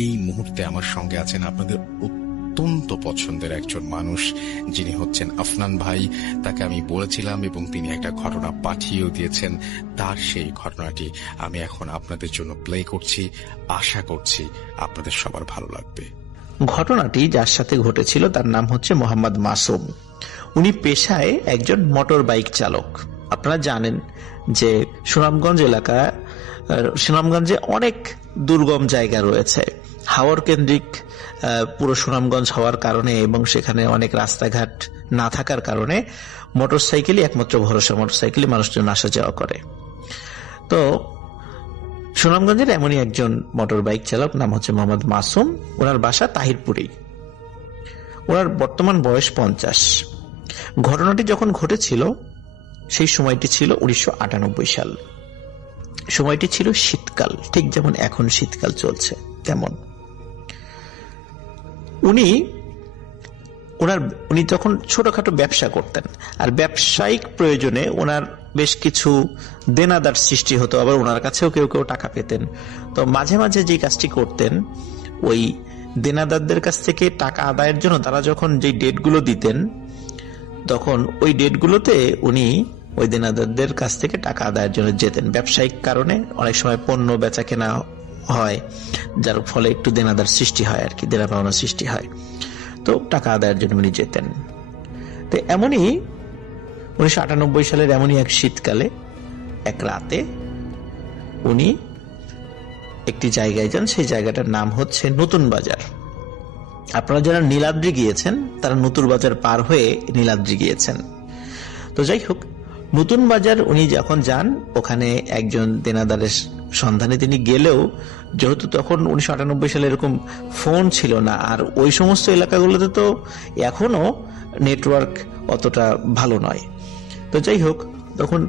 এই মুহূর্তে আমার সঙ্গে আছেন আপনাদের অত্যন্ত পছন্দের একজন মানুষ, যিনি হচ্ছেন আফনান ভাই। তাকে আমি বলেছিলাম এবং তিনি একটা ঘটনা পাঠিয়েও দিয়েছেন। তার সেই ঘটনাটি আমি এখন আপনাদের জন্য প্লে করছি। আশা করছি আপনাদের সবার ভালো লাগবে। ঘটনাটি যার সাথে ঘটেছিল তার নাম হচ্ছে মোহাম্মদ মাসুম। উনি পেশায় একজন মোটর বাইক চালক। আপনারা জানেন যে সুনামগঞ্জে অনেক দুর্গম জায়গা রয়েছে। হাওর কেন্দ্রিক পুরো সুনামগঞ্জ হওয়ার কারণে এবং সেখানে অনেক রাস্তাঘাট না থাকার কারণে মোটরসাইকেলই একমাত্র ভরসা। মোটরসাইকেলই মানুষজন আসা যাওয়া করে। তো সুনামগঞ্জের এমনই একজন মোটর বাইক চালক, নাম হচ্ছে মোহাম্মদ মাসুম। ওনার বাসা তাহিরপুরেই। ওনার বর্তমান বয়স 50। ঘটনাটি যখন ঘটেছিল সেই সময়টি ছিল 1998 সাল। সময়টি ছিল শীতকাল, ঠিক যেমন এখন শীতকাল চলছে তেমন। উনি তখন ছোটখাটো ব্যবসা করতেন, আর ব্যবসায়িক প্রয়োজনে ওনার বেশ কিছু দেনাদার সৃষ্টি হতো, আবার ওনার কাছেও কেউ কেউ টাকা পেতেন। তো মাঝে মাঝে যে কাজটি করতেন, ওই দেনাদারদের কাছ থেকে টাকা আদায়ের জন্য তারা যখন যে ডেটগুলো দিতেন, তখন ওই ডেটগুলোতে উনি ওই দেনাদারদের কাছ থেকে টাকা আদায়ের জন্য যেতেন। ব্যবসায়িক কারণে অনেক সময় পণ্য বেচা কেনা হয়, যার ফলে একটু দেনাদার সৃষ্টি হয় আর কি, দেনা পাওনা সৃষ্টি হয়। তো টাকা আদায়ের জন্য উনি যেতেন। তো এমনই 1998 সালের এমনই এক শীতকালে এক রাতে উনি একটি জায়গায় যান। সেই জায়গাটার নাম হচ্ছে নতুন বাজার। আপনারা যারা নীলাদ্রি গিয়েছেন তারা নতুন বাজার পার হয়ে নীলাদ্রি গিয়েছেন। তো যাই হোক, নতুন বাজার উনি যখন যান, ওখানে একজন দেনাদারের সন্ধানে তিনি গেলেও, যেহেতু তখন 1998 সালে এরকম ফোন ছিল না, আর ওই সমস্ত এলাকাগুলোতে তো এখনো নেটওয়ার্ক অতটা ভালো নয়। তো যাই হোক, তখন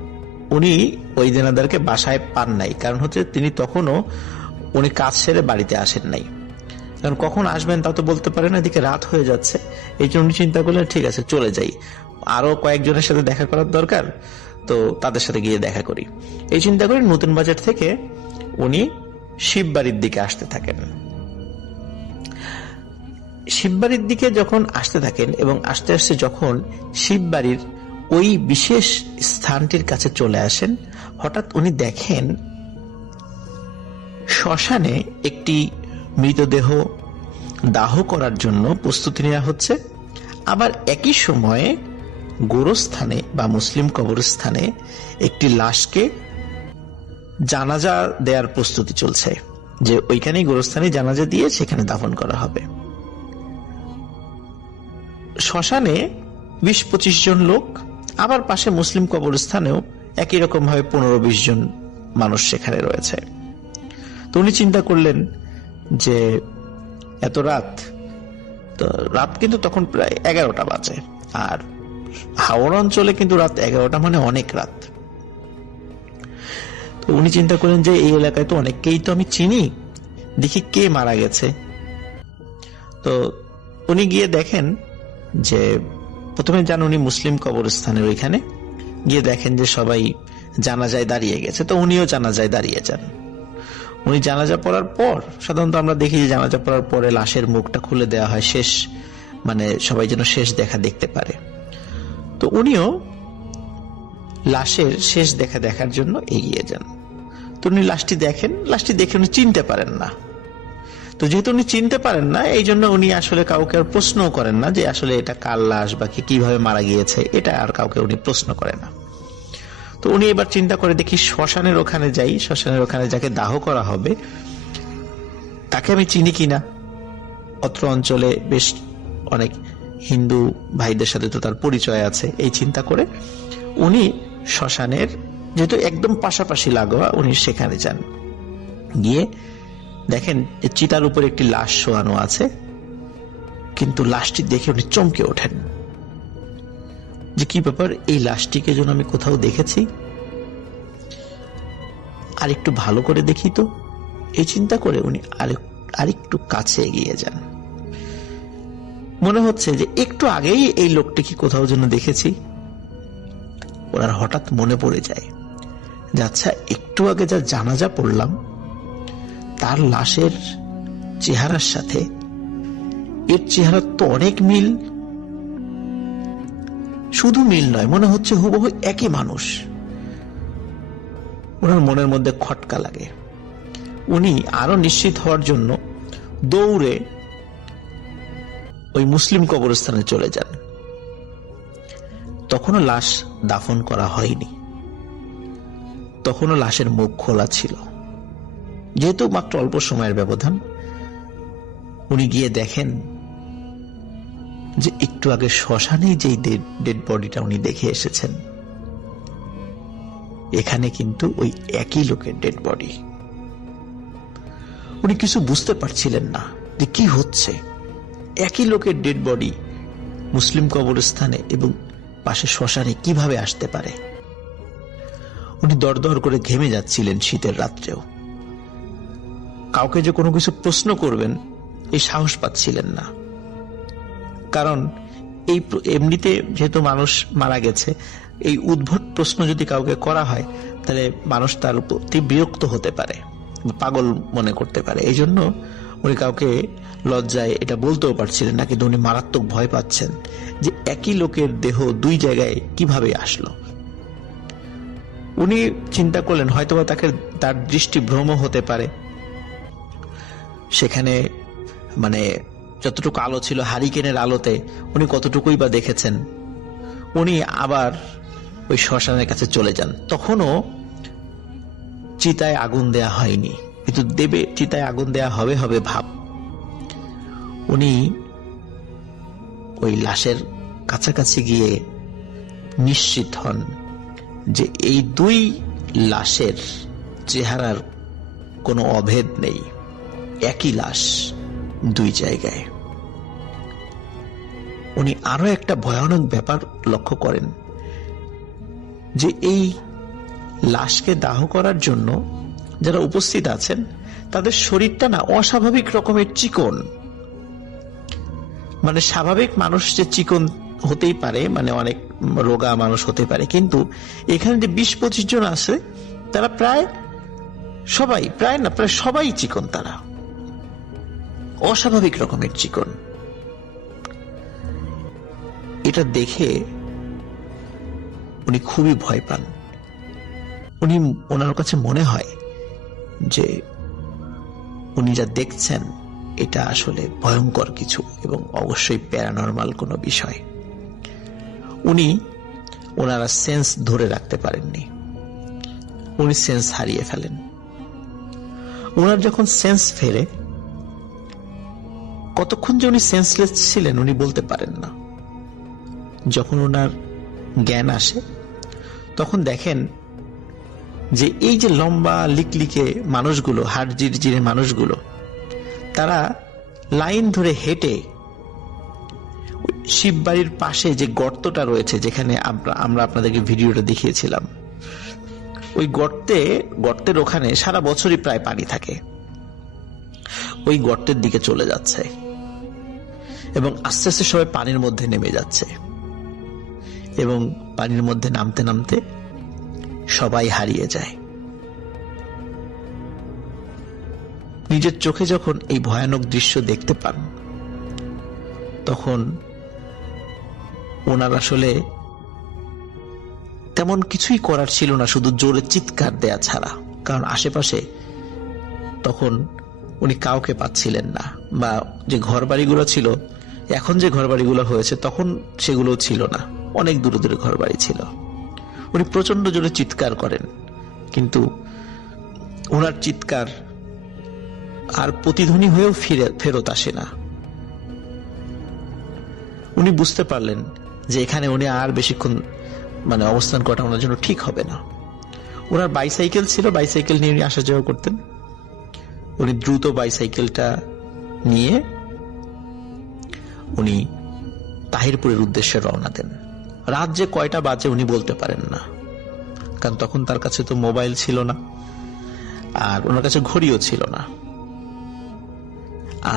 উনি ওই দেনাদারকে বাসায় পান নাই। কারণ হচ্ছে তিনি তখনও উনি কাজ সেরে বাড়িতে আসেন নাই। কারণ কখন আসবেন তা তো বলতে পারেন না, এদিকে রাত হয়ে যাচ্ছে। এই জন্য উনি চিন্তা করলেন, ঠিক আছে চলে যাই, আরো কয়েকজনের সাথে দেখা করার দরকার, তো তাদের সাথে গিয়ে দেখা করি। এই চিন্তা করে নতুন বাজার থেকে উনি শিববাড়ির দিকে আসতে থাকেন। শিববাড়ির দিকে যখন আসতে থাকেন এবং আস্তে আস্তে যখন শিববাড়ির ওই বিশেষ স্থানটির কাছে চলে আসেন, হঠাৎ উনি দেখেন শ্মশানে একটি মৃতদেহ দাহ করার জন্য প্রস্তুতি নেওয়া হচ্ছে। আবার একই সময়ে গোরস্থানে বা মুসলিম কবরস্থানে একটি লাশকে জানাজা দেওয়ার প্রস্তুতি চলছে, যে ওইখানেই গোরস্থানে জানাজা দিয়ে সেখানে দাফন করা হবে। শ্মশানে 20-25 জন লোক, আবার পাশে মুসলিম কবরস্থানেও একই রকম ভাবে 15-20 জন মানুষ সেখানে রয়েছে। তো উনি চিন্তা করলেন যে এত রাত, তো রাত কিন্তু তখন প্রায় 11টা বাজে, আর হাওড় অঞ্চলে কিন্তু রাত 11টা মানে অনেক রাত। তো উনি চিন্তা করেন যে এই এলাকায় তো অনেককেই তো আমি চিনি, দেখি কে মারা গেছে। তো উনি গিয়ে দেখেন যে, প্রথমে যান উনি মুসলিম কবরস্থানের ওইখানে, গিয়ে দেখেন যে সবাই জানাজায় দাঁড়িয়ে গেছে। তো উনিও জানাজায় দাঁড়িয়ে যান। উনি জানাজা পড়ার পর, সাধারণত আমরা দেখি যে জানাজা পড়ার পরে লাশের মুখটা খুলে দেওয়া হয়, শেষ মানে সবাই যেন শেষ দেখা দেখতে পারে। তো উনিও লাশের শেষ দেখা দেখার জন্য এগিয়ে যান। তো উনি লাশটি দেখেন, লাশটি দেখে উনি চিনতে পারেন না। তো যেহেতু উনি চিনতে পারেন না, এই জন্য উনি আসলে কাউকে আর প্রশ্নও করেন না যে আসলে এটা কার লাশ বা কিভাবে মারা গিয়েছে, এটা আর কাউকে উনি প্রশ্ন করে না। তো উনি এবার চিন্তা করে, দেখি শ্মশানের ওখানে যাই, শ্মশানের ওখানে যাকে দাহ করা হবে তাকে আমি চিনি কিনা। অত্র অঞ্চলে বেশ অনেক হিন্দু ভাইদের সাথে তো তার পরিচয় আছে। এই চিন্তা করে উনি শ্মশানের, যেহেতু একদম পাশাপাশি লাগোয়া, উনি সেখানে যান। গিয়ে দেখেন চিতার উপর একটি লাশ শোয়ানো আছে, কিন্তু লাশটি দেখে উনি চমকে ওঠেন যে কি ব্যাপার, এই লাশটিকে যেন আমি কোথাও দেখেছি, আর একটু ভালো করে দেখি তো। এই চিন্তা করে উনি আরেকটু কাছে এগিয়ে যান। মনে হচ্ছে যে একটু আগেই এই লোকটিকে কোথাও যেন দেখেছি। ওনার হঠাৎ মনে পড়ে যায় যে আচ্ছা, একটু আগে যা জানাজা পড়লাম তার লাশের চেহারার সাথে এর চেহারা তো অনেক মিল, শুধু মিল নয়, মনে হচ্ছে হুবহু একই মানুষ। ওনার মনের মধ্যে খটকা লাগে। উনি আরো নিশ্চিত হওয়ার জন্য দৌড়ে ওই মুসলিম কবরস্থানে চলে যান। তখনও লাশ দাফন করা হয়নি, তখনও লাশের মুখ খোলা ছিল। যেহেতু মাত্র অল্প সময়ের ব্যবধান, উনি গিয়ে দেখেন যে একটু আগে শ্মশানেই যেই ডেড বডিটা উনি দেখে এসেছেন, এখানে কিন্তু ওই একই লোকের ডেড বডি। উনি কিছু বুঝতে পারছিলেন না যে কি হচ্ছে। একই লোকের ডেড বডি মুসলিম কবরস্থানে এবং পাশে শ্মশানে কিভাবে আসতে পারে। উনি দরদর করে ঘেমে যাচ্ছিলেন শীতের রাত্রেও। কাউকে যে কোনো কিছু প্রশ্ন করবেন এই সাহস পাচ্ছিলেন না, কারণ এই এমনিতে যেহেতু মানুষ মারা গেছে, এই উদ্ভট প্রশ্ন যদি কাউকে করা হয় তাহলে মানুষ তার প্রতি বিরক্ত হতে পারে, পাগল মনে করতে পারে। এই জন্য উনি কাউকে লজ্জায় এটা বলতেও পারছিলেন না, কিন্তু উনি মারাত্মক ভয় পাচ্ছেন যে একই লোকের দেহ দুই জায়গায় কিভাবে আসলো। উনি চিন্তা করলেন হয়তোবা তার দৃষ্টি ভ্রম হতে পারে। সেখানে মানে যতটুকু আলো ছিল হারিকেনের আলোতে উনি কতটুকুই বা দেখেছেন। উনি আবার ওই শ্মশানের কাছে চলে যান। তখনও চিতায় আগুন দেয়া হয়নি, কিন্তু দেবে চিতায় আগুন দেয়া হবে হবে ভাব। উনি ওই লাশের কাছাকাছি গিয়ে নিশ্চিত হন যে এই দুই লাশের চেহারার কোনো অভেদ নেই, একই লাশ দুই জায়গায়। উনি আরো একটা ভয়ানক ব্যাপার লক্ষ্য করেন যে এই লাশকে দাহ করার জন্য যারা উপস্থিত আছেন তাদের শরীরটা না অস্বাভাবিক রকমের চিকন। মানে স্বাভাবিক মানুষ যে চিকন হতেই পারে, মানে অনেক রোগা মানুষ হতে পারে, কিন্তু এখানে যে 20-25 জন আছে তারা প্রায় সবাই চিকন, তারা অস্বাভাবিক রকমের চিকন। এটা দেখে উনি খুবই ভয় পান। ওনার কাছে মনে হয় যে উনি যা দেখছেন এটা আসলে ভয়ঙ্কর কিছু এবং অবশ্যই প্যারানরমাল কোনো বিষয়। ওনারা সেন্স ধরে রাখতে পারেননি, উনি সেন্স হারিয়ে ফেলেন। ওনার যখন সেন্স ফেরে, কতক্ষণ যে উনি সেন্সলেস ছিলেন উনি বলতে পারেন না। যখন ওনার জ্ঞান আসে তখন দেখেন যে এই যে লম্বা লিকলিকে মানুষগুলো, হাড় জিরজিরে মানুষগুলো, তারা লাইন ধরে হেঁটে শিববাড়ির পাশে যে গর্তটা রয়েছে, যেখানে আমরা আপনাদেরকে ভিডিওটা দেখিয়েছিলাম, ওই গর্তের ওখানে সারা বছরই প্রায় পানি থাকে, ওই গর্তের দিকে চলে যাচ্ছে এবং আস্তে আস্তে সবাই পানির মধ্যে নেমে যাচ্ছে এবং পানির মধ্যে নামতে নামতে সবাই হারিয়ে যায়। নিজের চোখে যখন এই ভয়ানক দৃশ্য দেখতে পান তখন ওনার আসলে তেমন কিছুই করার ছিল না, শুধু জোরে চিৎকার দেয়া ছাড়া, কারণ আশেপাশে তখন উনি কাউকে পাচ্ছিলেন না, বা যে ঘর বাড়িগুলো ছিল, এখন যে ঘর বাড়িগুলো হয়েছে তখন সেগুলো ছিল না, অনেক দূরে দূরে ঘর বাড়ি ছিল। উনি প্রচন্ড জোরে চিৎকার করেন, কিন্তু ওনার চিৎকার আর প্রতিধ্বনি হয়েও ফেরত আসে না। উনি বুঝতে পারলেন যে এখানে উনি আর বেশিক্ষণ অবস্থান করাটা ওনার জন্য ঠিক হবে না। ওনার বাইসাইকেল ছিল, বাইসাইকেল নিয়ে উনি আসা যাওয়া করতেন। উনি দ্রুত বাইসাইকেলটা নিয়ে উনি তাহিরপুরের উদ্দেশ্যে রওনা দেন। রাত যে কয়টা বাজে উনি বলতে পারেন না, কারণ তখন তার কাছে তো মোবাইল ছিল না আর ওনার কাছে ঘড়িও ছিল না।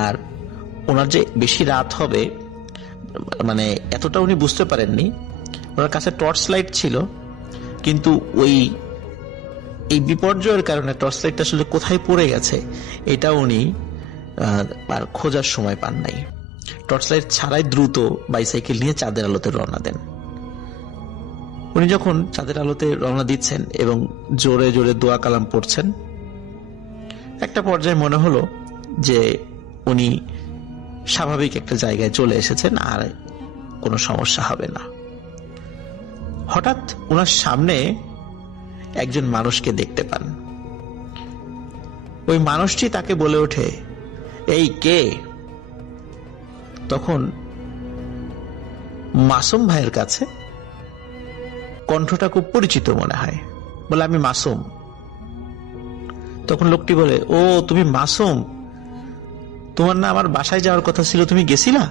আর ওনার যে বেশি রাত হবে এতটা উনি বুঝতে পারেননি। ওনার কাছে টর্চ লাইট ছিল, কিন্তু এই বিপর্যয়ের কারণে টর্চ লাইটটা আসলে কোথায় পড়ে গেছে এটা উনি আর খোঁজার সময় পান নাই। টর্চ লাইট ছাড়াই দ্রুত বাইসাইকেল নিয়ে চাঁদের আলোতে রওনা দেন। উনি যখন চাঁদের আলোতে রওনা দিচ্ছেন এবং জোরে জোরে দোয়া কালাম পড়ছেন, একটা পর্যায়ে মনে হলো যে উনি স্বাভাবিক একটা জায়গায় চলে এসেছেন, আর কোনো সমস্যা হবে না। হঠাৎ ওনার সামনে একজন মানুষকে দেখতে পান। ওই মানুষটি তাকে বলে ওঠে, এই কে? তখন মাসুম ভাইয়ের কাছে কণ্ঠটা খুব পরিচিত মনে হয়, বলে আমি মাসুম। তখন লোকটি বলে, ও তুমি মাসুম, তোমার না আমার বাসায় যাওয়ার কথা ছিল, তুমি গেছিলা?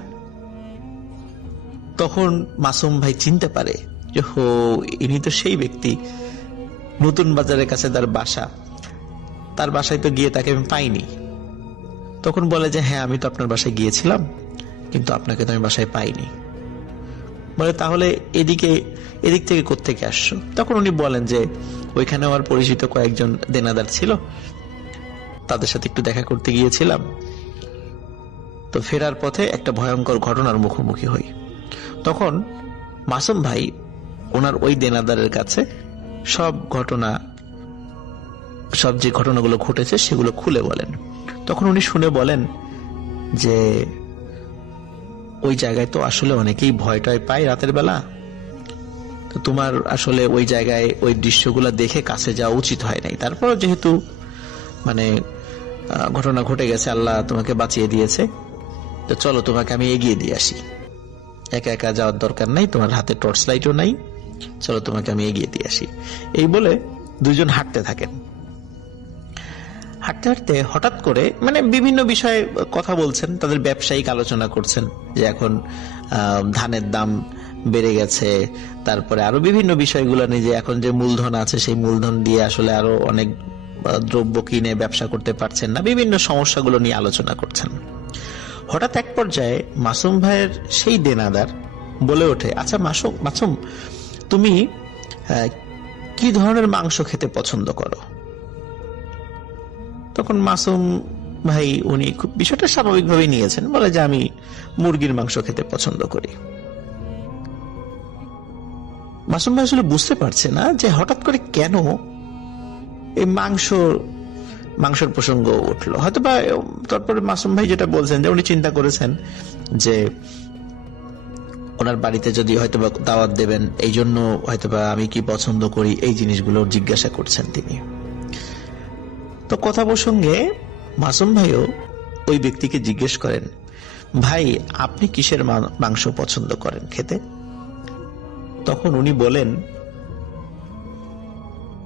তখন মাসুম ভাই চিনতে পারে যে হো, ইনি তো সেই ব্যক্তি, নতুন বাজারের কাছে তার বাসা, তার বাসায় তো গিয়ে তাকে আমি পাইনি। তখন বলে যে হ্যাঁ, আমি তো আপনার বাসায় গিয়েছিলাম, কিন্তু আপনাকে তো আমি বাসায় পাইনি। বলে তাহলে এদিক থেকে কোত্থেকে আসছো? তখন উনি বলেন যে ওইখানে আমার পরিচিত কয়েকজন দেনাদার ছিল, তাদের সাথে একটু দেখা করতে গিয়েছিলাম, তো ফেরার পথে একটা ভয়ঙ্কর ঘটনার মুখোমুখি হই। তখন মাসুম ভাই ওনার ওই দেনাদারের কাছে সব যে ঘটনাগুলো ঘটেছে সেগুলো খুলে বলেন। তখন উনি শুনে বলেন যে ওই জায়গায় তো আসলে অনেকেই ভয় টয় পায় রাতের বেলা, তো তোমার আসলে ওই জায়গায় ওই দৃশ্যগুলো দেখে কাছে যাওয়া উচিত হয় নাই। তারপর যেহেতু ঘটনা ঘটে গেছে, আল্লাহ তোমাকে বাঁচিয়ে দিয়েছে, তো চলো তোমাকে আমি এগিয়ে দিয়ে আসি। একা একা যাওয়ার দরকার নাই, তোমার হাতে টর্চ লাইটও নাই, চলো তোমাকে আমি এগিয়ে দিয়ে আসি। এই বলে দুইজন হাঁটতে থাকেন। হাঁটতে হাঁটতে হঠাৎ করে বিভিন্ন বিষয়ে কথা বলছেন, তাদের ব্যবসায়িক আলোচনা করছেন যে এখন ধানের দাম বেড়ে গেছে, তারপরে আরো বিভিন্ন বিষয়গুলো নিয়ে, যে এখন যে মূলধন আছে সেই মূলধন দিয়ে আসলে আরো অনেক দ্রব্য কিনে ব্যবসা করতে পারছেন না, বিভিন্ন সমস্যাগুলো নিয়ে আলোচনা করছেন। হঠাৎ এক পর্যায়ে মাসুম ভাইয়ের সেই দেনাদার বলে ওঠে, আচ্ছা মাসুম, তুমি কি ধরনের মাংস খেতে পছন্দ করো? তখন মাসুম ভাই উনি খুব বিষয়টা স্বাভাবিকভাবে নিয়েছেন, বলে যে আমি মুরগির মাংস খেতে পছন্দ করি। মাসুম ভাই আসলে বুঝতে পারছে না যে হঠাৎ করে কেন এই মাংসের প্রসঙ্গ উঠলো। হয়তো বা তারপরে মাসুম ভাই যেটা বলছেন যে উনি চিন্তা করেছেন যে ওনার বাড়িতে যদি হয়তোবা দাওয়াত দেবেন, এই জন্য হয়তোবা আমি কি পছন্দ করি এই জিনিসগুলো জিজ্ঞাসা করছেন তিনি। তো কথা প্রসঙ্গে মাসুম ভাইও ওই ব্যক্তিকে জিজ্ঞেস করেন, ভাই আপনি কিসের মাংস পছন্দ করেন খেতে? তখন উনি বলেন,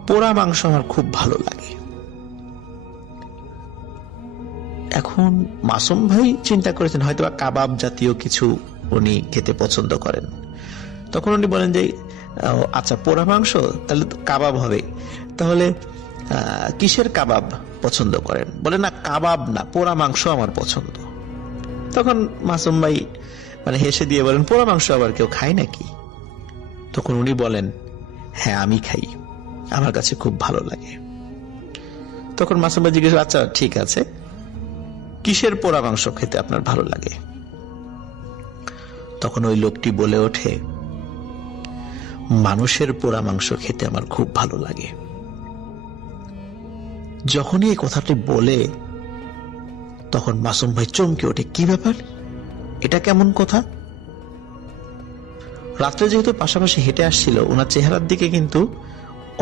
পোড়া মাংস আমার খুব ভালো লাগে। এখন মাসুম ভাই চিন্তা করেছেন হয়তোবা কাবাব জাতীয় কিছু উনি খেতে পছন্দ করেন। তখন উনি বলেন যে আচ্ছা, পোড়া মাংস, তাহলে কাবাব হবে, তাহলে কিসের কাবাব পছন্দ করেন? বলে না, কাবাব না, পোড়া মাংস আমার পছন্দ। তখন মাসুম ভাই হেসে দিয়ে বলেন, পোড়া মাংস আবার কেউ খায় নাকি? তখন উনি বলেন, হ্যাঁ আমি খাই, আমার কাছে খুব ভালো লাগে। তখন মাসুম ভাই জিজ্ঞেস, আচ্ছা ঠিক আছে, কিসের পোড়া মাংস খেতে আপনার ভালো লাগে? তখন ওই লোকটি বলে ওঠে, মানুষের পোড়া মাংস খেতে আমার খুব ভালো লাগে। যখনই এই কথাটি বলে তখন মাসুম ভাই চমকে ওঠে, কি ব্যাপার, এটা কেমন কথা? রাত্রে যেহেতু পাশাপাশি হেঁটে আসছিল, ওনার চেহারার দিকে কিন্তু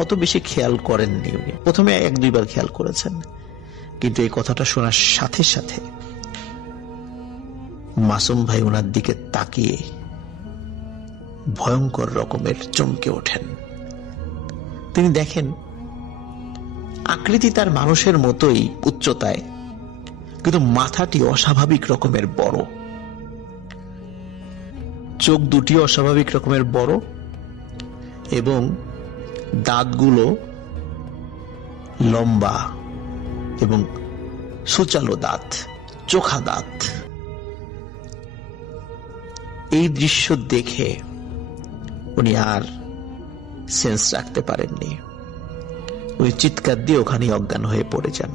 অত বেশি খেয়াল করেননি। উনি প্রথমে 1-2 বার খেয়াল করেছেন, কিন্তু এই কথাটা শোনার সাথে সাথে মাসুম ভাই ওনার দিকে তাকিয়ে ভয়ঙ্কর রকমের চমকে ওঠেন। তিনি দেখেন আকৃতি তার মানুষের মতোই উচ্চতায়, কিন্তু মাথাটি অস্বাভাবিক রকমের বড়, চোখ দুটি অস্বাভাবিক রকমের বড়, এবং দাঁতগুলো লম্বা এবং সুচালো দাঁত, চোখা দাঁত। এই দৃশ্য দেখে উনি আর সেন্স রাখতে পারেননি। উনি চিৎকার দিয়ে ওখানে অজ্ঞান হয়ে পড়ে যান।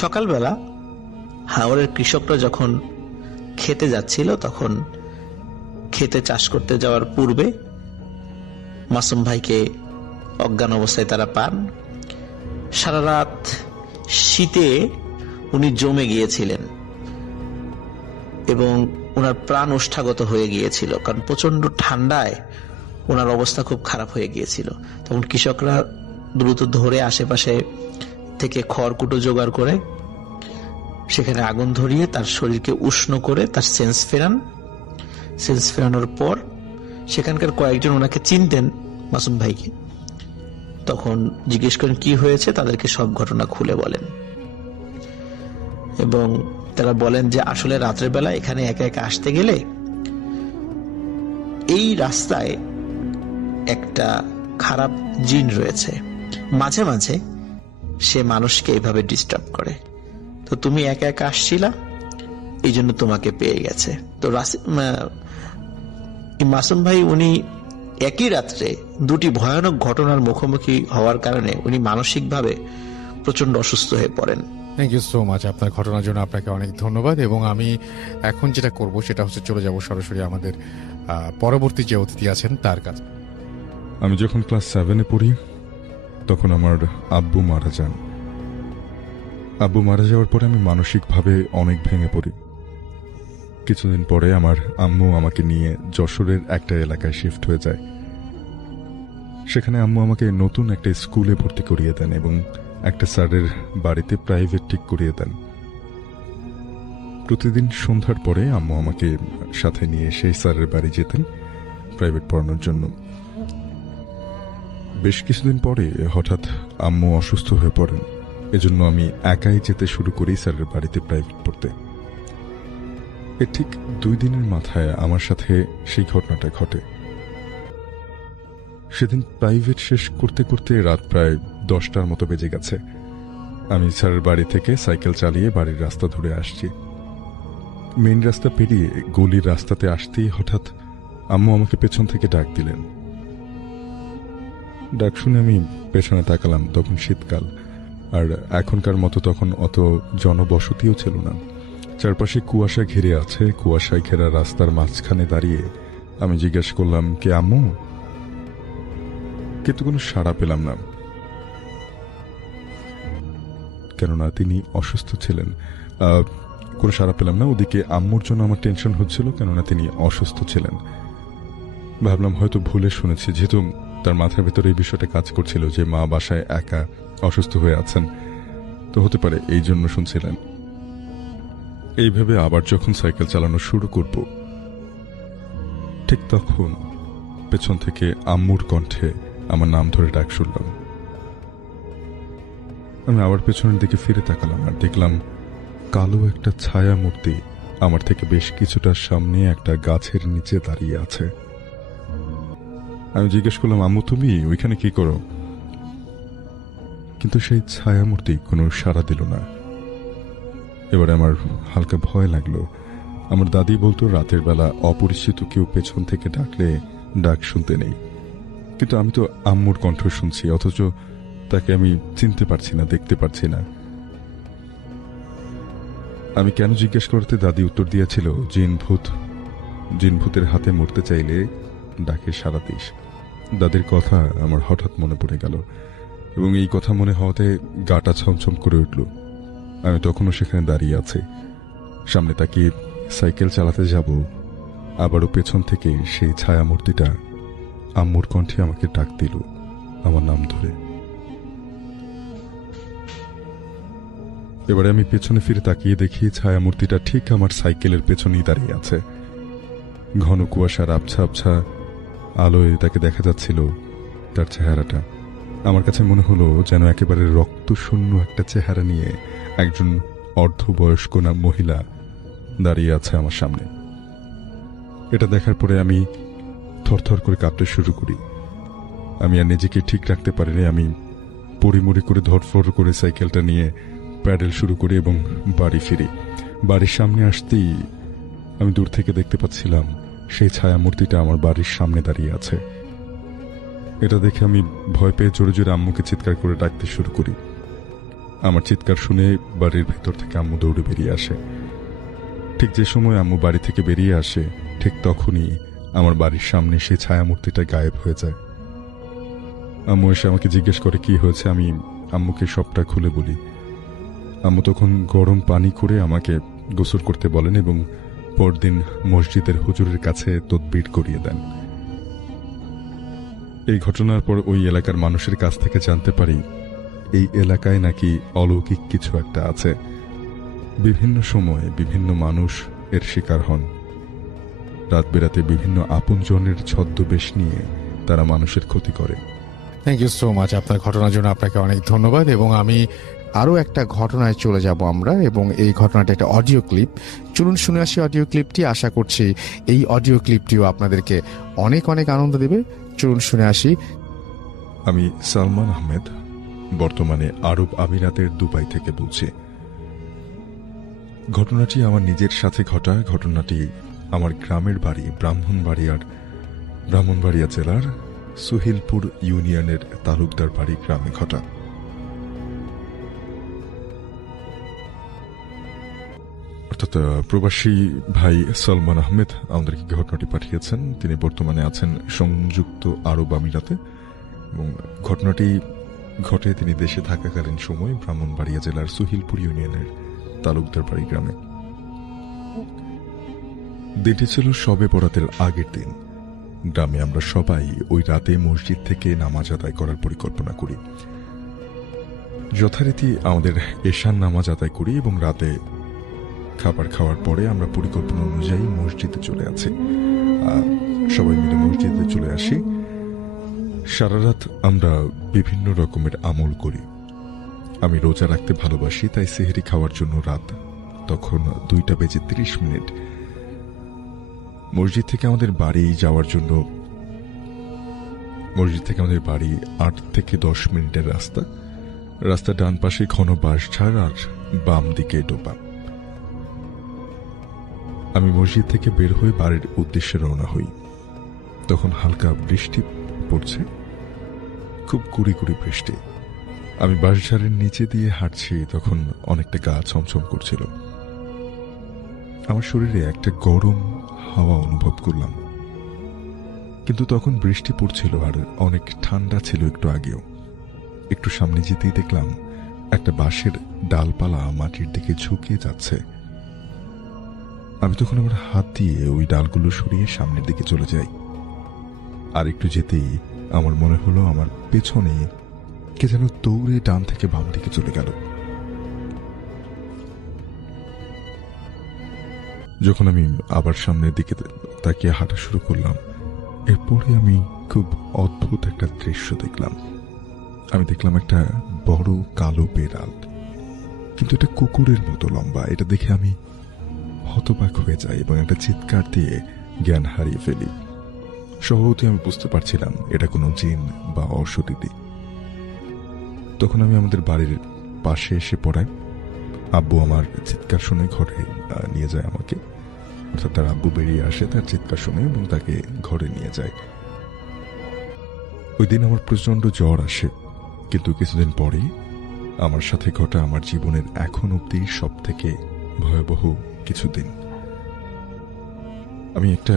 সকালবেলা হাওরের কৃষকরা যখন খেতে যাচ্ছিল, তখন খেতে চাষ করতে যাওয়ার পূর্বে মাসুম ভাইকে অজ্ঞান অবস্থায় তারা পান। সারা রাত শীতে উনি জমে গিয়েছিলেন এবং ওনার প্রাণ ওষ্ঠাগত হয়ে গিয়েছিল, কারণ প্রচন্ড ঠান্ডায় ওনার অবস্থা খুব খারাপ হয়ে গিয়েছিল। তখন কৃষকরা দ্রুত ধরে আশেপাশে থেকে খড়কুটো জোগাড় করে সেখানে আগুন ধরিয়ে তার শরীরকে উষ্ণ করে তার সেন্স ফেরান। সেন্স ফেরানোর পর সেখানকার কয়েকজন ওনাকে চিনতেন, মাসুম ভাইকে। তখন জিজ্ঞেস করেন কি হয়েছে, তাদেরকে সব ঘটনা খুলে বলেন এবং তারা বলেন যে আসলে রাতের বেলা এখানে একা একা আসতে গেলে এই রাস্তায় একটা খারাপ জিন রয়েছে, মাঝে মাঝে সে মানুষকে এইভাবে ডিস্টার্ব করে। তো তুমি একা একা আসছিলা, এই জন্য তোমাকে পেয়ে গেছে। তো মাসুম ভাই উনি একই রাত্রে দুটি ভয়ানক ঘটনার মুখোমুখি হওয়ার কারণে উনি মানসিকভাবে প্রচন্ড অসুস্থ হয়ে পড়েন। থ্যাংক ইউ সো মাচ আপনার ঘটনার জন্য। আপনাকে অনেক ধন্যবাদ। এবং আমি এখন যেটা করব সেটা হচ্ছে চলে যাব সরাসরি আমাদের পরবর্তী যে অতিথি আছেন তার কাছে। আমি যখন ক্লাস 7-এ পড়ি তখন আমার আব্বু মারা যান। আব্বু মারা যাওয়ার পরে আমি মানসিকভাবে অনেক ভেঙে পড়ি। কিছুদিন পরে আমার আম্মু আমাকে নিয়ে যশোরের একটা এলাকায় শিফট হয়ে যায়। সেখানে আম্মু আমাকে নতুন একটা স্কুলে ভর্তি করিয়ে দেন এবং একটা স্যারের বাড়িতে প্রাইভেট ঠিক করিয়ে দেন। প্রতিদিন সন্ধ্যার পরে আম্মু আমাকে সাথে নিয়ে সেই স্যারের বাড়ি যেতেন প্রাইভেট পড়ানোর জন্য। বেশ কিছুদিন পরে হঠাৎ আম্মু অসুস্থ হয়ে পড়েন, এজন্য আমি একাই যেতে শুরু করি স্যারের বাড়িতে প্রাইভেট পড়তে। এর ঠিক 2 দিনের মাথায় আমার সাথে সেই ঘটনাটা ঘটে। সেদিন প্রাইভেট শেষ করতে করতে রাত প্রায় 10টার মতো বেজে গেছে। আমি স্যারের বাড়ি থেকে সাইকেল চালিয়ে বাড়ির রাস্তা ধরে আসছি। মেইন রাস্তা পেরিয়ে গলির রাস্তাতে আসতেই হঠাৎ আম্মু আমাকে পেছন থেকে ডাক দিলেন। ডাক শুনে আমি পেছনে তাকালাম। তখন শীতকাল, আর এখনকার মতো তখন অত জনবসতিও ছিল না। চারপাশে কুয়াশা ঘিরে আছে। কুয়াশায় ঘেরা রাস্তার মাঝখানে দাঁড়িয়ে আমি জিজ্ঞেস করলাম, কে আম্মু? কিন্তু কোনো সাড়া পেলাম না, কেননা তিনি অসুস্থ ছিলেন। কোনো সাড়া পেলাম না। ওদিকে আম্মুর জন্য আমার টেনশন হচ্ছিল, কেননা তিনি অসুস্থ ছিলেন। ভাবলাম হয়তো ভুলে শুনেছি, যেহেতু তার মাথার ভেতরে এই বিষয়টা কাজ করছিল যে মা বাসায় একা অসুস্থ হয়ে আছেন, তো হতে পারে এই জন্য শুনছিলেন। এইভাবে আবার যখন সাইকেল চালানো শুরু করব, ঠিক তখন পেছন থেকে আম্মুর কণ্ঠে আমার নাম ধরে ডাক শুনলাম। আমি আবার পেছনের দিকে ফিরে তাকালাম আর দেখলাম কালো একটা ছায়া মূর্তি আমার থেকে বেশ কিছুটা সামনে একটা গাছের নিচে দাঁড়িয়ে আছে। আমি জিজ্ঞেস করলাম, আম্মু তুমি ওইখানে কি করো? কিন্তু সেই ছায়া মূর্তি কোনো সাড়া দিল না। এবারে আমার হালকা ভয় লাগলো। আমার দাদি বলতো রাতের বেলা অপরিচিত কেউ পেছন থেকে ডাকলে ডাক শুনতে নেই, কিন্তু আমি তো আম্মুর কণ্ঠ শুনছি, অথচ তাকে আমি চিনতে পারছি না, দেখতে পারছি না। আমি কেন জিজ্ঞেস করতে দাদি উত্তর দিয়েছিল, জিন ভূতের হাতে মরতে চাইলে ডাকে সাড়া দিস। দাদির কথা আমার হঠাৎ মনে পড়ে গেল এবং এই কথা মনে হওয়াতে গাটা ছমছম করে উঠল। আমি তখনও সেখানে দাঁড়িয়ে আছি। সামনে তাকিয়ে সাইকেল চালাতে যাব, আবারও পেছন থেকে সেই ছায়া মূর্তিটা আম্মুর কণ্ঠে আমাকে ডাক দিল আমার নাম ধরে। এবারে আমি পেছনে ফিরে তাকিয়ে দেখি ছায়া মূর্তিটা ঠিক আমার সাইকেলের পেছনেই দাঁড়িয়ে আছে। ঘন কুয়াশার আবছা আবছা আলোয় তাকে দেখা যাচ্ছিল। তার চেহারাটা আমার কাছে মনে হলো যেন একেবারে রক্তশূন্য একটা চেহারা নিয়ে একজন অর্ধবয়স্ক না মহিলা দাঁড়িয়ে আছে আমার সামনে। এটা দেখার পরে আমি থরথর করে কাঁপতে শুরু করি। আমি আর নিজেকে ঠিক রাখতে পারিনি। আমি পড়িমড়ি করে ধরফর করে সাইকেলটা নিয়ে প্যাডেল শুরু করি এবং বাড়ি ফিরি। বাড়ির সামনে আসতেই আমি দূর থেকে দেখতে পাচ্ছিলাম সেই ছায়া মূর্তিটা আমার বাড়ির সামনে দাঁড়িয়ে আছে। এটা দেখে আমি ভয় পেয়ে জোরে জোরে আম্মুকে চিৎকার করে ডাকতে শুরু করি। আমার চিৎকার শুনে বাড়ির ভেতর থেকে আম্মু দৌড়ে বেরিয়ে আসে। ঠিক যে সময় আম্মু বাড়ি থেকে বেরিয়ে আসে, ঠিক তখনই আমার বাড়ির সামনে সেই ছায়ামূর্তিটা গায়েব হয়ে যায়। আম্মু এসে আমাকে জিজ্ঞেস করে কি হয়েছে। আমি আম্মুকে সবটা খুলে বলি। আম্মু তখন গরম পানি করে আমাকে গোসল করতে বলেন এবং পরদিন মসজিদের হুজুরের কাছে তদবির করিয়ে দেন। এই ঘটনার পর ওই এলাকার মানুষের কাছ থেকে জানতে পারি এই এলাকায় নাকি অলৌকিক কিছু একটা আছে। বিভিন্ন সময়ে বিভিন্ন মানুষ এর শিকার হন। রাত বেরাতে বিভিন্ন আপনজনের ছদ্মবেশ নিয়ে তারা মানুষের ক্ষতি করে। থ্যাংক ইউ সো মাচ আপনার ঘটনার জন্য। আপনাকে অনেক ধন্যবাদ। এবং আমি আরও একটা ঘটনায় চলে যাব আমরা, এবং এই ঘটনাটা একটা অডিও ক্লিপ। চলুন শুনে আসি অডিও ক্লিপটি। আশা করছি এই অডিও ক্লিপটিও আপনাদেরকে অনেক অনেক আনন্দ দেবে। চলুন শুনে আসি। আমি সালমান আহমেদ, বর্তমানে আরব আমিরাতের দুবাই থেকে বলছি। ঘটনাটি আমার নিজের সাথে ঘটা। ঘটনাটি আমার গ্রামের বাড়ি ব্রাহ্মণবাড়িয়া জেলার সুহিলপুর ইউনিয়নের তালুকদার বাড়ি গ্রামে ঘটা। অর্থাৎ প্রবাসী ভাই সালমান আহমেদ আমাদেরকে ঘটনাটি পাঠিয়েছেন। তিনি বর্তমানে আছেন সংযুক্ত আরব আমিরাতে, এবং ঘটনাটি ঘটে তিনি দেশে থাকাকালীন সময় ব্রাহ্মণবাড়িয়া জেলার সুহিলপুর ইউনিয়নের তালুকদার বাড়ি গ্রামে। দিনটি ছিল শবে বরাতের আগের দিন। গ্রামে আমরা সবাই ওই রাতে মসজিদ থেকে নামাজ আদায় করার পরিকল্পনা করি। যথারীতি আমাদের এশার নামাজ আদায় করি এবং রাতে খাবার খাওয়ার পরে আমরা পরিকল্পনা অনুযায়ী মসজিদে চলে আসি। সবাই মিলে মসজিদে চলে আসি। সারা রাত আমরা বিভিন্ন রকমের আমল করি। আমি রোজা রাখতে ভালোবাসি, তাই সেহরি খাওয়ার জন্য রাত তখন 2:30 মসজিদ থেকে আমাদের বাড়ি 8 থেকে 10 মিনিটের রাস্তা। রাস্তার ডান পাশে ঘন বাঁশঝাড় আর বাম দিকে ডোবা। আমি মসজিদ থেকে বের হয়ে বাড়ির উদ্দেশ্যে রওনা হই। তখন হালকা বৃষ্টি পড়ছে, খুব গুড়ি গুড়ি বৃষ্টি। আমি বাঁশঝাড়ের নিচে দিয়ে হাঁটছি, তখন অনেকটা গা ছমছম করছিল। আমার শরীরে একটা গরম হাওয়া অনুভব করলাম, কিন্তু তখন বৃষ্টি পড়ছিল আর অনেক ঠান্ডা ছিল একটু আগেও। একটু সামনে যেতেই দেখলাম একটা বাঁশের ডালপালা মাটির দিকে ঝুঁকে যাচ্ছে। আমি তখন আমার হাত দিয়ে ওই ডালগুলো সরিয়ে সামনের দিকে চলে যাই। আর একটু যেতেই আমার মনে হলো আমার পেছনে কে যেন দৌড়ে ডান থেকে বাম দিকে চলে গেল। যখন আমি আবার সামনের দিকে তাকিয়ে হাঁটা শুরু করলাম, এরপরে আমি খুব অদ্ভুত একটা দৃশ্য দেখলাম। আমি দেখলাম একটা বড় কালো বেড়াল, কিন্তু এটা কুকুরের মতো লম্বা। এটা দেখে আমি হতবাক হয়ে যাই এবং একটা চিৎকার দিয়ে জ্ঞান হারিয়ে ফেলি। স্বভাবতই আমি বুঝতে পারছিলাম এটা কোনো জিন বা অশরীরী। তখন আমি আমাদের বাড়ির পাশে এসে পড়াই। আব্বু আমার চিৎকার শুনে ঘরে নিয়ে যায় আমাকে। অর্থাৎ তার আব্বু বেরিয়ে আসে তার চিৎকার শুনে এবং তাকে ঘরে নিয়ে যায়। ওই দিন আমার প্রচন্ড জ্বর আসে, কিন্তু কিছুদিন পরে আমার সাথে ঘটা আমার জীবনের এখন অব্দি সব থেকে ভয়াবহ কিছুদিন। আমি একটা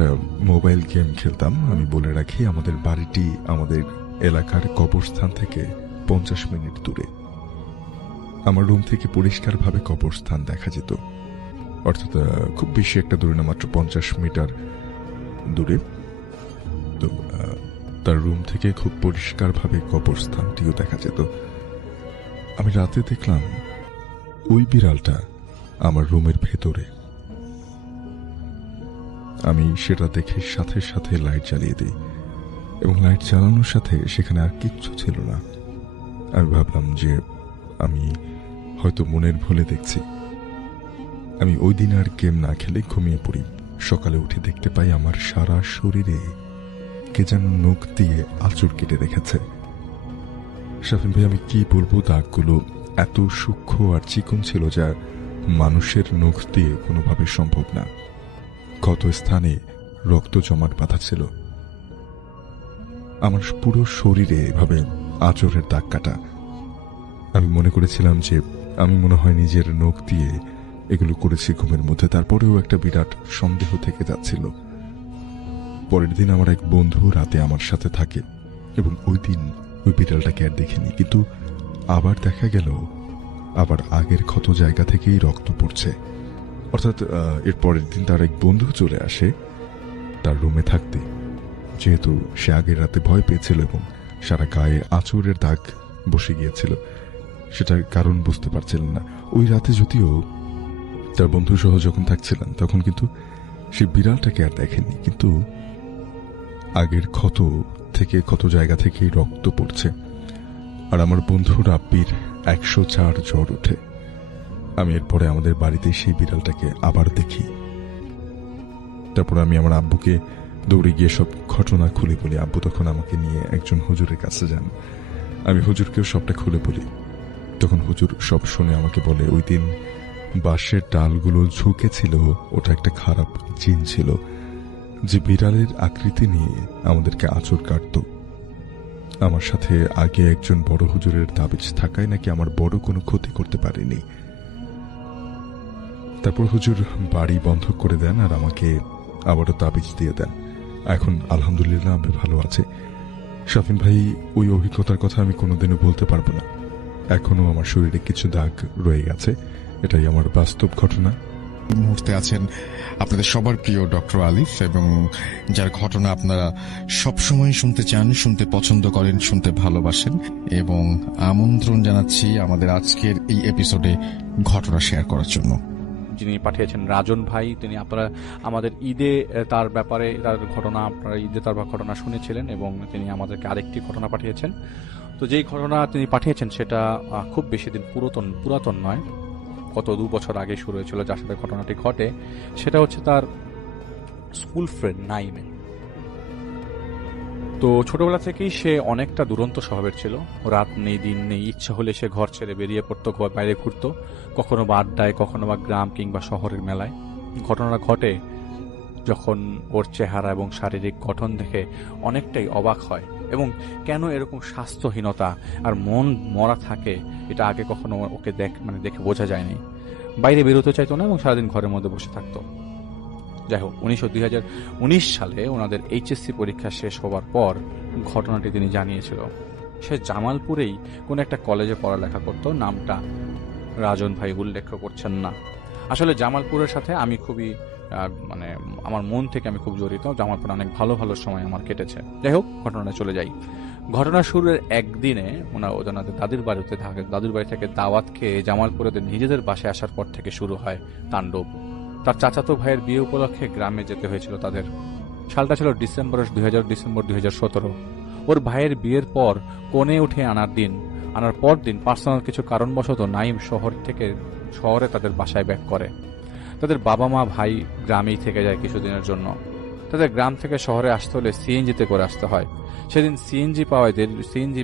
মোবাইল গেম খেলতাম। আমি বলে রাখি, আমাদের বাড়িটি আমাদের এলাকার কবরস্থান থেকে 50 মিনিট দূরে। আমার রুম থেকে পরিষ্কারভাবে কবরস্থান দেখা যেত। অর্থাৎ খুব বেশি একটা দূরে না, মাত্র 50 মিটার দূরে। তো তার রুম থেকে খুব পরিষ্কারভাবে কবরস্থানটিও দেখা যেত। আমি রাতে দেখলাম ওই বিড়ালটা আমার রুমের ভেতরে। আমি সেটা দেখে সাথে সাথে লাইট জ্বালিয়ে দিই, এবং লাইট জ্বালানোর সাথে সেখানে আর কিচ্ছু ছিল না। আমি ভাবলাম যে আমি হয়তো মনের ভুলে দেখছি। আমি ওই দিন আর গেম না খেলে ঘুমিয়ে পড়ি। সকালে উঠে দেখতে পাই আমার সারা শরীরে কে যেন নখ দিয়ে আঁচড় কেটে রেখেছে। শাফিন ভাই, আমি কি বলবো, দাগগুলো এত সূক্ষ্ম আর চিকন ছিল যা মানুষের নখ দিয়ে কোনোভাবে সম্ভব না। ক্ষত স্থানে রক্ত জমাট বাঁধা ছিল। আমার পুরো শরীরে এভাবে আঁচড়ের দাগ কাটা। আমি মনে করেছিলাম যে আমি মনে হয় নিজের নখ দিয়ে এগুলো করেছি ঘুমের মধ্যে। তারপরেও একটা বিরাট সন্দেহ থেকে যাচ্ছিল। পরের দিন আমার এক বন্ধু রাতে আমার সাথে থাকে এবং ওই দিন ওই বিড়ালটাকে আর দেখিনি, কিন্তু আবার দেখা গেল আবার আগের ক্ষত জায়গা থেকেই রক্ত পড়ছে। অর্থাৎ এর পরের দিন তার এক বন্ধু চলে আসে তার রুমে থাকতে, যেহেতু সে আগের রাতে ভয় পেয়েছিল এবং সারা গায়ে আঁচড়ের দাগ বসে গিয়েছিল। সেটার কারণ বুঝতে পারছিলেন না। ওই রাতে যদিও তার বন্ধু সহ যখন থাকছিলেন তখন কিন্তু সে বিড়ালটাকে আর দেখেননি, কিন্তু আগের ক্ষত জায়গা থেকেই রক্ত পড়ছে। আর আমার বন্ধু রাব্বির 104 জ্বর ওঠে। আমি এরপরে আমাদের বাড়িতে সেই বিড়ালটাকে আবার দেখি। তারপর আমি আমার আব্বুকে দৌড়ে গিয়ে সব ঘটনা খুলে বলি। আব্বু তখন আমাকে নিয়ে একজন হুজুরের কাছে যান। আমি হুজুরকেও সবটা খুলে বলি। তখন হুজুর সব শুনে আমাকে বলে, ওই দিন বাঁশের ডালগুলো ঝুঁকেছিল, ওটা একটা খারাপ জিন ছিল যে বিড়ালের আকৃতি নিয়ে আমাদেরকে আঁচড় কাটত। আমার সাথে আগে একজন বড় হুজুরের তাবিজ থাকায় নাকি আমার বড় কোনো ক্ষতি করতে পারেনি। তারপর হুজুর বাড়ি বন্ধ করে দেন আর আমাকে আবারও তাবিজ দিয়ে দেন। এখন আলহামদুলিল্লাহ আমি ভালো আছি। শাফিন ভাই, ওই অভিজ্ঞতার কথা আমি কোনোদিনও বলতে পারবো না। এখনো আমার শরীরে কিছু দাগ রয়ে গেছে। এটাই আমার বাস্তব ঘটনা। এই মুহূর্তে আছেন আপনাদের সবার প্রিয় ডক্টর আলিফ, এবং যার ঘটনা আপনারা সবসময় শুনতে চান, শুনতে পছন্দ করেন, শুনতে ভালোবাসেন। এবং আমন্ত্রণ জানাচ্ছি আমাদের আজকের এই এপিসোডে ঘটনা শেয়ার করার জন্য। যিনি পাঠিয়েছেন রাজন ভাই, তিনি আপনারা আমাদের ঈদে তার ব্যাপারে তার ঘটনা, আপনারা ঈদে তার ঘটনা শুনেছিলেন এবং তিনি আমাদেরকে আরেকটি ঘটনা পাঠিয়েছেন। তো যেই ঘটনা তিনি পাঠিয়েছেন সেটা খুব বেশি দিন পুরাতন নয়, গত 2 বছর আগে শুরু হয়েছিল। যার সাথে ঘটনাটি ঘটে সেটা হচ্ছে তার স্কুল ফ্রেন্ড নাইমে। তো ছোটবেলা থেকেই সে অনেকটা দুরন্ত স্বভাবের ছিল। রাত নেই দিন নেই, ইচ্ছা হলে সে ঘর ছেড়ে বেরিয়ে পড়তো, বাইরে ঘুরতো, কখনো বা আড্ডায়, কখনো বা গ্রাম কিংবা শহরের মেলায়। ঘটনাটা ঘটে যখন ওর চেহারা এবং শারীরিক গঠন দেখে অনেকটাই অবাক হয় এবং কেন এরকম স্বাস্থ্যহীনতা আর মন মরা থাকে এটা আগে কখনো ওকে দেখে বোঝা যায়নি। বাইরে বেরোতে চাইতো না এবং সারাদিন ঘরের মধ্যে বসে থাকতো। যাই হোক, 2019 সালে ওনাদের এইচএসসি পরীক্ষা শেষ হওয়ার পর ঘটনাটি তিনি জানিয়েছিল। সে জামালপুরেই কোন একটা কলেজে পড়ালেখা করত, নামটা রাজন ভাই উল্লেখ করছেন না। আসলে জামালপুরের সাথে আমি খুবই আমার মন থেকে আমি খুব জড়িত। জামালপুরে অনেক ভালো ভালো সময় আমার কেটেছে। যাই হোক, ঘটনাটা চলে যাই। ঘটনা শুরুর একদিনে ওনাদের দাদুর বাড়ি থেকে দাওয়াত খেয়ে জামালপুরে নিজেদের বাসায় আসার পর থেকে শুরু হয় তাণ্ডব। তার চাচাতো ভাইয়ের বিয়ে উপলক্ষে গ্রামে যেতে হয়েছিল তাদের। সালটা ছিল ডিসেম্বর 2017। ওর ভাইয়ের বিয়ের পর কোণে উঠে আনার পরদিন পার্সোনাল কিছু কারণবশত নাইম শহরে তাদের বাসায় ব্যাক করে। তাদের বাবা মা ভাই গ্রামেই থেকে যায় কিছুদিনের জন্য। তাদের গ্রাম থেকে শহরে আসতে হলে সিএনজিতে করে আসতে হয়। সেদিন সিএনজি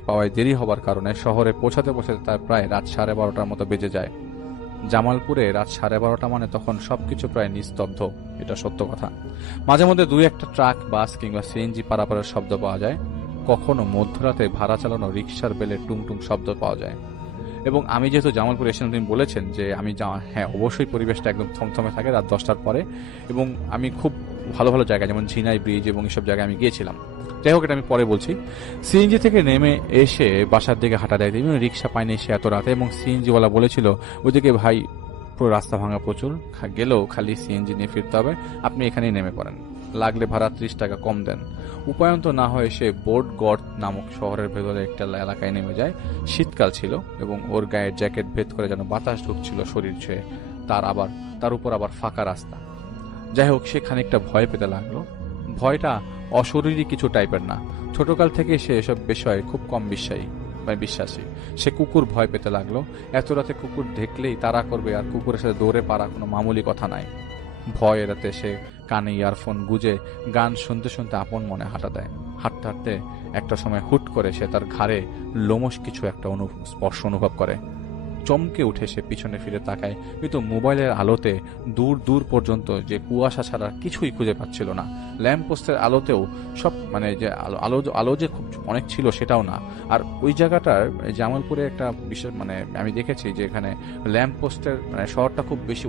পাওয়ায় দেরি হবার কারণে শহরে পৌঁছাতে তার প্রায় রাত 12:30 মতো বেজে যায়। জামালপুরে রাত 12:30 মানে তখন সবকিছু প্রায় নিস্তব্ধ, এটা সত্য কথা। মাঝে মধ্যে 2-1টা ট্রাক, বাস কিংবা সিএনজি পারাপারের শব্দ পাওয়া যায়। কখনো মধ্যরাতে ভাড়া চালানো রিক্সার বেলের টুংটুং শব্দ পাওয়া যায়। এবং আমি যেহেতু জামালপুর এসেছেন, তিনি বলেছেন যে হ্যাঁ, অবশ্যই পরিবেশটা একদম থমথমে থাকে রাত 10টার পরে। এবং আমি খুব ভালো ভালো জায়গায় যেমন ঝিনাই ব্রিজ এবং এসব জায়গায় আমি গিয়েছিলাম। যাই হোক, এটা আমি পরে বলছি। সিএনজি থেকে নেমে এসে বাসার দিকে হাঁটা দেয়। রিক্সা পায়নি সে এত রাতে, এবং সিএনজিওয়ালা বলেছিল ওইদিকে ভাই পুরো রাস্তা ভাঙা প্রচুর, গেলেও খালি সিএনজি নিয়ে ফিরতে হবে, আপনি এখানেই নেমে পড়েন, লাগলে ভাড়া 30 টাকা কম দেন। উপায়ন্ত না হয়ে সে বোর্ডগড় নামক শহরের ভেতরে একটা এলাকায় নেমে যায়। শীতকাল ছিল এবং ওর গায়ের জ্যাকেট ভেদ করে যেন বাতাস ঢুকছিল শরীর ছুঁয়ে। তার উপর আবার ফাঁকা রাস্তা। যাই হোক, সে খানিকটা ভয় পেতে লাগলো। ভয়টা অশরীরী কিছু টাইপের না। ছোটকাল থেকে সে এসব বিষয়ে খুব কম বিশ্বাসী। সে কুকুর ভয় পেতে লাগলো। এত রাতে কুকুর দেখলেই তাড়া করবে, আর কুকুরের সাথে দৌড়ে পারা কোনো মামুলি কথা নাই। ভয় এড়াতে সে কানে ইয়ারফোন গুজে গান শুনতে শুনতে আপন মনে হাঁটা দেয়। হাঁটতে হাঁটতে একটা সময় হুট করে সে তার ঘাড়ে লোমশ কিছু একটা স্পর্শ অনুভব করে। চমকে উঠে সে পিছনে ফিরে তাকায়, কিন্তু মোবাইলের আলোতে দূর দূর পর্যন্ত যে কুয়াশা ছাড়া কিছুই খুঁজে পাচ্ছিল না। ল্যাম্প পোস্টের আলোতেও সব মানে যে আলো আলো যে খুব অনেক ছিল সেটাও না। আর ওই জায়গাটার জামালপুরে একটা বিশেষ মানে আমি দেখেছি যে এখানে ল্যাম্প পোস্টের মানে শহরটা খুব বেশি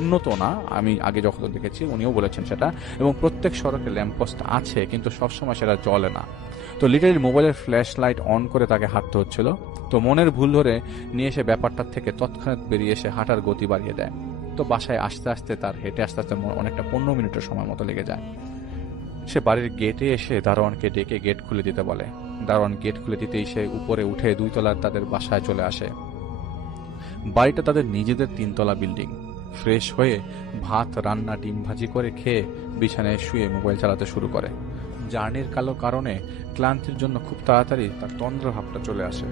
উন্নত না, আমি আগে যখন দেখেছি উনিও বলেছেন সেটা, এবং প্রত্যেক সড়কে ল্যাম্প পোস্ট আছে কিন্তু সবসময় সেটা জ্বলে না। তো লিটারেলি মোবাইলের ফ্ল্যাশ লাইট অন করে তাকে হাঁটতে হচ্ছিল। তো মনের ভুল ধরে নিয়ে এসে ব্যাপারটার থেকে তৎক্ষণাৎ বেরিয়ে এসে হাঁটার গতি বাড়িয়ে দেয়। তো বাসায় আসতে আসতে তার হেঁটে আসতে আসতে অনেকটা 15 মিনিটের সময় মতো লেগে যায়। সে বাড়ির গেটে এসে দারোয়ানকে ডেকে গেট খুলে দিতে বলে। দারোয়ান গেট খুলে দিতেই সে উপরে উঠে 2 তলার তাদের বাসায় চলে আসে। বাড়িটা তাদের নিজেদের 3 তলা বিল্ডিং। ফ্রেশ হয়ে ভাত রান্না ডিম ভাজি করে খেয়ে বিছানায় শুয়ে মোবাইল চালাতে শুরু করে। জার্নির কারণে ক্লান্তির জন্য খুব তাড়াতাড়ি তার তন্দ্রাভাবটা চলে আসে।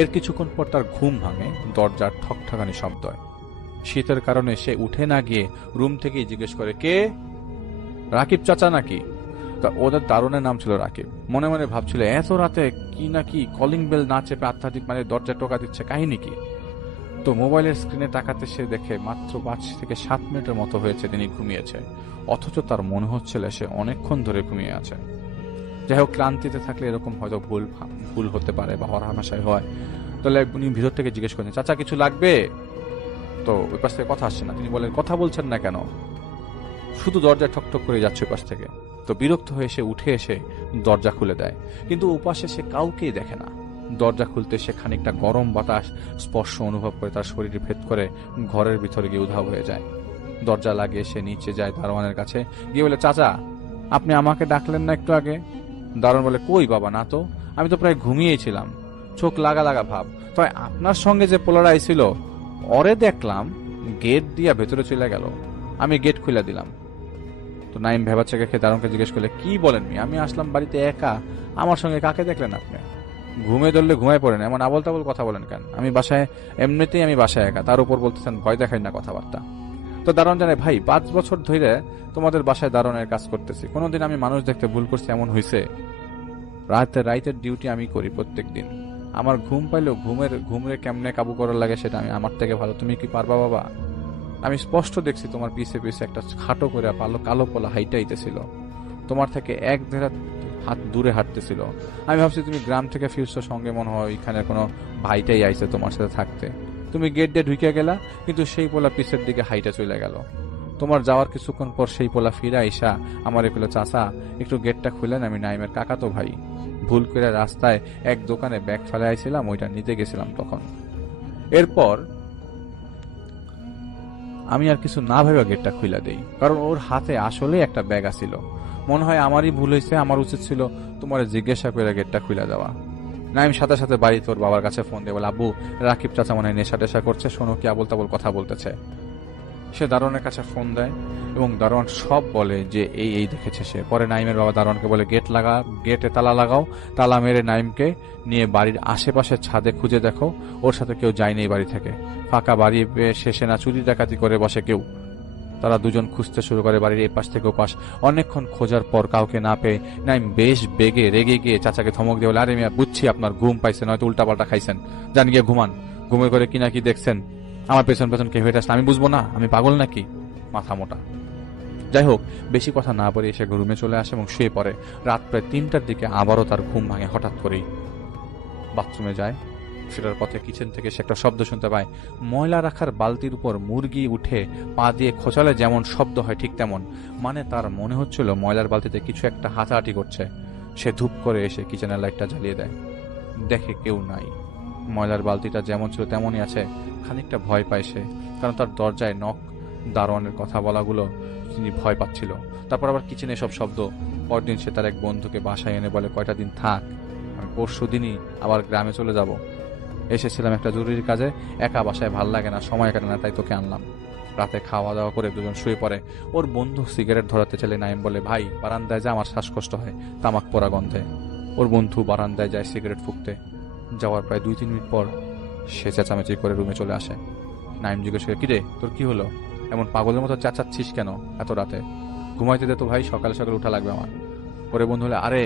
এর কিছুক্ষণ পর তার ঘুম ভাঙে দরজার ঠকঠকানি শব্দ হয়। শীতের কারণে সে উঠে না গিয়ে রুম থেকেই জিজ্ঞেস করে, কে? রাকিব চাচা নাকি? তা ওদের দারুণের নাম ছিল রাকিব। মনে মনে ভাবছিল এত রাতে কি নাকি কলিং বেল না চেপে আধ্যাত্মিক মানে দরজা টোকা দিচ্ছে, কাহিনী কি? তো মোবাইলের স্ক্রিনে তাকাতে সে দেখে মাত্র 5 থেকে 7 মিনিটের মতো হয়েছে তিনি ঘুমিয়েছে, অথচ তার মনে হচ্ছিল সে অনেকক্ষণ ধরে ঘুমিয়ে আছে। যাই হোক, ক্লান্তিতে থাকলে এরকম হয়তো ভুল হতে পারে বা হরহামেশাই হয়। তাহলে উনি ভিতর থেকে জিজ্ঞেস করেন, চাচা কিছু লাগবে? তো ওই পাশ থেকে কথা আসছে না। তিনি বলেন, কথা বলছেন না কেন? শুধু দরজা ঠকঠক করে যাচ্ছে ওই পাশ থেকে। তো বিরক্ত হয়ে সে উঠে এসে দরজা খুলে দেয়, কিন্তু ওপাশে সে কাউকেই দেখে না। দরজা খুলতে সে খানিকটা গরম বাতাস স্পর্শ অনুভব করে তার শরীরে ভেদ করে ঘরের ভিতরে গিয়ে উধাও হয়ে যায়। দরজা লাগিয়ে সে নিচে যায় দারোয়ানের কাছে, গিয়ে বলে, চাচা আপনি আমাকে ডাকলেন না একটু আগে? দারোয়ান বলে, কই বাবা, না তো, আমি তো প্রায় ঘুমিয়েছিলাম, চোখ লাগা লাগা ভাব। তবে আপনার সঙ্গে যে পোলারা আইছিল ওরে দেখলাম গেট দিয়া ভেতরে চলে গেল, আমি গেট খুলে দিলাম। তো নাইম ভেবাচ্ছে খেয়ে দারোয়ানকে জিজ্ঞেস করলে, কি বলেন মি, আমি আসলাম বাড়িতে একা, আমার সঙ্গে কাকে দেখলেন আপনি? ঘুমে ধরলে ঘুমায় পড়েন, এমন আবল তাবল কথা বলেন কেন? আমি বাসায় এমনিতেই আমি বাসায় একা, তার উপর বলতেছেন ভয় দেখাই না কথাবার্তা। তো দারোয়ান জানে, ভাই 5 বছর ধরে তোমাদের বাসায় দারোয়ানের কাজ করতেছি, কোনোদিন আমি মানুষ দেখতে ভুল করছি এমন হয়েছে? রাইতের ডিউটি আমি করি প্রত্যেক দিন, আমার ঘুম পাইলেও ঘুমরে কেমনে কাবু করার লাগে সেটা আমি আমার থেকে ভালো তুমি কি পারবা বাবা? আমি স্পষ্ট দেখছি তোমার পিছে পিছে একটা খাটো করে কালো পোলা হাইটাইতেছিল, তোমার থেকে 1-1.5 হাত দূরে হাঁটতেছিল। আমি ভাবছি তুমি গ্রাম থেকে ফিরছো, সঙ্গে মনে হয় এখানে কোনো ভাইটাই আইছে তোমার সাথে থাকতে। তুমি গেট দিয়ে ঢুকে গেলা, কিন্তু সেই পোলা পিছের দিকে হাইটা চলে গেল। তোমার যাওয়ার কিছুক্ষণ পর সেই পোলা ফিরে আইসা আমার এগুলো, চাচা একটু গেটটা খুলেন, আমি নাইমের কাকাতো ভাই, ভুল করে রাস্তায় এক দোকানে ব্যাগ ফেলে আইছিলাম, ওইটা নিতে গেছিলাম তখন। এরপর আমি আর কিছু না ভেবে গেটটা খুলে দেই, কারণ ওর হাতে আসলে একটা ব্যাগ আছিল। মনে হয় আমারই ভুল হয়েছে, আমার উচিত ছিল তোমার জিজ্ঞাসা করে গেটটা খুলে দেওয়া। নাইম সাথে সাথে বাড়ি তোর বাবার কাছে ফোন দিয়ে বলে, আব্বু রাকিব চাচা মনে হয় নেশা টেশা করছে, শোনো কি আবল তাবল কথা বলতেছে। সে দারোয়ানের কাছে ফোন দেয় এবং দারোয়ান সব বলে যে এই দেখেছে সে। পরে নাইমের বাবা দারোয়ানকে বলে, গেটে তালা লাগাও, তালা মেরে নাইমকে নিয়ে বাড়ির আশেপাশের ছাদে খুঁজে দেখো, ওর সাথে কেউ যায়নি বাড়ি থেকে, ফাঁকা বাড়ি শেষে না চুরি ডাকাতি করে বসে কেউ। তারা দুজন খুঁজতে শুরু করে বাড়ির এপাশ থেকে ওপাশ। অনেকক্ষণ খোঁজার পর কাউকে না পেয়ে নাইম বেশ বেগে রেগে গিয়ে চাচাকে ধমক দিয়ে বলে, আরে মিয়া বুঝছি আপনার ঘুম পাইছেন, হয়তো উল্টাপাল্টা খাইছেন, জান গিয়ে ঘুমান, ঘুমে করে কি নাকি দেখছেন, আমার পেছন পেছন কে হয়ে আসলে আমি বুঝবো না, আমি পাগল নাকি, মাথা মোটা। যাই হোক, বেশি কথা না বলে এসে রুমে চলে আসে এবং শুয়ে পড়ে। রাত প্রায় 3টার দিকে আবারও তার ঘুম ভাঙে হঠাৎ করেই। বাথরুমে যায়, ফেরার পথে কিচেন থেকে সে একটা শব্দ শুনতে পায়। ময়লা রাখার বালতির উপর মুরগি উঠে পা দিয়ে খোঁচালে যেমন শব্দ হয় ঠিক তেমন, মানে তার মনে হচ্ছিল ময়লার বালতিতে কিছু একটা হাতাহাতি করছে। সে ধূপ করে এসে কিচেনের লাইটটা জ্বালিয়ে দেয়, দেখে কেউ নাই। ময়লার বালতিটা যেমন ছিল তেমনই আছে। খানিকটা ভয় পায় সে, কারণ তার দরজায় নক, দারোয়ানের কথা বলাগুলো তিনি ভয় পাচ্ছিল। তারপর আবার কিচেনে সব শব্দ। পরদিন সে তার এক বন্ধুকে বাসায় এনে বলে, কয়টা দিন থাক, আমি পরশু দিনই আবার গ্রামে চলে যাব। এসেছিলাম একটা জরুরি কাজে, একা বাসায় ভাল লাগে না, সময় কাটে না, তাই তোকে আনলাম। রাতে খাওয়া দাওয়া করে দুজন শুয়ে পড়ে। ওর বন্ধু সিগারেট ধরাতে চলে, নাইম বলে, ভাই বারান্দায় যা, আমার শ্বাসকষ্ট হয় তামাক পোড়া গন্ধে। ওর বন্ধু বারান্দায় যায় সিগারেট ফুঁকতে। যাওয়ার প্রায় 2-3 মিনিট পর সে চেঁচামেচি করে রুমে চলে আসে। নাইম জিজ্ঞেস করে, কিরে তোর কি হলো, এমন পাগলের মতো চেঁচাচ্ছিস কেন এত রাতে? ঘুমাইতে দে তো ভাই, সকালে সকালে উঠা লাগবে আমার। ওরে বন্ধু হলে, আরে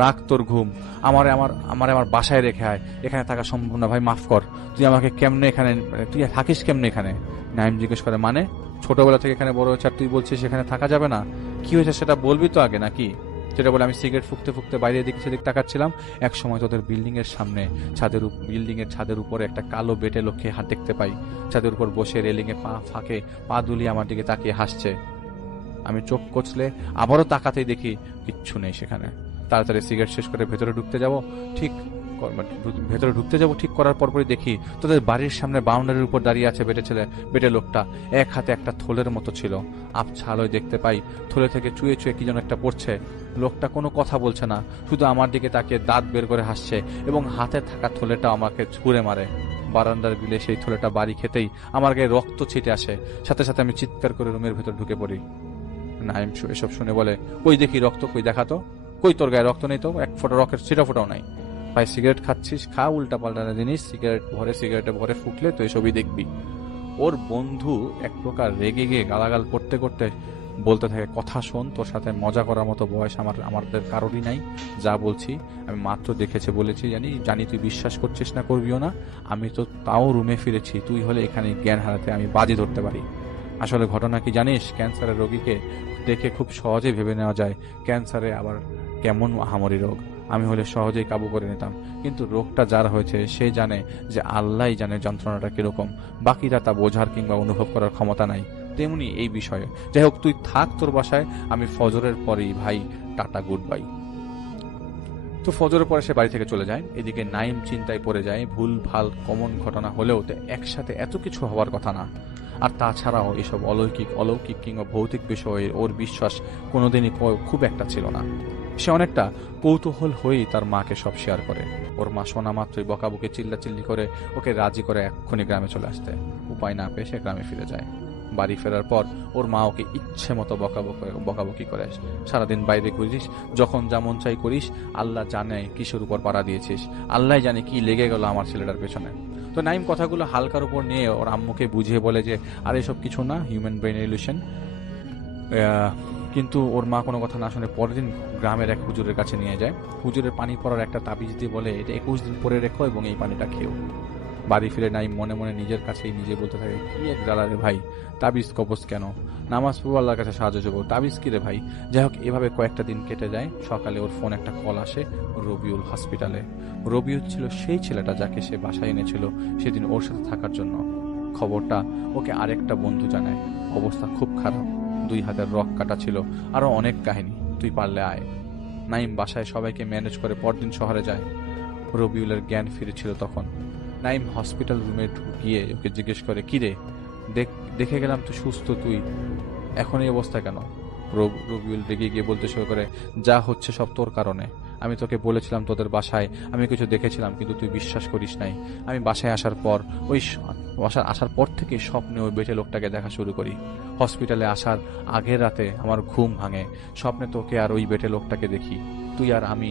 রাখ তোর ঘুম, আমারে আমার আমারে আমার বাসায় রেখে আয়, এখানে থাকা সম্ভব না ভাই, মাফ কর, তুই আমাকে কেমনে এখানে, তুই থাকিস কেমনে এখানে? নাইম জিজ্ঞেস করে, মানে ছোটবেলা থেকে এখানে বড় হচ্ছে আর তুই বলছিস এখানে থাকা যাবে না? কি হয়েছে সেটা বলবি তো আগে নাকি? যেটা বলে আমি সিগারেট ফুঁকতে ফুঁকতে বাইরে এদিক সেদিক তাকাচ্ছিলাম, এক সময় তোদের বিল্ডিং এর সামনে বিল্ডিং এর ছাদের উপরে একটা কালো বেটে লোককে হাত দেখতে পাই, ছাদের উপর বসে রেলিং এ পা ফাঁকে পা দুলিয়ে আমার দিকে তাকিয়ে হাসছে। আমি চোখ কচলে আবারও তাকাতেই দেখি কিচ্ছু নেই সেখানে। তাড়াতাড়ি সিগারেট শেষ করে ভেতরে ঢুকতে যাব, ঠিক করার পরপরই দেখি তোদের বাড়ির সামনে বাউন্ডারির উপর দাঁড়িয়ে আছে বেটে লোকটা। এক হাতে একটা থলের মতো ছিল, আবছা আলোয় দেখতে পাই থলে থেকে চুয়ে চুয়ে কি যেন একটা পড়ছে। লোকটা কোনো কথা বলছে না, শুধু আমার দিকে তাকিয়ে দাঁত বের করে হাসছে এবং হাতে থাকা থলেটা আমাকে ছুঁড়ে মারে। বারান্দার বিলে সেই থলেটা বাড়ি খেতেই আমার গায়ে রক্ত ছিটে আসে, সাথে সাথে আমি চিৎকার করে রুমের ভেতর ঢুকে পড়ি। নাইম এসব শুনে বলে, কই দেখি রক্ত, কই দেখাতো, কই তোর গায়ে রক্ত নেই তো, এক ফোঁটা রক্তের ছিটা ফোটাও নাই। ভাই সিগারেট খাচ্ছিস, খা, উল্টা পাল্টা জিনিস সিগারেটে ভরে ফুকলে তো এসবই দেখবি। ওর বন্ধু এক প্রকার রেগে গিয়ে গালাগাল করতে করতে বলতে থাকে, কথা শোন, তোর সাথে মজা করার মতো বয়স আমাদের কারোরই নাই, যা বলছি আমি মাত্র দেখেছে বলেছি, জানি তুই বিশ্বাস করছিস না, করবিও না, আমি তো তাও রুমে ফিরেছি, তুই হলে এখানে জ্ঞান হারাতে আমি বাজি ধরতে পারি। আসলে ঘটনা কি জানিস, ক্যান্সারের রোগীকে দেখে খুব সহজে ভেবে নেওয়া যায় ক্যান্সারে আবার কেমন আহামরি রোগ, আমি হলে সহজেই কাবু করে নিতাম, কিন্তু রোগটা যার হয়েছে সে জানে যে আল্লাহই জানে যন্ত্রণাটা কিরকম, বাকিরা তা বোঝার কিংবা অনুভব করার ক্ষমতা নাই। তেমনি এই বিষয়ে, যাই হোক তুই থাক তোর বাসায়, আমি ফজরের পরেই ভাই টাটা গুড বাই। তো ফজরের পরে সে বাড়ি থেকে চলে যায়। এদিকে নাইম চিন্তায় পড়ে যায়, ভুল ভাল কমন ঘটনা হলেও তো একসাথে এত কিছু হওয়ার কথা না। আর তাছাড়াও এসব অলৌকিক কিংবা ভৌতিক বিষয়ে ওর বিশ্বাস কোনোদিনই খুব একটা ছিল না। সে অনেকটা কৌতূহল হয়েই তার মাকে সব শেয়ার করে। ওর মা শোনা মাত্রই বকাবকি চিল্লাচিল্লি করে ওকে রাজি করে এক্ষুনি গ্রামে চলে আসতে। উপায় না পেয়ে সে গ্রামে ফিরে যায়। বাড়ি ফেরার পর ওর মা ওকে ইচ্ছে মতো বকাবকি করে, সারাদিন বাইরে ঘুরিস, যখন যেমন চাই করিস, আল্লাহ জানে কিসের উপর পাড়া দিয়েছিস, আল্লাহ জানে কি লেগে গেল আমার ছেলেটার পেছনে। তো নাইম কথাগুলো হালকার উপর নিয়ে ওর আম্মুকে বুঝিয়ে বলে যে আর এসব কিছু না, হিউম্যান ব্রেন ইলিউশন। কিন্তু ওর মা কোনো কথা না শুনে পরের দিন গ্রামের এক হুজুরের কাছে নিয়ে যায়। হুজুরের পানি পড়ার একটা তাবিজ দিয়ে বলে, এটা 21 দিন পরে রেখো এবং এই পানিটা খেও। বাড়ি ফিরে নাইম মনে মনে নিজের কাছেই নিজে বলতে থাকে, কি এক জ্বালা রে ভাই, তাবিজ কবজ কেন, নামাজ পড়বো আল্লাহর কাছে সাহায্য চাইবো, তাবিজ কি রে ভাই। যাই হোক, এভাবে কয়েকটা দিন কেটে যায়। সকালে ওর ফোন একটা কল আসে রবিউল হসপিটালে। রবিউল ছিল সেই ছেলেটা যাকে সে বাসায় এনেছিল সেদিন ওর সাথে থাকার জন্য। খবরটা ওকে আরেকটা বন্ধু জানায়, অবস্থা খুব খারাপ, 2 হাতের রক কাটা ছিল, আরো অনেক কাহিনী, তুই পারলে আয়। নাইম বাসায় সবাইকে ম্যানেজ করে পরদিন শহরে যায়। রবিউলের জ্ঞান ফিরেছিল তখন। নাইম হসপিটাল রুমে গিয়ে ওকে জিজ্ঞেস করে, কি রে, দেখে গেলাম তুই সুস্থ, তুই এখন এই অবস্থা কেন? রবিউল রেগে গিয়ে বলতে শুরু করে, যা হচ্ছে সব তোর কারণে। আমি তোকে বলেছিলাম তোদের বাসায় আমি কিছু দেখেছিলাম, কিন্তু তুই বিশ্বাস করিস নাই। আমি বাসায় আসার পর থেকে স্বপ্নে ওই বেটে লোকটাকে দেখা শুরু করি। হসপিটালে আসার আগের রাতে আমার ঘুম ভাঙে, স্বপ্নে তোকে আর ওই বেটে লোকটাকে দেখি। তুই আর আমি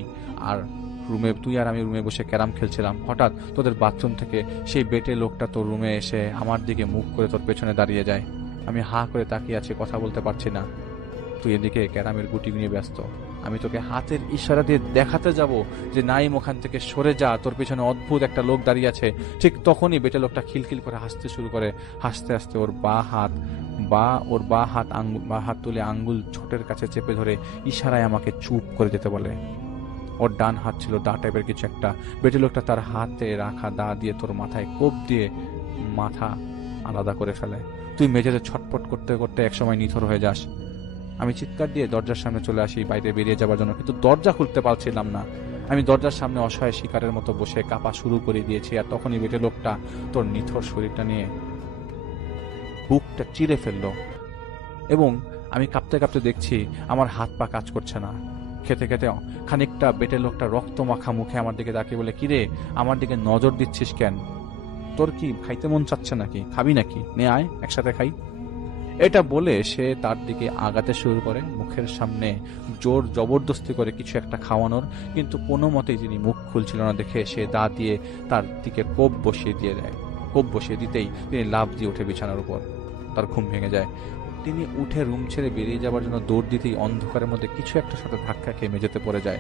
রুমে বসে ক্যারাম খেলছিলাম, হঠাৎ তোদের বাথরুম থেকে সেই বেটে লোকটা তোর রুমে এসে আমার দিকে মুখ করে তোর পেছনে দাঁড়িয়ে যায়। আমি হা করে তাকিয়ে আছি, কথা বলতে পারছি না। তুই এদিকে ক্যারামের গুটি নিয়ে ব্যস্ত। আমি তোকে হাতের ইশারা দিয়ে দেখাতে যাব যে নাইম ওখান থেকে সরে যা, তোর পেছনে অদ্ভুত একটা লোক দাঁড়িয়ে আছে। ঠিক তখনই বেটে লোকটা খিলখিল করে হাসতে শুরু করে। হাসতে হাসতে ওর বা হাত তুলে আঙ্গুল ছোটের কাছে চেপে ধরে ইশারায় আমাকে চুপ করে যেতে বলে। ওর ডান হাত ছিল দা টাইপের কিছু একটা। বেটে লোকটা তার হাতে রাখা দা দিয়ে তোর মাথায় কোপ দিয়ে মাথা আলাদা করে ফেলে। তুই মেঝেতে ছটপট করতে করতে একসময় নিথর হয়ে যাস। আমি চিৎকার দিয়ে দরজার সামনে চলে আসি বাইরে বেরিয়ে যাবার জন্য, কিন্তু দরজা খুলতে পারছিলাম না। আমি দরজার সামনে অসহায় শিকারের মতো বসে কাঁপা শুরু করে দিয়েছি। আর তখনই বেটে লোকটা তোর নিথর শরীরটা নিয়ে বুকটা চিরে ফেললো এবং আমি কাঁপতে কাঁপতে দেখছি আমার হাত পা কাজ করছে না। খেতে খেতে খানিকটা বেটে লোকটা রক্ত মাখা মুখে আমার দিকে তাকিয়ে বলে, কিরে আমার দিকে নজর দিচ্ছিস কেন? তোর কি খাইতে মন চাচ্ছে নাকি? খাবি নাকি? নে আয় একসাথে খাই। এটা বলে সে তার দিকে আগাতে শুরু করে, মুখের সামনে জোর জবরদস্তি করে কিছু একটা খাওয়ানোর, কিন্তু কোনো মতেই যিনি মুখ খুলছিল না দেখে সে দা দিয়ে তার দিকে কোপ বসিয়ে দিতেই তিনি লাফ দিয়ে উঠে বিছানার উপর। তার ঘুম ভেঙে যায়। তিনি উঠে রুম ছেড়ে বেরিয়ে যাবার জন্য দৌড় দিতেই অন্ধকারের মধ্যে কিছু একটা সাথে ধাক্কা খেয়ে মেঝেতে পড়ে যায়।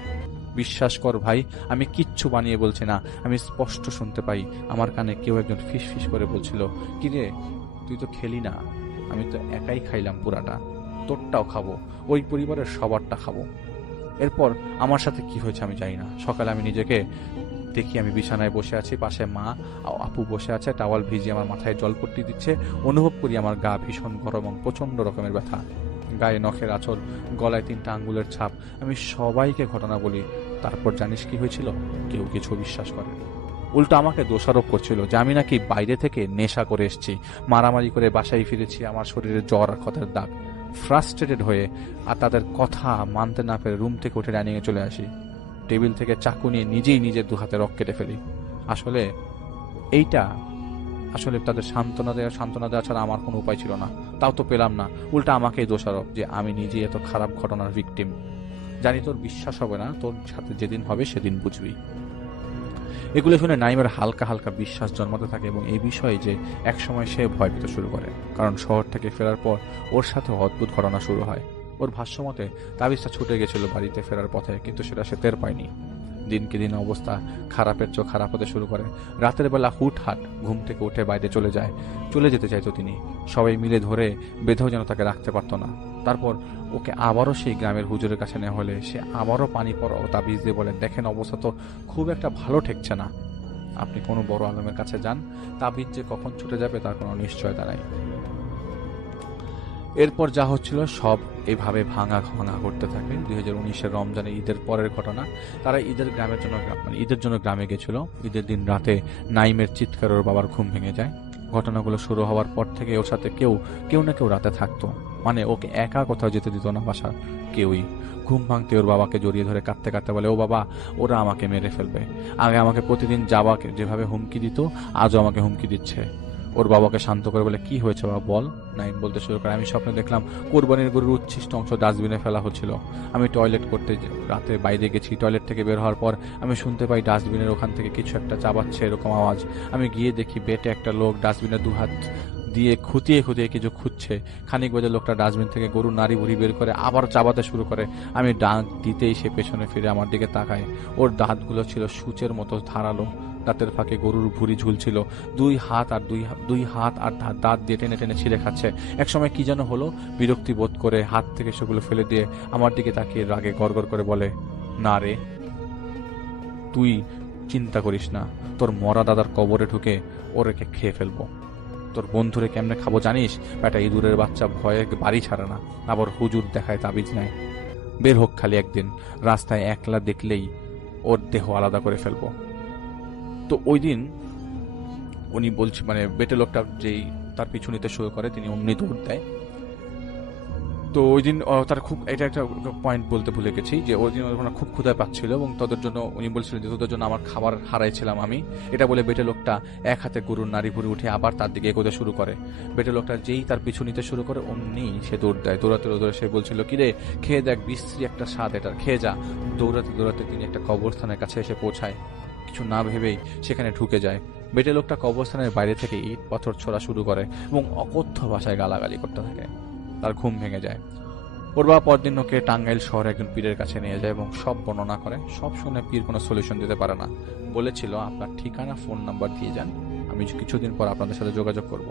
বিশ্বাস কর ভাই, আমি কিচ্ছু বানিয়ে বলছি না। আমি স্পষ্ট শুনতে পাই আমার কানে কেউ একজন ফিস ফিস করে বলছিল, কিরে তুই তো খেলি না, আমি তো একাই খাইলাম পুরাটা, তোরটাও খাবো, ওই পরিবারের সবারটা খাবো। এরপর আমার সাথে কি হয়েছে আমি জানি না। সকালে আমি নিজেকে দেখি আমি বিছানায় বসে আছি, পাশে মা আপু বসে আছে, টাওয়াল ভিজিয়ে আমার মাথায় জলপট্টি দিচ্ছে। অনুভব করি আমার গা ভীষণ গরম এবং প্রচন্ড রকমের ব্যথা, গায়ে নখের আঁচড়, গলায় 3টা আঙ্গুলের ছাপ। আমি সবাইকে ঘটনা বলি। তারপর জানিস কি হয়েছিল? কেউ কিছু বিশ্বাস করে, উল্টো আমাকে দোষারোপ করছিল যে আমি নাকি বাইরে থেকে নেশা করে এসেছি, মারামারি করে বাসায় ফিরেছি, আমার শরীরে জ্বর আর ক্ষতের দাগ। ফ্রাস্ট্রেটেড হয়ে আর তাদের কথা মানতে না পেরে রুম থেকে উঠে ডাইনিংয়ে চলে আসি। টেবিল থেকে চাকু নিয়ে নিজেই নিজের 2 হাতে রক কেটে ফেলি। আসলে তাদের সান্ত্বনা দেওয়া ছাড়া আমার কোনো উপায় ছিল না। তাও তো পেলাম না, উল্টা আমাকেই দোষারোপ যে আমি নিজেই এত খারাপ ঘটনার ভিকটিম। জানি তোর বিশ্বাস হবে না, তোর সাথে যেদিন হবে সেদিন বুঝবি। এগুলো শুনে নাইমের হালকা হালকা বিশ্বাস জন্মাতে থাকে এবং এই বিষয়ে যে একসময় সে ভয় পেতে শুরু করে, কারণ শহর থেকে ফেরার পর ওর সাথে অদ্ভুত ঘটনা শুরু হয়। ওর ভাষ্যমতে তাবিজটা ছুটে গেছিল বাড়িতে ফেরার পথে, কিন্তু সেটা সে টের পায়নি। দিনকে দিন অবস্থা খারাপের চেয়ে খারাপ হতে শুরু করে। রাতের বেলা হুটহাট ঘুম থেকে উঠে বাইরে চলে যেতে চাইতো তিনি। সবাই মিলে ধরে বেঁধেও যেন তাকে রাখতে পারত না। তারপর ওকে আবারও সেই গ্রামের হুজুরের কাছে নেওয়া হলে সে আবারও পানি পড়া ও তাবিজ দিয়ে বলেন, দেখেন অবস্থা তো খুব একটা ভালো ঠেকছে না, আপনি কোনো বড় আলমের কাছে যান, তাবিজ যে কখন ছুটে যাবে তার কোনো নিশ্চয়তা নাই। এরপর যা হচ্ছিল সব এভাবে ভাঙা করতে থাকে। 2019-এর রমজানে ঈদের পরের ঘটনা। তারা ঈদের জন্য গ্রামে গেছিল। ঈদের দিন রাতে নাইমের চিৎকার ওর বাবার ঘুম ভেঙে যায়। ঘটনাগুলো শুরু হওয়ার পর থেকে ওর সাথে কেউ না কেউ রাতে থাকতো, মানে ওকে একা কোথাও যেতে দিত না বাসার কেউই। ঘুম ভাঙতে ওর বাবাকে জড়িয়ে ধরে কাঁদতে কাঁদতে বলে, ও বাবা, ওরা আমাকে মেরে ফেলবে। আগে আমাকে প্রতিদিন যাবাকে যেভাবে হুমকি দিত আজও আমাকে হুমকি দিচ্ছে। ওর বাবাকে শান্ত করে বলে, কি হয়েছে বাবা বল। নাইম বলতে শুরু করে, আমি স্বপ্নে দেখলাম কোরবানির গরুর উচ্ছিষ্ট অংশ ডাস্টবিনে ফেলা হচ্ছিল। আমি টয়লেট করতে রাতে বাইরে গেছি, টয়লেট থেকে বের হওয়ার পর আমি শুনতে পাই ডাস্টবিনের ওখান থেকে কিছু একটা চাবাচ্ছে এরকম আওয়াজ। আমি গিয়ে দেখি বেটে একটা লোক ডাস্টবিনের 2 হাত দিয়ে খুঁটিয়ে কিছু খুঁজছে। খানিক বাজে লোকটা ডাস্টবিন থেকে গরুর নাড়ি ভুড়ি বের করে আবার চাবাতে শুরু করে। আমি ডাক দিতেই সে পেছনে ফিরে আমার দিকে তাকায়। ওর দাঁতগুলো ছিল সূচের মতো ধারালো, দাঁতের ফাঁকে গরুর ভুঁড়ি ঝুলছিল। দুই হাত আর দাঁত দিয়ে টেনে টেনে ছিঁড়ে খাচ্ছে। একসময় কি যেন হলো, বিরক্তি বোধ করে হাত থেকে সেগুলো ফেলে দিয়ে আমার দিকে তাকিয়ে রাগে গড়গড় করে বলে, না রে, তুই চিন্তা করিস না, তোর মরা দাদার কবরে ঢুকে ওরেকে খেয়ে ফেলবো। তোর বন্ধুরে কেমনে খাবো জানিস? বেটা ইঁদুরের বাচ্চা ভয়ে বাড়ি ছাড়ে না, আবার হুজুর দেখায় তাবিজ নেয়। বের হোক খালি একদিন, রাস্তায় একলা দেখলেই ওর দেহ আলাদা করে ফেলবো। তো ওই দিন উনি বলছে, মানে বেটে লোকটা যেই তার পিছু নিতে শুরু করে তিনি অমনি দৌড় দেয়। তো ওই দিন তার খুব, এটা একটা পয়েন্ট বলতে ভুলে গেছি, যে ওই দিন ওনার খুব ক্ষুধা পাচ্ছিল এবং তাদের জন্য উনি বলছিলেন যে তোদের জন্য আমার খাবার হারাইছিলাম আমি। এটা বলে বেটে লোকটা এক হাতে গরুর নাড়ি ভুড়ি উঠে আবার তার দিকে এগোতে শুরু করে। বেটে লোকটা যেই তার পিছু নিতে শুরু করে অমনি সে দৌড় দেয়। দৌড়াতে সে বলছিল, কিরে খেয়ে দেখ, বিশ্রী একটা স্বাদ এটার, খেয়ে যা। দৌড়াতে তিনি একটা কবরস্থানের কাছে এসে পৌঁছায়। কিছু না ভেবেই সেখানে ঢুকে যায়। বেটে লোকটা কবরস্থানের বাইরে থেকে ইট পাথর ছোড়া শুরু করে এবং অকথ্য ভাষায় গালাগালি করতে থাকে। তার ঘুম ভেঙে যায়। ওর বাবা পরদিন ওকে টাঙ্গাইল শহরে একজন পীরের কাছে নিয়ে যায় এবং সব বর্ণনা করে। সব শুনে পীর কোনো সলিউশন দিতে পারে না। বলেছিল, আপনার ঠিকানা ফোন নাম্বার দিয়ে যান, আমি কিছুদিন পর আপনাদের সাথে যোগাযোগ করব।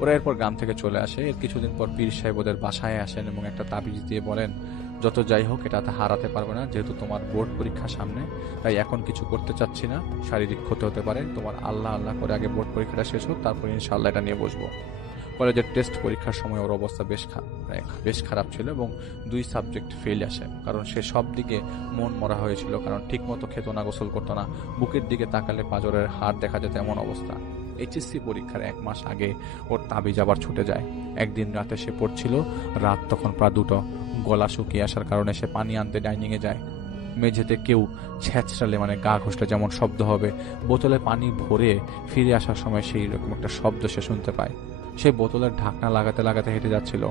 ওরা এরপর গ্রাম থেকে চলে আসে। এর কিছুদিন পর পীর সাহেব ওদের বাসায় আসেন এবং একটা তাবিজ দিয়ে বলেন, যত যাই হোক এটা হারাতে পারবে না, যেহেতু তোমার বোর্ড পরীক্ষা সামনে, তাই এখন কিছু করতে চাচ্ছি না, শারীরিক ক্ষতি হতে পারে, তোমার আল্লাহ করে আগে বোর্ড পরীক্ষাটা শেষ হোক, তারপর ইনশাআল্লাহ এটা নিয়ে বসবো। কলেজের টেস্ট পরীক্ষার সময় ওর অবস্থা বেশ খারাপ ছিল এবং 2 সাবজেক্ট ফেল আসে, কারণ সে সব দিকে মন মরা হয়েছিল, কারণ ঠিক মতো খেত না, গোসল করতো না, বুকের দিকে তাকালে পাঁজরের হাড় দেখা যেত এমন অবস্থা। এইচএসসি পরীক্ষার 1 মাস আগে ওর তাবিজ আবার ছুটে যায়। একদিন রাতে সে পড়ছিল, রাত তখন প্রায় 2টো। গলা শুকিয়ে আসার কারণে সে পানি আনতে ডাইনিংয়ে যায়। মেঝেতে কেউ ছ্যাঁচড়ালে, মানে গা ঘষলে যেমন শব্দ হবে, বোতলে পানি ভরে ফিরে আসার সময় সেই রকম একটা শব্দ সে শুনতে পায়। সে বোতলের ঢাকনা লাগাতে হেঁটে যাচ্ছিল।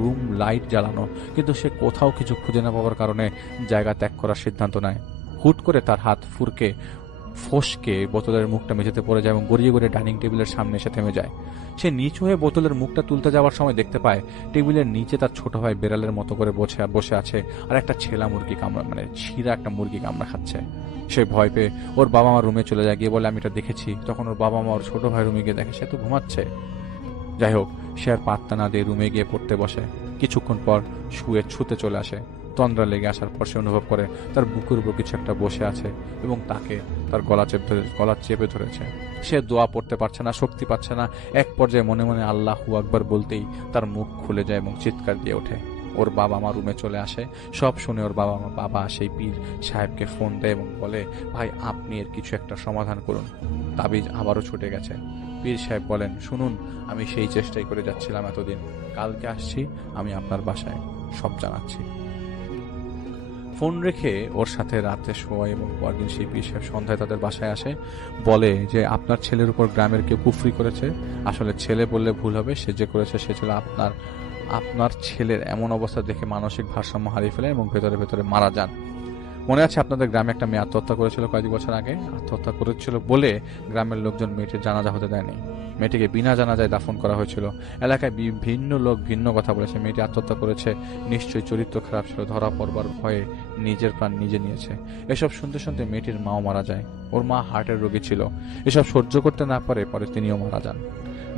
রুম লাইট জ্বালানো, কিন্তু সে কোথাও কিছু খুঁজে না পাওয়ার কারণে জায়গা ত্যাগ করার সিদ্ধান্ত নেয়। হুট করে তার হাত ফসকে বোতলের মুখটা মেঝেতে পড়ে যায় এবং গড়িয়ে গড়িয়ে ডাইনিং টেবিলের সামনে এসে থেমে যায়। সে নিচু হয়ে বোতলের মুখটা তুলতে যাওয়ার সময় দেখতে পায় টেবিলের নিচে তার ছোট ভাই বেড়ালের মতো করে বসে আছে আর একটা ছেলা মুরগি কামড়া ছিঁড়া একটা মুরগি কামড়া খাচ্ছে। সে ভয় পেয়ে ওর বাবা মা রুমে চলে যায়, গিয়ে বলে আমি এটা দেখেছি। তখন ওর বাবা মা ওর ছোট ভাই রুমে গিয়ে দেখে সে তো ঘুমাচ্ছে। যাই হোক, সে আর পাত্তা না দিয়ে রুমে গিয়ে পড়তে বসে। কিছুক্ষণ পর শুয়ে ছুতে চলে আসে। তন্দ্রা লেগে আসার পর সে অনুভব করে তার বুকের উপর কিছু একটা বসে আছে এবং তাকে তার গলা চেপে ধরেছে। সে দোয়া পড়তে পারছে না, শক্তি পাচ্ছে না। এক পর্যায়ে মনে মনে আল্লাহু আকবার বলতেই তার মুখ খুলে যায় এবং চিৎকার দিয়ে ওঠে। ওর বাবা মা রুমে চলে আসে। সব শুনে ওর বাবা সেই পীর সাহেবকে ফোন দেয় এবং বলে, ভাই আপনি এর কিছু একটা সমাধান করুন। তাবিজ আবারও ছুটে গেছে। পীর সাহেব বলেন, শুনুন, আমি সেই চেষ্টাই করে যাচ্ছিলাম এতদিন। কালকে আসছি আমি আপনার বাসায়, সব জানাচ্ছি। ফোন রেখে ওর সাথে রাতে শোয় এবং পরদিন সেই পীর সাহেব সন্ধ্যায় তাদের বাসায় আসে। বলে যে আপনার ছেলের উপর গ্রামের কেউ কুফরি করেছে। আসলে ছেলে বললে ভুল হবে, সে যে করেছে সে ছিল আপনার ছেলের এমন অবস্থা দেখে মানসিক ভারসাম্য হারিয়ে ফেলে এবং ভেতরে ভেতরে মারা যান। মনে আছে আপনাদের গ্রামে একটা মেয়ে আত্মহত্যা করেছিল কয়েক বছর আগে? আত্মহত্যা করেছিল বলে গ্রামের লোকজন মেয়েটির জানাজা হতে দেয়নি। মেয়েটিকে বিনা জানাজায় দাফন করা হয়েছিল। এলাকায় বিভিন্ন লোক ভিন্ন কথা বলেছে। মেয়েটি আত্মহত্যা করেছে, নিশ্চয়ই চরিত্র খারাপ ছিল, ধরা পড়বার ভয়ে নিজের প্রাণ নিজে নিয়েছে। এসব শুনতে শুনতে মেয়েটির মাও মারা যায়। ওর মা হার্টের রোগী ছিল। এসব সহ্য করতে না পারে পরে তিনিও মারা যান।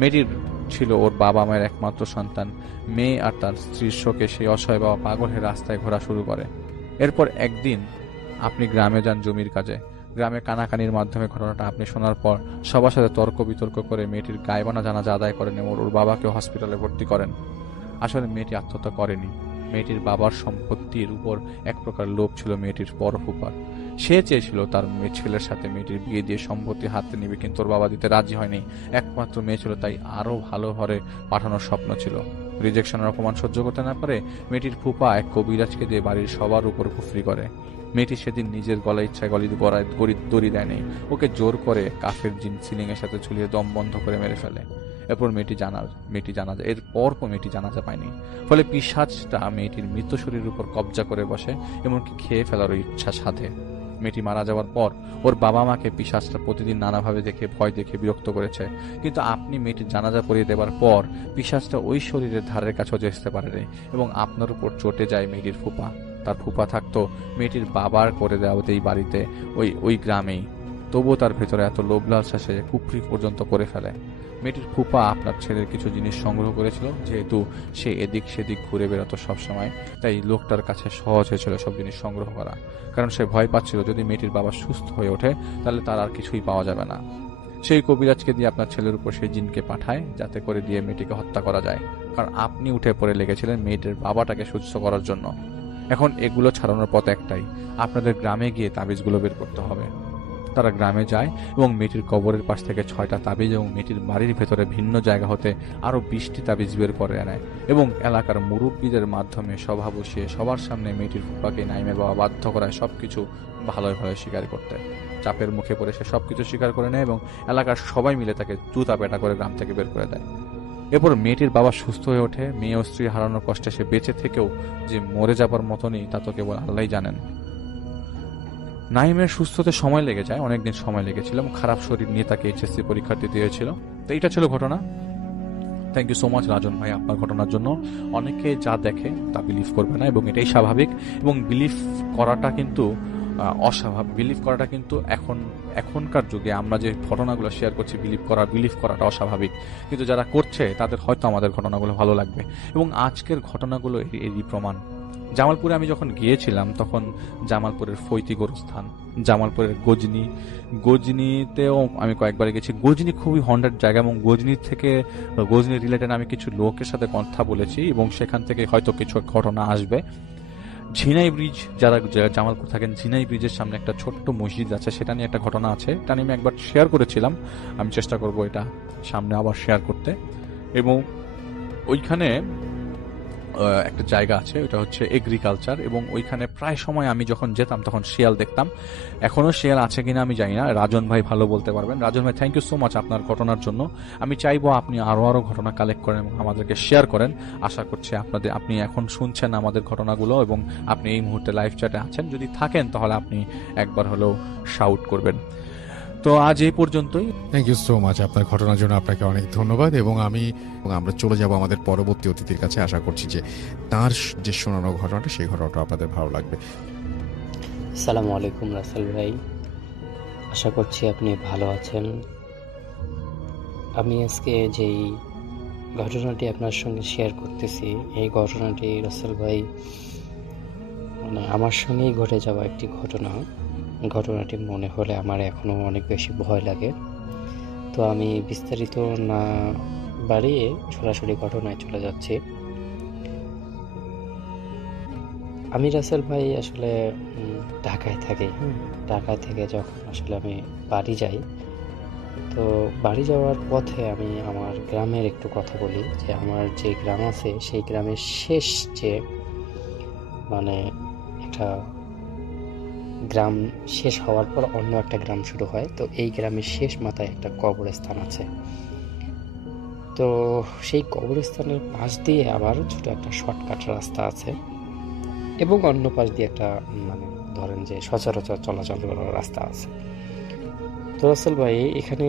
মেয়েটির ছিল ওর বাবা মায়ের একমাত্র সন্তান। মেয়ে আর তার স্ত্রীর শোকে সেই অসহায় বাবা পাগল হয়ে রাস্তায় ঘোরা শুরু করে। এরপর একদিন আপনি গ্রামে যান জমির কাজে। গ্রামে কানাকানির মাধ্যমে ঘটনাটা আপনি শোনার পর সবার সাথে তর্ক বিতর্ক করে মেয়েটির গায়েবানা জানাজা আদায় করেন এবং ওর বাবাকে হসপিটালে ভর্তি করেন। আসলে মেয়েটি আত্মহত্যা করেনি। মেয়েটির বাবার সম্পত্তির উপর এক প্রকার লোভ ছিল মেয়েটির বড় ফুপার। সে চেয়েছিল তার ছেলের সাথে মেয়েটির বিয়ে দিয়ে সম্পত্তি হাতে নিবে, কিন্তু ওর বাবা দিতে রাজি হয়নি। একমাত্র মেয়ে ছিল, তাই আরো ভালো ঘরে পাঠানোর স্বপ্ন ছিল। রিজেকশনের অপমান সহ্য করতে না পারে মেয়েটির ফুপা এক কবিরাজকে দিয়ে বাড়ির সবার উপর কুফরি করে। মেয়েটি সেদিন নিজের গলা ইচ্ছায় দড়ি দেয়নি, ওকে জোর করে কাফের জিন সিলিং এর সাথে ঝুলিয়ে দম বন্ধ করে মেরে ফেলে। এরপর মেয়েটি জানাজা পায়নি। ফলে পিশাচটা মেয়েটির মৃত শরীরের উপর কবজা করে বসে, এমনকি খেয়ে ফেলার ইচ্ছা সাধে। মেয়েটি মারা যাওয়ার পর ওর বাবা মাকে পিশাচটা প্রতিদিন নানাভাবে দেখে ভয় দেখে বিরক্ত করেছে, কিন্তু আপনি মেয়েটির জানাজা পড়িয়ে দেবার পর পিশাচটা ওই শরীরের ধারের কাছেও যেতে পারেনি এবং আপনার উপর চটে যায় মেয়েটির ফুপা। তার ফুপা থাকতো মেয়েটির বাবার করে দেওয়াতেই বাড়িতে ওই গ্রামেই, তবুও তার ভেতরে এত লোভ লালসা সে কুফরি পর্যন্ত করে ফেলে। মেয়েটির ফুপা আপনার ছেলের কিছু জিনিস সংগ্রহ করেছিল, যেহেতু সে এদিক সেদিক ঘুরে বেড়াতো সবসময়, তাই লোকটার কাছে সহজ হয়েছিল সব জিনিস সংগ্রহ করা। কারণ সে ভয় পাচ্ছিল যদি মেয়েটির বাবা সুস্থ হয়ে ওঠে তাহলে তার আর কিছুই পাওয়া যাবে না। সেই কবিরাজকে দিয়ে আপনার ছেলের উপর সেই জিনকে পাঠায় যাতে করে দিয়ে মেয়েটিকে হত্যা করা যায়, কারণ আপনি উঠে পড়ে লেগেছিলেন মেয়েটির বাবাটাকে সুস্থ করার জন্য। এখন এগুলো ছাড়ানোর পথ একটাই, আপনাদের গ্রামে গিয়ে তাবিজগুলো বের করতে হবে। তারা গ্রামে যায় এবং মেয়েটির কবরের পাশ থেকে 6টা তাবিজ এবং মেয়েটির বাড়ির ভেতরে ভিন্ন জায়গা হতে আরো 20টি তাবিজ বের করে আনায় এবং এলাকার মুরব্বীদের মাধ্যমে সভা বসিয়ে সবার সামনে মেয়েটির ফুপাকে নাইমের বাবা বাধ্য করায় সবকিছু ভালোই ভালো স্বীকার করতে। চাপের মুখে পড়ে সে সবকিছু স্বীকার করে নেয় এবং এলাকার সবাই মিলে তাকে জুতা পেটা করে গ্রাম থেকে বের করে দেয়। এরপর মেয়েটির বাবা সুস্থ হয়ে ওঠে। মেয়ে ও স্ত্রী হারানোর কষ্টে সে বেঁচে থেকেও যে মরে যাবার মতনই তা তো কেবল আল্লাহই জানেন। নাইমের সুস্থ হতে সময় লেগে যায়, অনেকদিন সময় লেগেছিল এবং খারাপ শরীর নিয়ে তাকে এইচএসসি পরীক্ষা দিতে হয়েছিল। তো এটা ছিল ঘটনা। থ্যাংক ইউ সো মাচ রাজন ভাই আপনার ঘটনার জন্য। অনেকে যা দেখে তা বিলিভ করবে না এবং এটাই স্বাভাবিক, এবং বিলিভ করাটা কিন্তু অস্বাভাবিক। বিলিভ করাটা কিন্তু এখনকার যুগে আমরা যে ঘটনাগুলো শেয়ার করছি বিলিভ করাটা অস্বাভাবিক, কিন্তু যারা করছে তাদের হয়তো আমাদের ঘটনাগুলো ভালো লাগবে এবং আজকের ঘটনাগুলো এরই প্রমাণ। জামালপুরে আমি যখন গিয়েছিলাম তখন জামালপুরের ফৈতি গোরস্থান, জামালপুরের গজনিতেও আমি কয়েকবার গেছি। গজনি খুবই হন্ডার জায়গা এবং গজনি রিলেটেড আমি কিছু লোকের সাথে কথা বলেছি এবং সেখান থেকে হয়তো কিছু ঘটনা আসবে। ঝিনাই ব্রিজ, যারা জামালপুর থাকেন, ঝিনাই ব্রিজের সামনে একটা ছোট্ট মসজিদ আছে, সেটা নিয়ে একটা ঘটনা আছে। এটা নিয়ে আমি একবার শেয়ার করেছিলাম, আমি চেষ্টা করব এটা সামনে আবার শেয়ার করতে। এবং ওইখানে একটা জায়গা আছে, ওটা হচ্ছে এগ্রিকালচার, এবং ওইখানে প্রায় সময় আমি যখন যেতাম তখন শিয়াল দেখতাম। এখনো শিয়াল আছে কিনা আমি জানি না, রাজন ভাই ভালো বলতে পারবেন। রাজন ভাই, থ্যাংক ইউ সো মাচ আপনার ঘটনার জন্য। আমি চাইবো আপনি আরো ঘটনা কালেক্ট করেন এবং আমাদেরকে শেয়ার করেন। আশা করছি আপনি এখন শুনছেন আমাদের ঘটনাগুলো এবং আপনি এই মুহূর্তে লাইভ চ্যাটে আছেন। যদি থাকেন তাহলে আপনি একবার হলেও শাউট করবেন। তো আজ এই পর্যন্তই। থ্যাংক ইউ সো মাচ আপনার ঘটনার জন্য, আপনাকে অনেক ধন্যবাদ। এবং আমরা চলে যাব আমাদের পরবর্তী অতিথির কাছে। আশা করছি যে তার যে শোনানো ঘটনাটা, সেই ঘটনাটা আপনাদের ভালো লাগবে। আসসালামু আলাইকুম রাসেল ভাই, আশা করছি আপনি ভালো আছেন। আমি আজকে যেই ঘটনাটি আপনার সঙ্গে শেয়ার করতেছি, এই ঘটনাটি রাসেল ভাই মানে আমার সঙ্গেই ঘটে যাওয়া একটি ঘটনা। ঘটনাটি মনে হলে আমার এখনও অনেক বেশি ভয় লাগে। তো আমি বিস্তারিত না বাড়িয়ে সরাসরি ঘটনায় চলে যাচ্ছি। আমি রাসেল ভাই আসলে ঢাকায় থাকি। ঢাকায় থেকে যখন আসলে আমি বাড়ি যাই, তো বাড়ি যাওয়ার পথে আমি আমার গ্রামের একটু কথা বলি যে আমার যে গ্রাম আছে সেই গ্রামের শেষ যে মানে একটা গ্রাম শেষ হওয়ার পর অন্য একটা গ্রাম শুরু হয়। তো এই গ্রামের শেষ মাথায় একটা কবরস্থান আছে। তো সেই কবরস্থানের পাশ দিয়ে আবার ছোট একটা শর্টকাট রাস্তা আছে এবং অন্য পাশ দিয়ে একটা মানে ধরেন যে সচরাচর চলাচল করার রাস্তা আছে। তো রাসেল ভাই, এখানে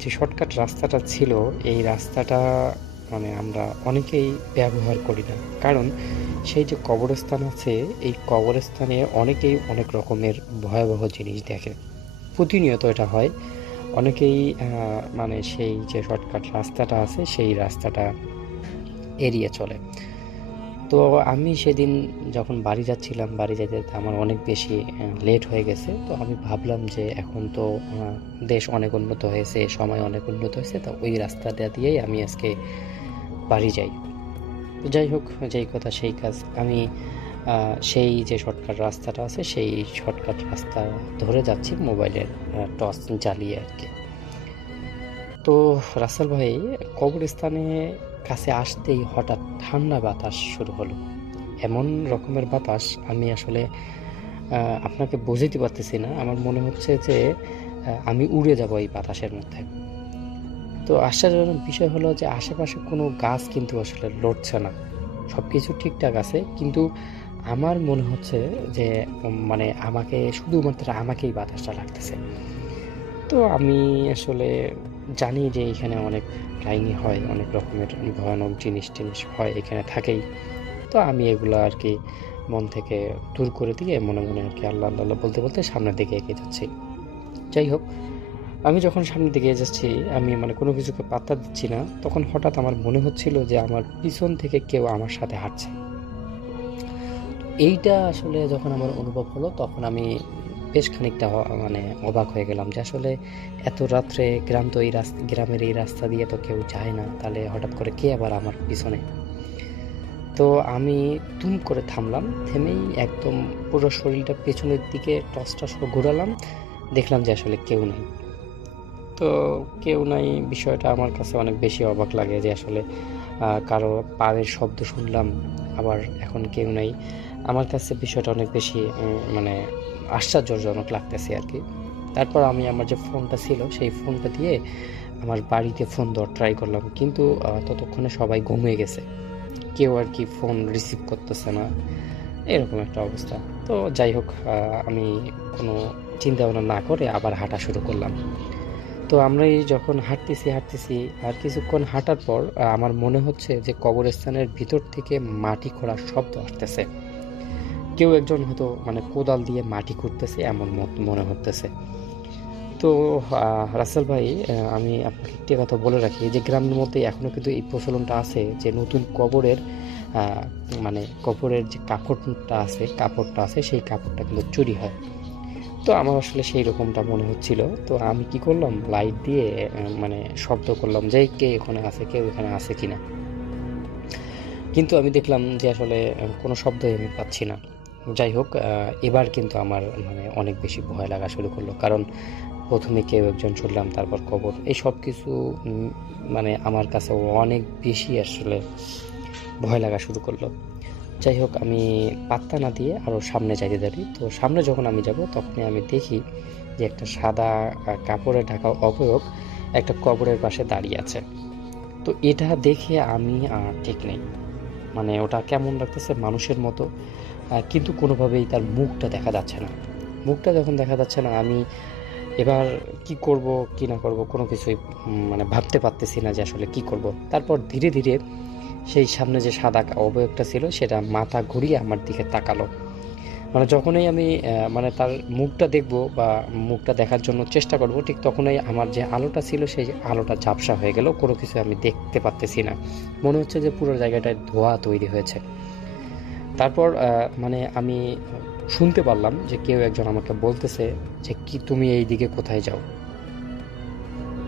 যে শর্টকাট রাস্তাটা ছিল, এই রাস্তাটা মানে আমরা অনেকেই ব্যবহার করি না, কারণ সেই যে কবরস্থান আছে, এই কবরস্থানে অনেকেই অনেক রকমের ভয়াবহ জিনিস দেখে। প্রতিনিয়ত এটা হয়। অনেকেই মানে সেই যে শর্টকাট রাস্তাটা আছে সেই রাস্তাটা এড়িয়ে চলে। তো আমি সেদিন যখন বাড়ি যাচ্ছিলাম, বাড়ি যেতে যেতে আমার অনেক বেশি লেট হয়ে গেছে। তো আমি ভাবলাম যে এখন তো দেশ অনেক উন্নত হয়েছে, সময় অনেক উন্নত হয়েছে, তো ওই রাস্তাটা দিয়েই আমি আজকে বাড়ি যাই। তো যাই হোক, যেই কথা সেই কাজ। আমি সেই যে শর্টকাট রাস্তাটা আছে সেই শর্টকাট রাস্তা ধরে যাচ্ছি মোবাইলের টর্চ জ্বালিয়ে আর কি। তো রাসেল ভাই, কবরস্থানে কাছে আসতেই হঠাৎ ঠান্ডা বাতাস শুরু হলো। এমন রকমের বাতাস আমি আসলে আপনাকে বোঝাতে পারতেছি না। আমার মনে হচ্ছে যে আমি উড়ে যাব এই বাতাসের মধ্যে। তো আশ্চর্যজনক বিষয় হলো যে আশেপাশে কোনো গাছ কিন্তু আসলে লড়ছে না, সব কিছু ঠিকঠাক আছে, কিন্তু আমার মনে হচ্ছে যে মানে শুধুমাত্র আমাকেই বাতাসটা লাগতেছে। তো আমি আসলে জানি যে এখানে অনেক কাহিনী হয়, অনেক রকমের ভয়ানক জিনিস হয় এখানে থাকেই। তো আমি এগুলো আর কি মন থেকে দূর করে দিয়ে মনে মনে আর কি আল্লাহ আল্লাহ বলতে বলতে সামনের দিকে এগিয়ে যাচ্ছি। যাই হোক, আমি যখন সামনের দিকে যাচ্ছি, আমি মানে কোনো কিছুকে পাত্তা দিচ্ছি না, তখন হঠাৎ আমার মনে হচ্ছিল যে আমার পিছন থেকে কেউ আমার সাথে হাঁটছে। এইটা আসলে যখন আমার অনুভব হলো, তখন আমি বেশ খানিকটা মানে অবাক হয়ে গেলাম যে আসলে এত রাত্রে গ্রামের এই রাস্তা দিয়ে তো কেউ যায় না, তাহলে হঠাৎ করে কে আবার আমার পিছনে। তো আমি দুম করে থামলাম, থেমেই একদম পুরো শরীরটা পেছনের দিকে টসটা ঘোরালাম, দেখলাম যে আসলে কেউ নেই। তো কেউ নাই বিষয়টা আমার কাছে অনেক বেশি অবাক লাগে যে আসলে কারো পায়ের শব্দ শুনলাম, আবার এখন কেউ নাই। আমার কাছে বিষয়টা অনেক বেশি মানে আশ্চর্যজনক লাগতেছে আর কি। তারপর আমি আমার যে ফোনটা ছিল সেই ফোনটা দিয়ে আমার বাড়িতে ফোন দেওয়ার ট্রাই করলাম, কিন্তু ততক্ষণে সবাই ঘুমিয়ে গেছে, কেউ আর কি ফোন রিসিভ করতেছে না, এরকম একটা অবস্থা। তো যাই হোক, আমি কোনো চিন্তা ভাবনা না করে আবার হাঁটা শুরু করলাম। তো আমরা এই যখন হাঁটতেছি আর কিছুক্ষণ হাঁটার পর আমার মনে হচ্ছে যে কবরস্থানের ভিতর থেকে মাটি খোঁড়ার শব্দ আসতেছে। কেউ একজন হয়তো মানে কোদাল দিয়ে মাটি খুঁড়তেছে এমন মনে হতেছে। তো রাসেল ভাই, আমি আপনাকে একটি কথা বলে রাখি যে গ্রামের মধ্যে এখনও কিন্তু এই প্রচলনটা আছে যে নতুন কবরের মানে কবরের যে কাপড়টা আছে সেই কাপড়টা কিন্তু চুরি হয়। তো আমার আসলে সেই রকমটা মনে হচ্ছিল। তো আমি কি করলাম, লাইট দিয়ে মানে শব্দ করলাম যে কেউ এখানে আছে কিনা। কিন্তু আমি দেখলাম যে আসলে কোনো শব্দই আমি পাচ্ছি না। যাই হোক, এবার কিন্তু আমার মানে অনেক বেশি ভয় লাগা শুরু করলো, কারণ প্রথমে কেউ একজন শুনলাম, তারপর কবর, এই সব কিছু মানে আমার কাছে অনেক বেশি আসলে ভয় লাগা শুরু করলো। যাই হোক, আমি পাত্তা না দিয়ে আরও সামনে যাইতে থাকি। তো সামনে যখন আমি যাব, তখনই আমি দেখি যে একটা সাদা কাপড়ে ঢাকা অবয়ব একটা কবরের পাশে দাঁড়িয়ে আছে। তো এটা দেখে আমি ঠিক নেই, মানে ওটা কেমন লাগতেছে, মানুষের মতো, কিন্তু কোনোভাবেই তার মুখটা দেখা যাচ্ছে না। মুখটা যখন দেখা যাচ্ছে না, আমি এবার কি করব কি না করব কোনো কিছুই মানে ভাবতে পারতেছি না যে আসলে কি করব। তারপর ধীরে ধীরে সেই সামনে যে সাদা অবয়বটা ছিল সেটা মাথা ঘুরিয়ে আমার দিকে তাকালো। মানে যখনই আমি মানে তার মুখটা দেখব বা মুখটা দেখার জন্য চেষ্টা করব, ঠিক তখনই আমার যে আলোটা ছিল সেই আলোটা ঝাপসা হয়ে গেল, কোনো কিছু আমি দেখতে পারতেছি না, মনে হচ্ছে যে পুরো জায়গাটায় ধোঁয়া তৈরি হয়েছে। তারপর মানে আমি শুনতে পারলাম যে কেউ একজন আমাকে বলতেছে যে কি তুমি এই দিকে কোথায় যাও।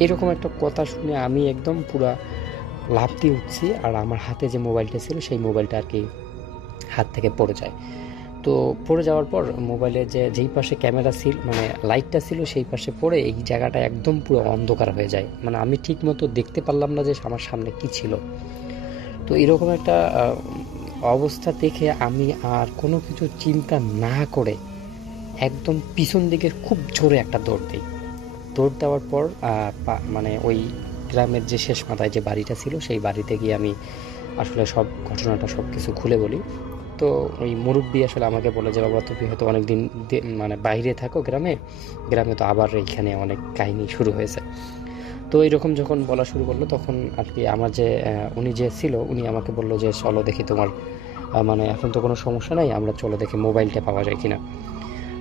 এরকম একটা কথা শুনে আমি একদম পুরা লাফ দিয়ে উঠছি, আর আমার হাতে যে মোবাইলটা ছিল সেই মোবাইলটা আর কি হাত থেকে পড়ে যায়। তো পড়ে যাওয়ার পর মোবাইলে যেই পাশে ক্যামেরা ছিল মানে লাইটটা ছিল সেই পাশে পড়ে এই জায়গাটা একদম পুরো অন্ধকার হয়ে যায়। মানে আমি ঠিক মতো দেখতে পারলাম না যে আমার সামনে কি ছিল। তো এরকম একটা অবস্থা দেখে আমি আর কোনো কিছু চিন্তা না করে একদম পিছন দিকের খুব জোরে একটা দৌড় দিই। দৌড় দেওয়ার পর মানে ওই গ্রামের যে শেষ মাথায় যে বাড়িটা ছিল সেই বাড়িতে গিয়ে আমি আসলে সব ঘটনাটা সব কিছু খুলে বলি। তো ওই মুরব্বি আসলে আমাকে বলে যে বাবা তুমি হয়তো অনেকদিন মানে বাইরে থাকো, গ্রামে তো আবার এইখানে অনেক কাহিনী শুরু হয়েছে। তো এইরকম যখন বলা শুরু করলো তখন আর কি আমার যে উনি যে ছিল উনি আমাকে বললো যে চলো দেখি তোমার মানে এখন তো কোনো সমস্যা নাই, আমরা চলো দেখি মোবাইলটা পাওয়া যায় কিনা।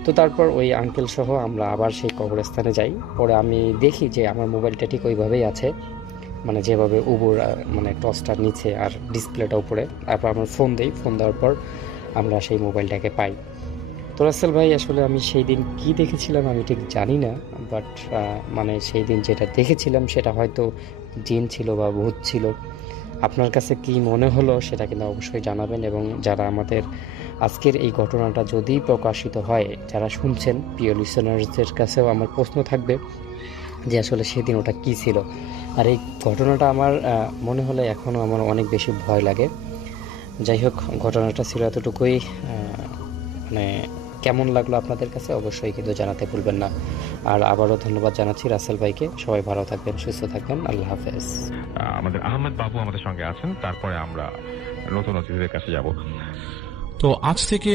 তো তারপর ওই আঙ্কেল সহ আমরা আবার সেই কবরস্থানে যাই। পরে আমি দেখি যে আমার মোবাইলটা ঠিক ওইভাবেই আছে, মানে যেভাবে উপর মানে টর্চটা নিচে আর ডিসপ্লেটা উপরে। তারপর আমরা ফোন দিই, ফোন দেওয়ার পর আমরা সেই মোবাইলটাকে পাই। তো রাসেল ভাই আসলে আমি সেই দিন কী দেখেছিলাম আমি ঠিক জানি না, বাট মানে সেই দিন যেটা দেখেছিলাম সেটা হয়তো জিন ছিল বা ভূত ছিল। আপনার কাছে কি মনে হলো সেটা কিন্তু অবশ্যই জানাবেন। এবং যারা আমাদের আজকের এই ঘটনাটা যদি প্রকাশিত হয়, যারা শুনছেন প্রিয় লিসনারদের কাছেও আমার প্রশ্ন থাকবে যে আসলে সেদিন ওটা কী ছিল। আর এই ঘটনাটা আমার মনে হলে এখনও আমার অনেক বেশি ভয় লাগে। যাই হোক, ঘটনাটা ছিল এতটুকুই। মানে কেমন লাগলো আপনাদের কাছে অবশ্যই কিন্তু জানাতে ভুলবেন না। আর আবারও ধন্যবাদ জানাচ্ছি রাসেল ভাইকে। সবাই ভালো থাকবেন, সুস্থ থাকবেন, আল্লাহ হাফেজ। আমাদের আহমেদ বাবু আমাদের সঙ্গে আছেন, তারপরে আমরা নতুন অতিথিদের কাছে যাব। তো আজ থেকে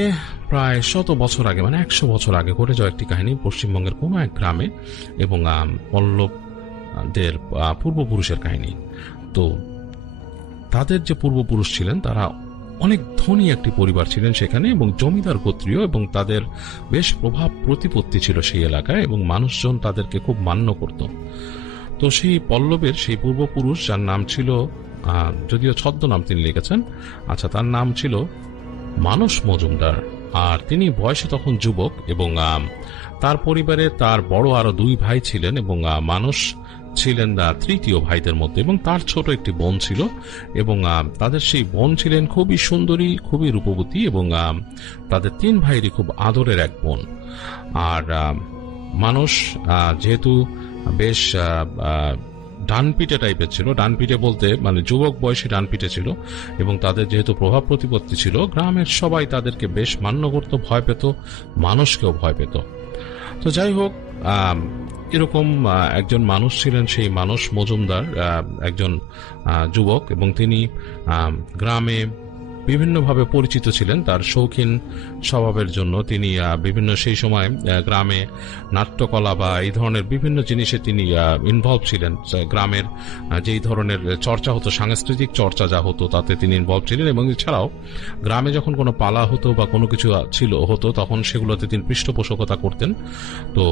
প্রায় 100 বছর আগে মানে 100 বছর আগে ঘটে যাওয়া একটি কাহিনী পশ্চিমবঙ্গের কোনো এক গ্রামে, এবং পল্লবদের পূর্বপুরুষের কাহিনী। তো তাদের যে পূর্বপুরুষ ছিলেন তারা অনেক ধনী একটি পরিবার ছিলেন সেখানে, এবং জমিদার গোত্রীয়, এবং তাদের বেশ প্রভাব প্রতিপত্তি ছিল সেই এলাকায়, এবং মানুষজন তাদেরকে খুব মান্য করত। তো সেই পল্লবের সেই পূর্বপুরুষ, যার নাম ছিল, যদিও ছদ্মনাম তিনি লিখেছেন, আচ্ছা, তার নাম ছিল মানস মজুমদার। আর তিনি বয়সে তখন যুবক, এবং তার পরিবারে তার বড় আরো 2 ভাই ছিলেন, এবং মানস ছিলেন তৃতীয় ভাইদের মধ্যে, এবং তার ছোট একটি বোন ছিল। এবং তাদের সেই বোন ছিলেন খুবই সুন্দরী, খুবই রূপবতী, এবং তাদের 3 ভাইয়েরই খুব আদরের এক বোন। আর মানস যেহেতু বেশ ডানপিটে টাইপের ছিল, ডানপিটে বলতে মানে যুবক বয়সী ডানপিটে ছিল, এবং তাদের যেহেতু প্রভাব প্রতিপত্তি ছিল, গ্রামের সবাই তাদেরকে বেশ মান্য করত, ভয় পেত, মানুষকেও ভয় পেত। তো যাই হোক, এরকম একজন মানুষ ছিলেন, সেই মানস মজুমদার, একজন যুবক, এবং তিনি গ্রামে বিভিন্নভাবে পরিচিত ছিলেন তার শৌখিন স্বভাবের জন্য। তিনি বিভিন্ন সেই সময় গ্রামে নাট্যকলা বা এই ধরনের বিভিন্ন জিনিসে তিনি ইনভলভ ছিলেন। গ্রামের যেই ধরনের চর্চা হতো, সাংস্কৃতিক চর্চা যা হতো, তাতে তিনি ইনভলভ ছিলেন। এবং এছাড়াও গ্রামে যখন কোনো পালা হতো বা কোনো কিছু হতো তখন সেগুলোতে তিনি পৃষ্ঠপোষকতা করতেন। তো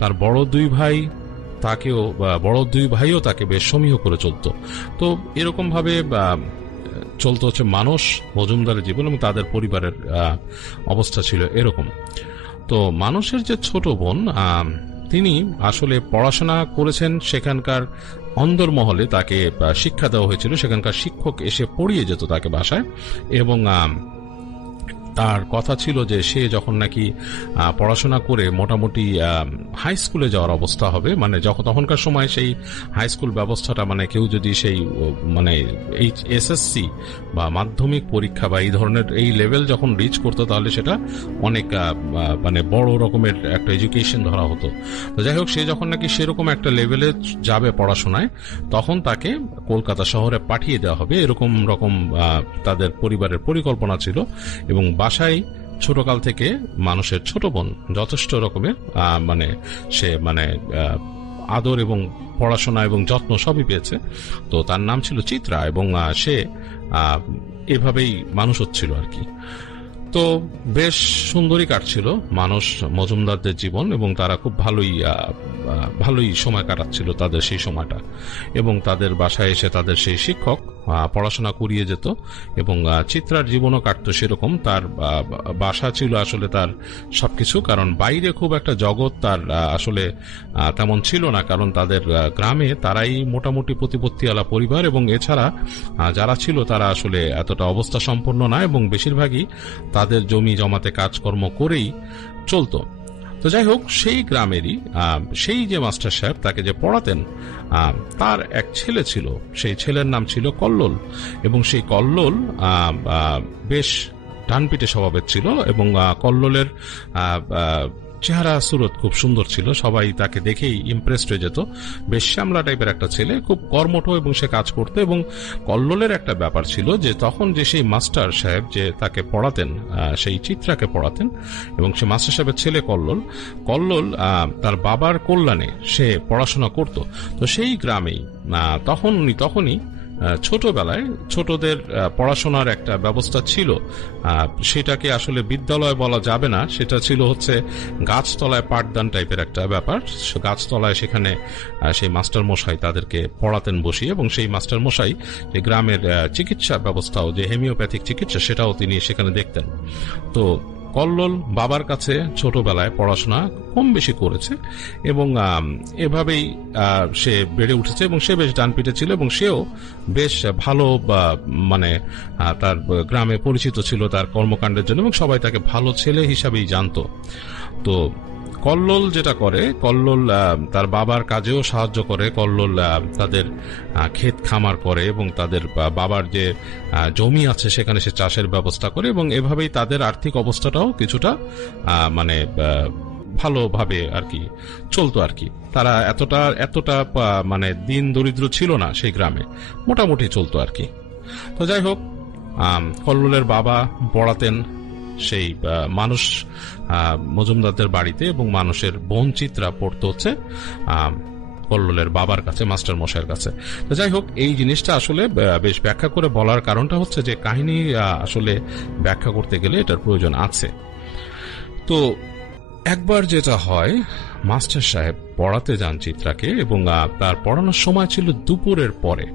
তার বড় 2 ভাই তাকেও, বড় 2 ভাইও তাকে বেশ সমীহ করে চলত। তো এরকম ভাবে চলতে হচ্ছে মানস মজুমদারের জীবন, এবং তাদের পরিবারের অবস্থা ছিল এরকম। তো মানুষের যে ছোট বোন, তিনি আসলে পড়াশোনা করেছেন সেখানকার অন্দরমহলে, তাকে শিক্ষা দেওয়া হয়েছিল, সেখানকার শিক্ষক এসে পড়িয়ে যেত তাকে বাসায়। এবং তার কথা ছিল যে সে যখন নাকি পড়াশোনা করে মোটামুটি হাই স্কুলে যাওয়ার অবস্থা হবে, মানে তখনকার সময় সেই হাই স্কুল ব্যবস্থাটা, মানে কেউ যদি সেই মানে এসএসসি বা মাধ্যমিক পরীক্ষা বা এই ধরনের এই লেভেল যখন রিচ করতো তাহলে সেটা অনেক মানে বড় রকমের একটা এডুকেশন ধরা হতো। তো যাই হোক, সে যখন নাকি সেরকম একটা লেভেলে যাবে পড়াশোনায়, তখন তাকে কলকাতা শহরে পাঠিয়ে দেওয়া হবে, এরকম তাদের পরিবারের পরিকল্পনা ছিল। এবং বাসায় ছোটকাল থেকে মানুষের ছোট বোন, যথেষ্ট রকমের মানে সে মানে আদর এবং পড়াশোনা এবং যত্ন সবই পেয়েছে। তো তার নাম ছিল চিত্রা, এবং সে এভাবেই মানুষ হচ্ছিল আর কি। তো বেশ সুন্দরই কাটছিল মানুষ মজুমদারদের জীবন, এবং তারা খুব ভালোই সময় কাটাচ্ছিল তাদের সেই সময়টা। এবং তাদের বাসায় এসে তাদের সেই শিক্ষক পড়াশোনা করিয়ে যেত, এবং চিত্রার জীবনও কাটতো সেরকম। তার বাসা ছিল আসলে তার সবকিছু, কারণ বাইরে খুব একটা জগৎ তার আসলে তেমন ছিল না, কারণ তাদের গ্রামে তারাই মোটামুটি প্রতিপত্তিওয়ালা পরিবার, এবং এছাড়া যারা ছিল তারা আসলে এতটা অবস্থা সম্পন্ন না, এবং বেশিরভাগই তাদের জমি জমাতে কাজকর্ম করেই চলতো। তো যাই হোক, সেই গ্রামেরই সেই যে মাস্টার সাহেব তাকে যে পড়াতেন, তার এক ছেলে ছিল, সেই ছেলের নাম ছিল কল্লোল। এবং সেই কল্লোল বেশ ডানপিটে স্বভাবের ছিল, এবং কল্লোলের চেহারা সুরত খুব সুন্দর ছিল, সবাই তাকে দেখেই ইমপ্রেসড হয়ে যেত। বেশ শ্যামলা টাইপের একটা ছেলে, খুব কর্মঠ, এবং সে কাজ করতো। এবং কল্লোলের একটা ব্যাপার ছিল যে তখন যে সেই মাস্টার সাহেব যে তাকে পড়াতেন, সেই চিত্রাকে পড়াতেন, এবং সে মাস্টার সাহেবের ছেলে কল্লোল তার বাবার কল্যাণে সে পড়াশোনা করত। তো সেই গ্রামেই তখনই ছোটবেলায় ছোটদের পড়াশোনার একটা ব্যবস্থা ছিল, সেটাকে আসলে বিদ্যালয় বলা যাবে না, সেটা ছিল হচ্ছে গাছতলায় পাঠদান টাইপের একটা ব্যাপার। গাছতলায় সেখানে সেই মাস্টার মশাই তাদেরকে পড়াতেন বসিয়ে, এবং সেই মাস্টার মশাই যে গ্রামের চিকিৎসা ব্যবস্থাও, যে হোমিওপ্যাথিক চিকিৎসা, সেটাও তিনি সেখানে দেখতেন। তো কল্লোল বাবার কাছে ছোটবেলায় পড়াশোনা কম বেশি করেছে, এবং এভাবেই সে বেড়ে উঠেছে, এবং সে বেশ ডানপিটে ছিল, এবং সেও বেশ ভালো মানে তার গ্রামে পরিচিত ছিল তার কর্মকাণ্ডের জন্য, এবং সবাই তাকে ভালো ছেলে হিসাবেই জানতো। তো কল্লোল যেটা করে, কল্লোল তার বাবার কাজেও সাহায্য করে, কল্লোল তাদের ক্ষেত খামার করে, এবং তাদের বাবার যে জমি আছে সেখানে সে চাষের ব্যবস্থা করে, এবং এভাবেই তাদের আর্থিক অবস্থাটাও কিছুটা মানে ভালোভাবে আর কি চলতো আর কি। তারা এতটা মানে দিন দরিদ্র ছিল না সেই গ্রামে, মোটামুটি চলতো আর কি। তো যাই হোক, কল্লোলের বাবা পড়াতেন সেই মানুষ মজুমদারদের বাড়িতে, এবং মানুষের বোন চিত্রা পড়তে হচ্ছে কল্লোলের বাবার কাছে, মাস্টার মশাইয়ের কাছে। তো যাই হোক, এই জিনিসটা আসলে বেশ ব্যাখ্যা করে বলার কারণটা হচ্ছে যে কাহিনী আসলে ব্যাখ্যা করতে গেলে এটার প্রয়োজন আছে। তো একবার যেটা হয়, মাস্টার সাহেব পড়াতে যান চিত্রাকে, এবং তার পড়ানোর সময় ছিল দুপুরের পরে।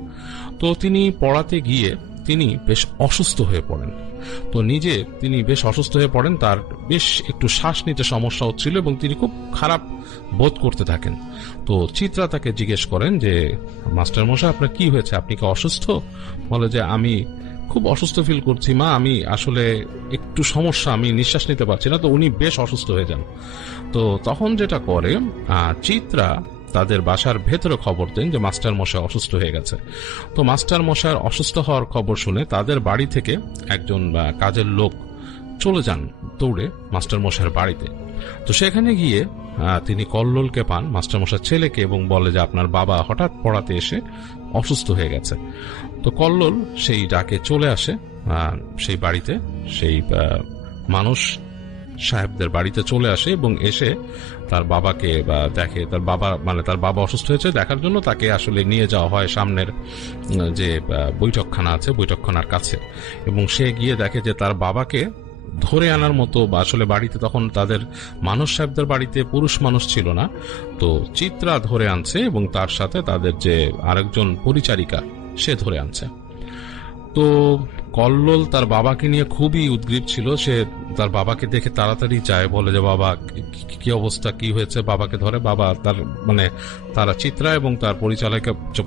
তো তিনি পড়াতে গিয়ে তিনি বেশ অসুস্থ হয়ে পড়েন। তো তিনি বেশ অসুস্থ হয়ে পড়েন, তার বেশ একটু শ্বাস নিতে সমস্যা হচ্ছিল, এবং তিনি খুব খারাপ বোধ করতে থাকেন। তো চিত্রা তাকে জিজ্ঞেস করেন যে, মাস্টার মশাই, আপনার কি হয়েছে, আপনি কি অসুস্থ? বলে যে, আমি খুব অসুস্থ ফিল করছি মা, আমি আসলে একটু সমস্যা, আমি নিঃশ্বাস নিতে পারছি না। তো উনি বেশ অসুস্থ হয়ে যান। তো তখন যেটা করে, চিত্রা তাদের বাসার ভেতরে খবর দেন যে মাস্টার মশাই অসুস্থ হয়ে গেছে। তো মাস্টার মশাইয়ের অসুস্থ হওয়ার খবর শুনে তাদের বাড়ি থেকে একজন কাজের লোক চলে যান দৌড়ে মাস্টার মশাইয়ের বাড়িতে। তো সেখানে গিয়ে তিনি কল্লোলকে পান, মাস্টার মশাইয়ের ছেলেকে, এবং বলে যে আপনার বাবা হঠাৎ পড়াতে এসে অসুস্থ হয়ে গেছে। তো কল্লোল সেই ডাকে চলে আসে সেই বাড়িতে, সেই মানুষ সাহেবদের বাড়িতে চলে আসে, এবং এসে তার বাবাকে দেখে। তার বাবা অসুস্থ হয়েছে দেখার জন্য তাকে আসলে নিয়ে যাওয়া হয় সামনের যে বৈঠকখানা আছে, বৈঠকখানার কাছে। এবং সে গিয়ে দেখে যে তার বাবাকে ধরে আনার মতো, আসলে বাড়িতে তখন তাদের মানুষ সাহেবদের বাড়িতে পুরুষ মানুষ ছিল না, তো চিত্রা ধরে আনছে, এবং তার সাথে তাদের যে আরেকজন পরিচারিকা সে ধরে আনছে। তো কল্লোল তার বাবাকে নিয়ে খুবই উদ্গ্রীব ছিল। সে তার বাবাকে দেখে তাড়াতাড়ি যায়, বলে যে বাবা কি অবস্থা, কি হয়েছে। বাবাকে ধরে, বাবা তারা চিত্রা এবং তার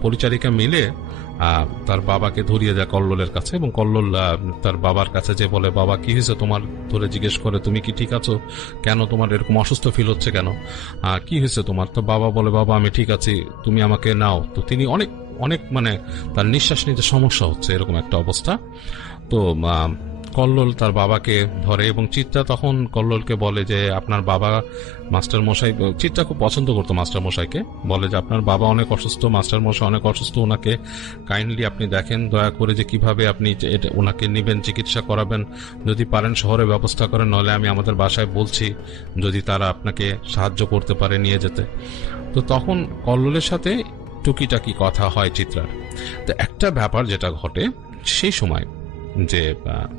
পরিচারিকা মিলে তার বাবাকে ধরিয়ে দেয় কল্লোলের কাছে। এবং কল্লোল তার বাবার কাছে যে বলে, বাবা কি হয়েছে তোমার, ধরে জিজ্ঞেস করে, তুমি কি ঠিক আছো, কেন তোমার এরকম অসুস্থ ফিল হচ্ছে, কেন কি হয়েছে তোমার? তো বাবা বলে, বাবা আমি ঠিক আছি, তুমি আমাকে নাও। তো তিনি অনেক মানে তার নিঃশ্বাস নিতে সমস্যা হচ্ছে, এরকম একটা অবস্থা। তো কল্লোল তার বাবাকে ধরে এবং চিত্রা তখন কল্লোলকে বলে যে আপনার বাবা মাস্টার মশাই, চিত্রা খুব পছন্দ করতো মাস্টার মশাইকে, বলে যে আপনার বাবা অনেক অসুস্থ, মাস্টার মশাই অনেক অসুস্থ, ওনাকে কাইন্ডলি আপনি দেখেন দয়া করে যে কিভাবে আপনি ওনাকে নেবেন, চিকিৎসা করাবেন, যদি পারেন শহরে ব্যবস্থা করেন, নইলে আমি আমাদের বাসায় বলছি যদি তারা আপনাকে সাহায্য করতে পারে নিয়ে যেতে। তো তখন কল্লোলের সাথে টুকিটাকি কথা হয় চিত্রার। তো একটা ব্যাপার যেটা ঘটে সেই সময় যে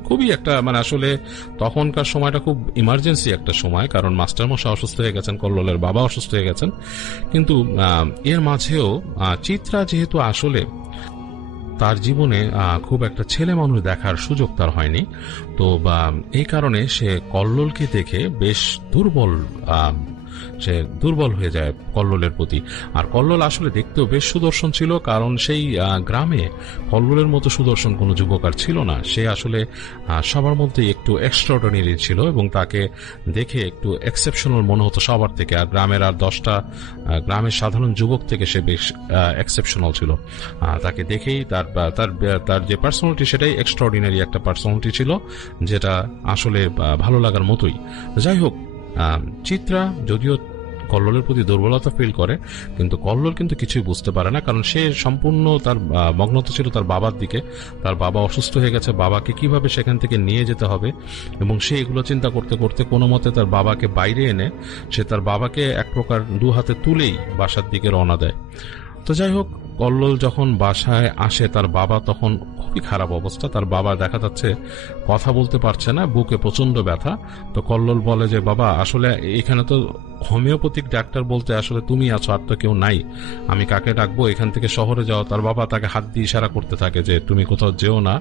খুবই একটা মানে আসলে তখনকার সময়টা খুব ইমার্জেন্সি একটা সময়, কারণ মাস্টারমশাই অসুস্থ হয়ে গেছেন, কল্লোলের বাবা অসুস্থ হয়ে গেছেন, কিন্তু এর মাঝেও চিত্রা যেহেতু আসলে তার জীবনে খুব একটা ছেলে মানুষ দেখার সুযোগ তার হয়নি, তো এই কারণে সে কল্লোলকে দেখে বেশ দুর্বল হয়ে যায় কল্লোলের প্রতি। আর কল্লোল আসলে দেখতেও বেশ সুদর্শন ছিল, কারণ সেই গ্রামে কল্লোলের মতো সুদর্শন কোনো যুবক আর ছিল না। সে আসলে সবার মধ্যে একটু এক্সট্রাঅর্ডিনারি ছিল এবং তাকে দেখে একটু এক্সেপশনাল মনে হতো সবার থেকে। আর গ্রামের 10টা গ্রামের সাধারণ যুবক থেকে সে বেশ এক্সেপশনাল ছিল। তাকে দেখেই তার যে পার্সোনালিটি সেটাই এক্সট্রাঅর্ডিনারি একটা পার্সোনালিটি ছিল, যেটা আসলে ভালো লাগার মতোই। যাই হোক, চিত্রা যদিও কল্লোলের প্রতি দুর্বলতা ফিল করে, কিন্তু কল্লোল কিন্তু কিছুই বুঝতে পারে না, কারণ সে সম্পূর্ণ তার মগ্নত ছিল তার বাবার দিকে। তার বাবা অসুস্থ হয়ে গেছে, বাবাকে কিভাবে সেখান থেকে নিয়ে যেতে হবে, এবং সে এগুলো চিন্তা করতে করতে কোনো মতে তার বাবাকে বাইরে এনে সে তার বাবাকে এক প্রকার 2 হাতে তুলেই বাসার দিকে রওনা দেয়। তো যাই হোক, কল্লোল যখন বাসায় আসে তার বাবা তখন খুবই খারাপ অবস্থা, তার বাবা দেখা যাচ্ছে কথা বলতে পারছে না, বুকে প্রচন্ড ব্যথা। তো কল্লোল বলে যে বাবা, আসলে এখানে তো হোমিওপ্যাথিক ডাক্তার বলতে আসলে তুমি আছো, আর তো কেউ নাই, আমি কাকে ডাকবো, এখান থেকে শহরে যাও। তার বাবা তাকে হাত দিয়ে ইশারা করতে থাকে যে তুমি কোথাও যেও না,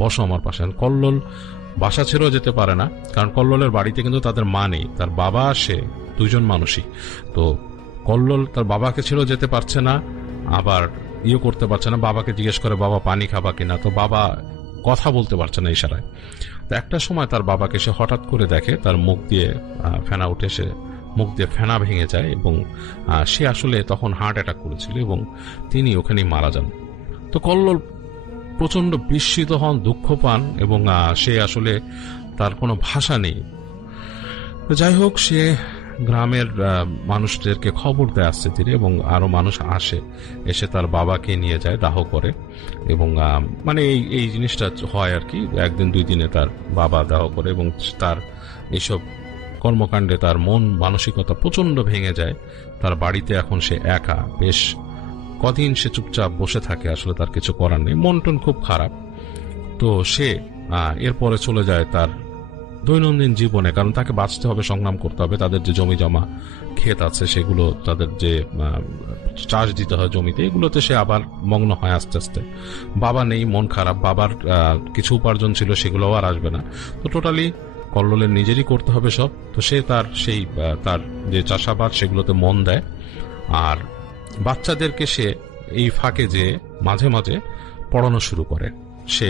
বসো আমার পাশে। কল্লোল বাসা ছেড়েও যেতে পারে না, কারণ কল্লোলের বাড়িতে কিন্তু তাদের মা নেই, তার বাবা আসে, 2জন মানুষই। তো কল্লোল তার বাবাকে ছেড়েও যেতে পারছে না, আবার করতে পারছে না। বাবাকে জিজ্ঞেস করে বাবা পানি খাবা কিনা, তো বাবা কথা বলতে পারছে না ইশারায়। তো একটা সময় তার বাবাকে সে হঠাৎ করে দেখে তার মুখ দিয়ে ফেনা উঠে, সে মুখ দিয়ে ফেনা ভেঙে যায় এবং সে আসলে তখন হার্ট অ্যাটাক করেছিল এবং তিনি ওখানেই মারা যান। তো কল্লোল প্রচন্ড বিস্মিত হন, দুঃখ পান এবং সে আসলে তার কোনো ভাষা নেই। তো যাই হোক, সে গ্রামের মানুষদেরকে খবর দেয় আসতে ধীরে, এবং আরো মানুষ আসে, এসে তার বাবাকে নিয়ে যায়, দাহ করে। এবং মানে এই জিনিসটা হয় আর কি, 1-2 দিনে তার বাবা দাহ করে, এবং তার এইসব কর্মকাণ্ডে তার মন মানসিকতা প্রচন্ড ভেঙে যায়। তার বাড়িতে এখন সে একা, বেশ কদিন সে চুপচাপ বসে থাকে, আসলে তার কিছু করার নেই, মন টন খুব খারাপ। তো সে এরপরে চলে যায় তার দৈনন্দিন জীবনে, কারণ তাকে বাঁচতে হবে, সংগ্রাম করতে হবে। তাদের যে জমি জমা ক্ষেত আছে সেগুলো, তাদের যে চাষ দিতে হয় জমিতে, এগুলোতে সে আবার মগ্ন হয় আস্তে আস্তে। বাবা নেই, মন খারাপ, বাবার কিছু উপার্জন ছিল সেগুলোও আর আসবে না। তো টোটালি কল্লোলের নিজেরই করতে হবে সব। তো সে তার তার যে চাষাবাদ সেগুলোতে মন দেয়, আর বাচ্চাদেরকে সে এই ফাঁকে যে মাঝে মাঝে পড়ানো শুরু করে। সে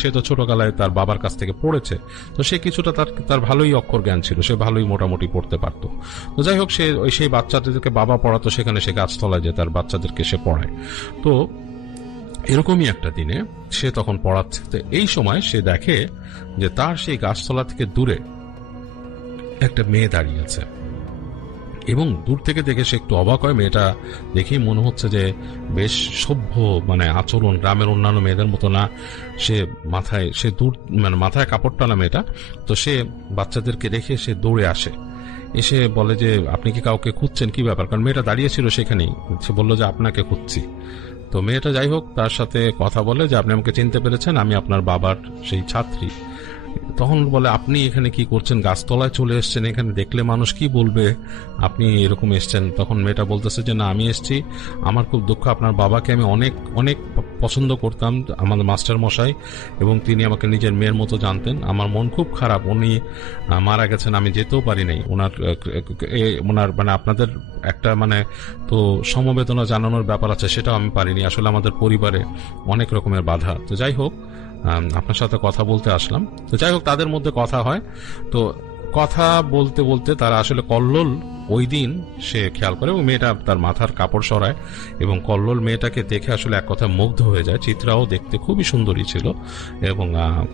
সে তো ছোটবেলায় তার বাবার কাছ থেকে পড়েছে, তো সে কিছুটা তার ভালোই অক্ষর জ্ঞান ছিল, সে ভালোই মোটামুটি পড়তে পারতো। তো যাই হোক, সেই বাচ্চাদেরকে বাবা পড়াতো, সেখানে সে গাছতলায় যে তার বাচ্চাদেরকে সে পড়ায়। তো এরকমই একটা দিনে সে তখন পড়াচ্ছে, তো এই সময় সে দেখে যে তার সেই গাছতলা থেকে দূরে একটা মেয়ে দাঁড়িয়ে আছে, এবং দূর থেকে দেখে সে একটু অবাক হয়। মেয়েটা দেখেই মনে হচ্ছে যে বেশ সভ্য, মানে আচরণ গ্রামের অন্যান্য মেয়েদের মতো না। সে মাথায় কাপড় টানা মেয়েটা। তো সে বাচ্চাদেরকে রেখে সে দৌড়ে আসে, এসে বলে যে আপনি কি কাউকে খুঁজছেন, কি ব্যাপার? কারণ মেয়েটা দাঁড়িয়ে ছিল সেখানেই। সে বলল যে আপনাকে খুঁজছি। তো মেয়েটা যাই হোক তার সাথে কথা বলে যে আপনি আমাকে চিনতে পেরেছেন, আমি আপনার বাবার সেই ছাত্রী। তখন বলে আপনি এখানে কি করছেন, গাছতলায় চলে এসছেন, এখানে দেখলে মানুষ কি বলবে আপনি এরকম এসছেন? তখন মেয়েটা বলতেছে যে না, আমি এসছি, আমার খুব দুঃখ, আপনার বাবাকে আমি অনেক অনেক পছন্দ করতাম, আমাদের মাস্টার মশাই, এবং তিনি আমাকে নিজের মেয়ের মতো জানতেন। আমার মন খুব খারাপ, উনি মারা গেছেন, আমি যেতেও পারি নাই। ওনার মানে আপনাদের একটা তো সমবেদনা জানানোর ব্যাপার আছে, সেটাও আমি পারিনি। আসলে আমাদের পরিবারে অনেক রকমের বাধা। তো যাই হোক, আপনার সাথে কথা বলতে আসলাম। তো যাই হোক, তাদের মধ্যে কথা হয়। তো কথা বলতে বলতে তারা আসলে কল্লোল ওই দিন সে খেয়াল করে এবং মেয়েটা তার মাথার কাপড় সরায় এবং কল্লোল মেয়েটাকে দেখে আসলে এক কথায় মুগ্ধ হয়ে যায়। চিত্রাও দেখতে খুবই সুন্দরী ছিল এবং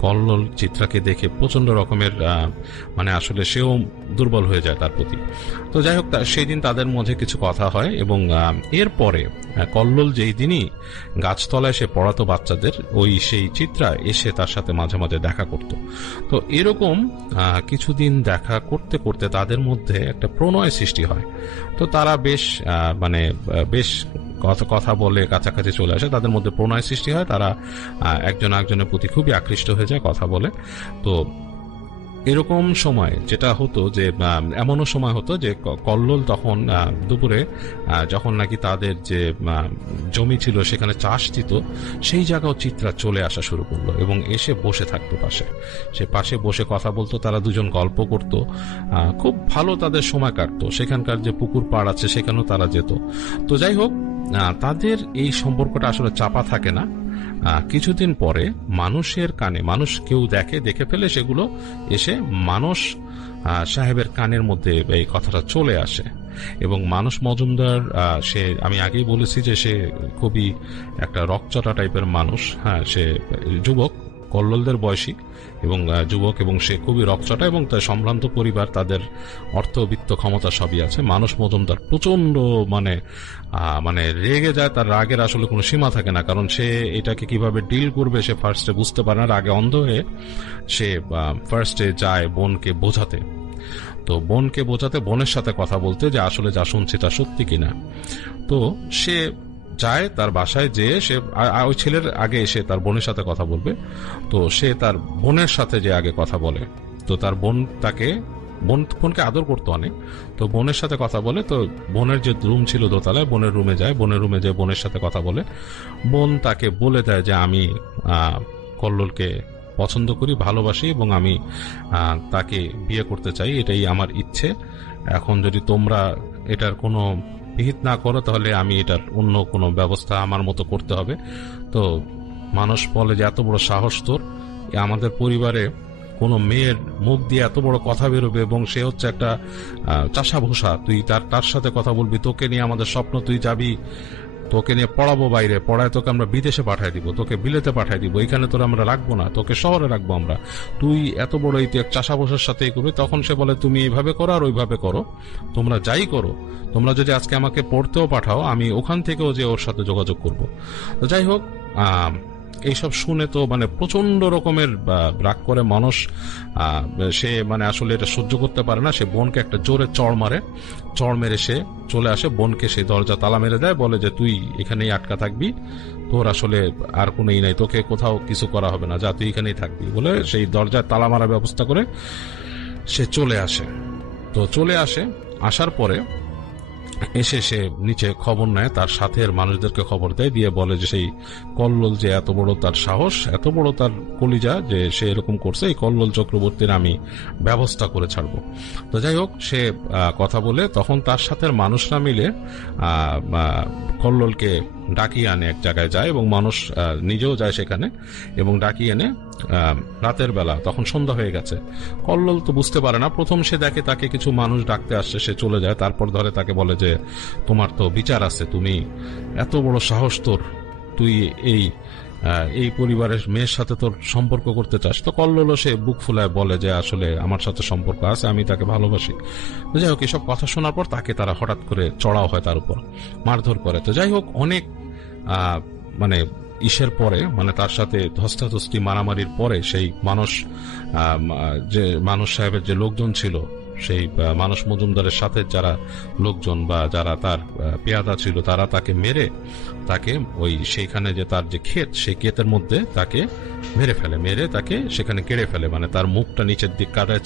কল্লোল চিত্রাকে দেখে প্রচন্ড রকমের মানে আসলে সেও দুর্বল হয়ে যায় তার প্রতি। তো যাই হোক, সেই দিন তাদের মধ্যে কিছু কথা হয় এবং এরপরে কল্লোল যেই দিনই গাছতলায় সে পড়াতো বাচ্চাদের, সেই চিত্রা এসে তার সাথে মাঝে মাঝে দেখা করত। তো এরকম কিছুদিন দেখা করতে করতে তাদের মধ্যে একটা প্রণয় সৃষ্টি হয়। তো তারা বেশ কথা বলে কাছাকাছি চলে আসে, তাদের মধ্যে প্রণয় সৃষ্টি হয়, তারা একজন একজনের প্রতি খুবই আকৃষ্ট হয়ে যায় কথা বলে। তো এরকম সময় যেটা হতো যে এমনও সময় হতো যে কল্লোল তখন দুপুরে যখন নাকি তাদের যে জমি ছিল সেখানে চাষ দিত, সেই জায়গাও চিত্রা চলে আসা শুরু করলো এবং এসে বসে থাকতো পাশে। সে পাশে বসে কথা বলতো, তারা দুজন গল্প করত, খুব ভালো তাদের সময় কাটতো। সেখানকার যে পুকুর পাড় আছে সেখানেও তারা যেত। তো যাই হোক, তাদের এই সম্পর্কটা আসলে চাপা থাকে না। কিছুদিন পরে মানুষের কানে, মানুষ কেউ দেখে ফেলে, সেগুলো এসে মানস সাহেবের কানের মধ্যে এই কথাটা চলে আসে এবং মানস মজুমদার আমি আগেই বলেছি যে সে খুবই একটা রকচটা টাইপের মানুষ। হ্যাঁ, সে যুবক, কল্লোলদের বয়সী এবং যুবক, এবং সে খুবই রকচটা এবং তার সম্ভ্রান্ত পরিবার, তাদের অর্থবিত্ত ক্ষমতা সবই আছে। মানস মজুমদার প্রচন্ড মানে রেগে যায়, তার রাগের আসলে কোনো সীমা থাকে না, কারণ সে এটাকে কিভাবে ডিল করবে সে ফার্স্টে বুঝতে পারে না। রাগে অন্ধ হয়ে সে ফার্স্টে যায় বোনকে বোঝাতে। তো বোনকে বোঝাতে, বোনের সাথে কথা বলতে যে আসলে যা শুনছি তা সত্যি কিনা। তো সে যায় তার বাসায়, যে সে ওই ছেলের আগে এসে তার বোনের সাথে কথা বলবে। তো সে তার বোনের সাথে যে আগে কথা বলে, তো তার বোনকে আদর করতো অনেক। তো বোনের সাথে কথা বলে, তো বোনের যে রুম ছিল দোতলায়, বোনের রুমে যায়, বোনের রুমে যে বোনের সাথে কথা বলে। বোন তাকে বলে দেয় যে আমি কল্লোলকে পছন্দ করি, ভালোবাসি এবং আমি তাকে বিয়ে করতে চাই, এটাই আমার ইচ্ছে। এখন যদি তোমরা এটার কোনো বিহিত না করো তাহলে আমি এটার অন্য কোনো ব্যবস্থা আমার মতো করতে হবে। তো মানুষ বলে যে এত বড় সাহস তোর, আমাদের পরিবারে কোনো মেয়ের মুখ দিয়ে এত বড় কথা বেরোবে এবং সে হচ্ছে একটা চাষা ভূষা, তুই তার সাথে কথা বলবি, তোকে নিয়ে আমাদের স্বপ্ন, তুই যাবি, তোকে নিয়ে পড়াবো বাইরে, পড়ায় তোকে আমরা বিদেশে পাঠাই দিব, তোকে বিলেতে পাঠাই দিব, এখানে তোরা আমরা রাখবো না, তোকে শহরে রাখবো আমরা, তুই এত বড় এক চাষা ভূষার সাথেই করবি। তখন সে বলে তুমি এইভাবে করো আর ওইভাবে করো, তোমরা যাই করো, তোমরা যদি আজকে আমাকে পড়তেও পাঠাও আমি ওখান থেকেও যে ওর সাথে যোগাযোগ করব। তো যাই হোক, এইসব শুনে তো প্রচন্ড রকমের রাগ করে মানুষ। সে আসলে এটা সহ্য করতে পারে না, সে বোনকে একটা জোরে চড় মেরে সে চলে আসে, বোনকে সেই দরজা তালা মেরে দেয়, বলে যে তুই এখানেই আটকা থাকবি, তোর আসলে আর কোনো নাই, তোকে কোথাও কিছু করা হবে না, যা তুই এখানেই থাকবি, বলে সেই দরজায় তালা মারার ব্যবস্থা করে সে চলে আসে। তো চলে আসার পরে এসে সে নিচে খবর নেয়, তার সাথের মানুষদেরকে খবর দেয়, দিয়ে বলে যে সেই কল্লোল যে এত বড় তার সাহস, এত বড় তার কলিজা যে সে এরকম করছে, এই কল্লোল চক্রবর্তীর আমি ব্যবস্থা করে ছাড়বো। তো যাই হোক, সে কথা বলে তখন তার সাথে মানুষরা মিলে কল্লোলকে ডাকিয়ে আনে, এক জায়গায় যায় এবং মানুষ নিজেও যায় সেখানে এবং ডাকিয়ে এনে রাতের বেলা, তখন সন্ধ্যা হয়ে গেছে, কল্লোল তো বুঝতে পারে না, প্রথম সে দেখে তাকে কিছু মানুষ ডাকতে আসছে, সে চলে যায়, তারপর ধরে তাকে বলে যে তোমার তো বিচার আছে, তুমি এত বড় সাহস তোর, তুই এই পরিবারের মেয়ের সাথে তোর সম্পর্ক করতে চাস? তো কল্লোলও সে বুক ফুলায় বলে যে আসলে আমার সাথে সম্পর্ক আছে, আমি তাকে ভালোবাসি। তো যাই হোক, এসব কথা শোনার পর তাকে তারা হঠাৎ করে চড়াও হয়, তার উপর মারধর করে। তো যাই হোক, অনেক ইসের পরে তার সাথে ধস্তাধস্তি মারামারির পরে সেই মানুষ সাহেবের যে লোকজন ছিল, সেই মানস মজুমদারের সাথে যারা লোকজন বা যারা তার পেয়াদা ছিল, তারা তাকে মেরে তাকে সেইখানে যে তার যে ক্ষেত, সেই ক্ষেতের মধ্যে তাকে মেরে তাকে সেখানে কেড়ে ফেলে, তার মুখটা নিচের দিক কাটায়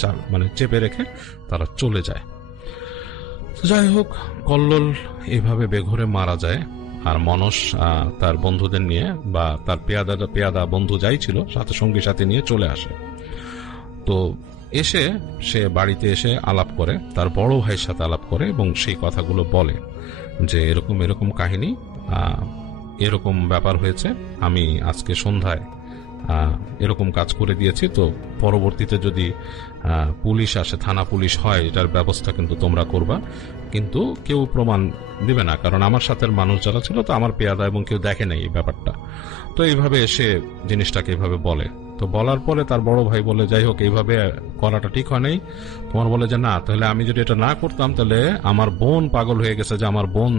চেপে রেখে তারা চলে যায়। যাই হোক, কল্লোল এইভাবে বেঘরে মারা যায়। আর মানস তার বন্ধুদের নিয়ে বা তার পেয়াদা বন্ধু যাই ছিল সাথে সঙ্গী সাথে নিয়ে চলে আসে। তো সে বাড়িতে এসে আলাপ করে, তার বড় ভাইয়ের সাথে আলাপ করে এবং সেই কথাগুলো বলে যে এরকম কাহিনী, এরকম ব্যাপার হয়েছে, আমি আজকে সন্ধ্যায় এরকম কাজ করে দিয়েছি, তো পরবর্তীতে যদি পুলিশ আসে, থানা পুলিশ হয়, এটার ব্যবস্থা কিন্তু তোমরা করবা, কিন্তু কেউ প্রমাণ দিবে না, কারণ আমার সাথে মানুষ যারা ছিল তো আমার পেয়াদা এবং কেউ দেখে নাই এই ব্যাপারটা। তো এইভাবে এসে জিনিসটাকে এইভাবে বলে। তো বলার পরে তার বড় ভাই বলে, যাই হোক এইভাবে করাটা ঠিক হয় নাই। তোমার বলে যে না, তাহলে আমি যদি এটা না করতাম তাহলে আমার বোন পাগল হয়ে গেছে, যে আমার বোন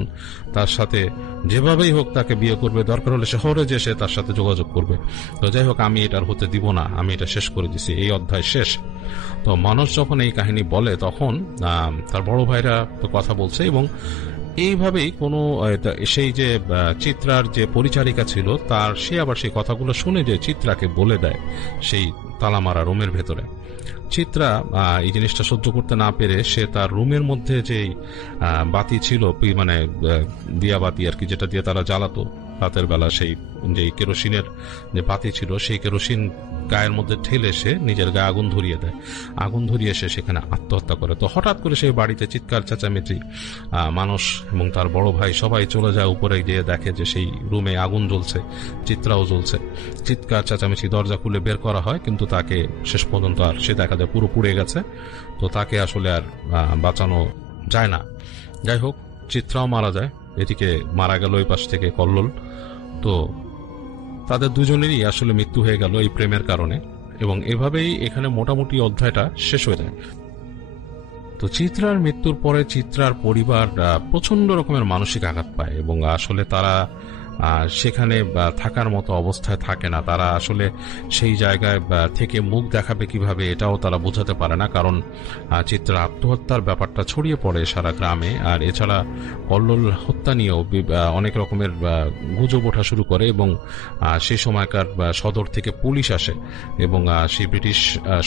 তার সাথে যেভাবেই হোক তাকে বিয়ে করবে, দরকার হলে শহরে যে সে তার সাথে যোগাযোগ করবে। তো যাই হোক আমি এটার হতে দিব না, আমি এটা শেষ করে দিছি, এই অধ্যায় শেষ। তো মানুষ যখন এই কাহিনী বলে তখন তার বড় ভাইরা তো কথা বলছে, এবং এইভাবেই কোনো সেই যে চিত্রার যে পরিচারিকা ছিল তার, সে আবার সেই কথাগুলো শুনে যে চিত্রাকে বলে দেয় সেই তালামারা রুমের ভেতরে। চিত্রা এই জিনিসটা সহ্য করতে না পেরে সে তার রুমের মধ্যে যে বাতি ছিল, মানে দিয়া বাতি আর কি, যেটা দিয়ে তারা জ্বালাতো রাতের বেলা, সেই যে কেরোসিনের যে বাতি ছিল সেই কেরোসিন গায়ের মধ্যে ঠেলে সে নিজের গায়ে আগুন ধরিয়ে দেয়। আগুন ধরিয়ে সে সেখানে আত্মহত্যা করে। তো হঠাৎ করে সেই বাড়িতে চিৎকার চেঁচামেচি, মানুষ এবং তার বড় ভাই সবাই চলে যায় উপরে, গিয়ে দেখে যে সেই রুমে আগুন জ্বলছে, চিত্রাও জ্বলছে। চিৎকার চেঁচামেচি, দরজা খুলে বের করা হয়, কিন্তু তাকে শেষ পর্যন্ত আর সে দেখা যায় পুরো পুড়ে গেছে, তো তাকে আসলে আর বাঁচানো যায় না। যাই হোক চিত্রাও মারা যায়, এদিকে মারা গেল ওই পাশ থেকে কল্লোল। তো তাদের দুজনেরই আসলে মৃত্যু হয়ে গেল এই প্রেমের কারণে, এবং এভাবেই এখানে মোটামুটি অধ্যায়টা শেষ হয়ে যায়। তো চিত্রার মৃত্যুর পরে চিত্রার পরিবার প্রচন্ড রকমের মানসিক আঘাত পায়, এবং আসলে তারা সেখানে থাকার মতো অবস্থায় থাকে না। তারা আসলে সেই জায়গায় থেকে মুখ দেখাবে কিভাবে এটাও তারা বোঝাতে পারে না, কারণ চিত্রা আত্মহত্যার ব্যাপারটা ছড়িয়ে পড়ে সারা গ্রামে। আর এছাড়া কল্লোল হত্যা নিয়েও অনেক রকমের গুজব ওঠা শুরু করে, এবং সেই সময়কার সদর থেকে পুলিশ আসে, এবং সেই ব্রিটিশ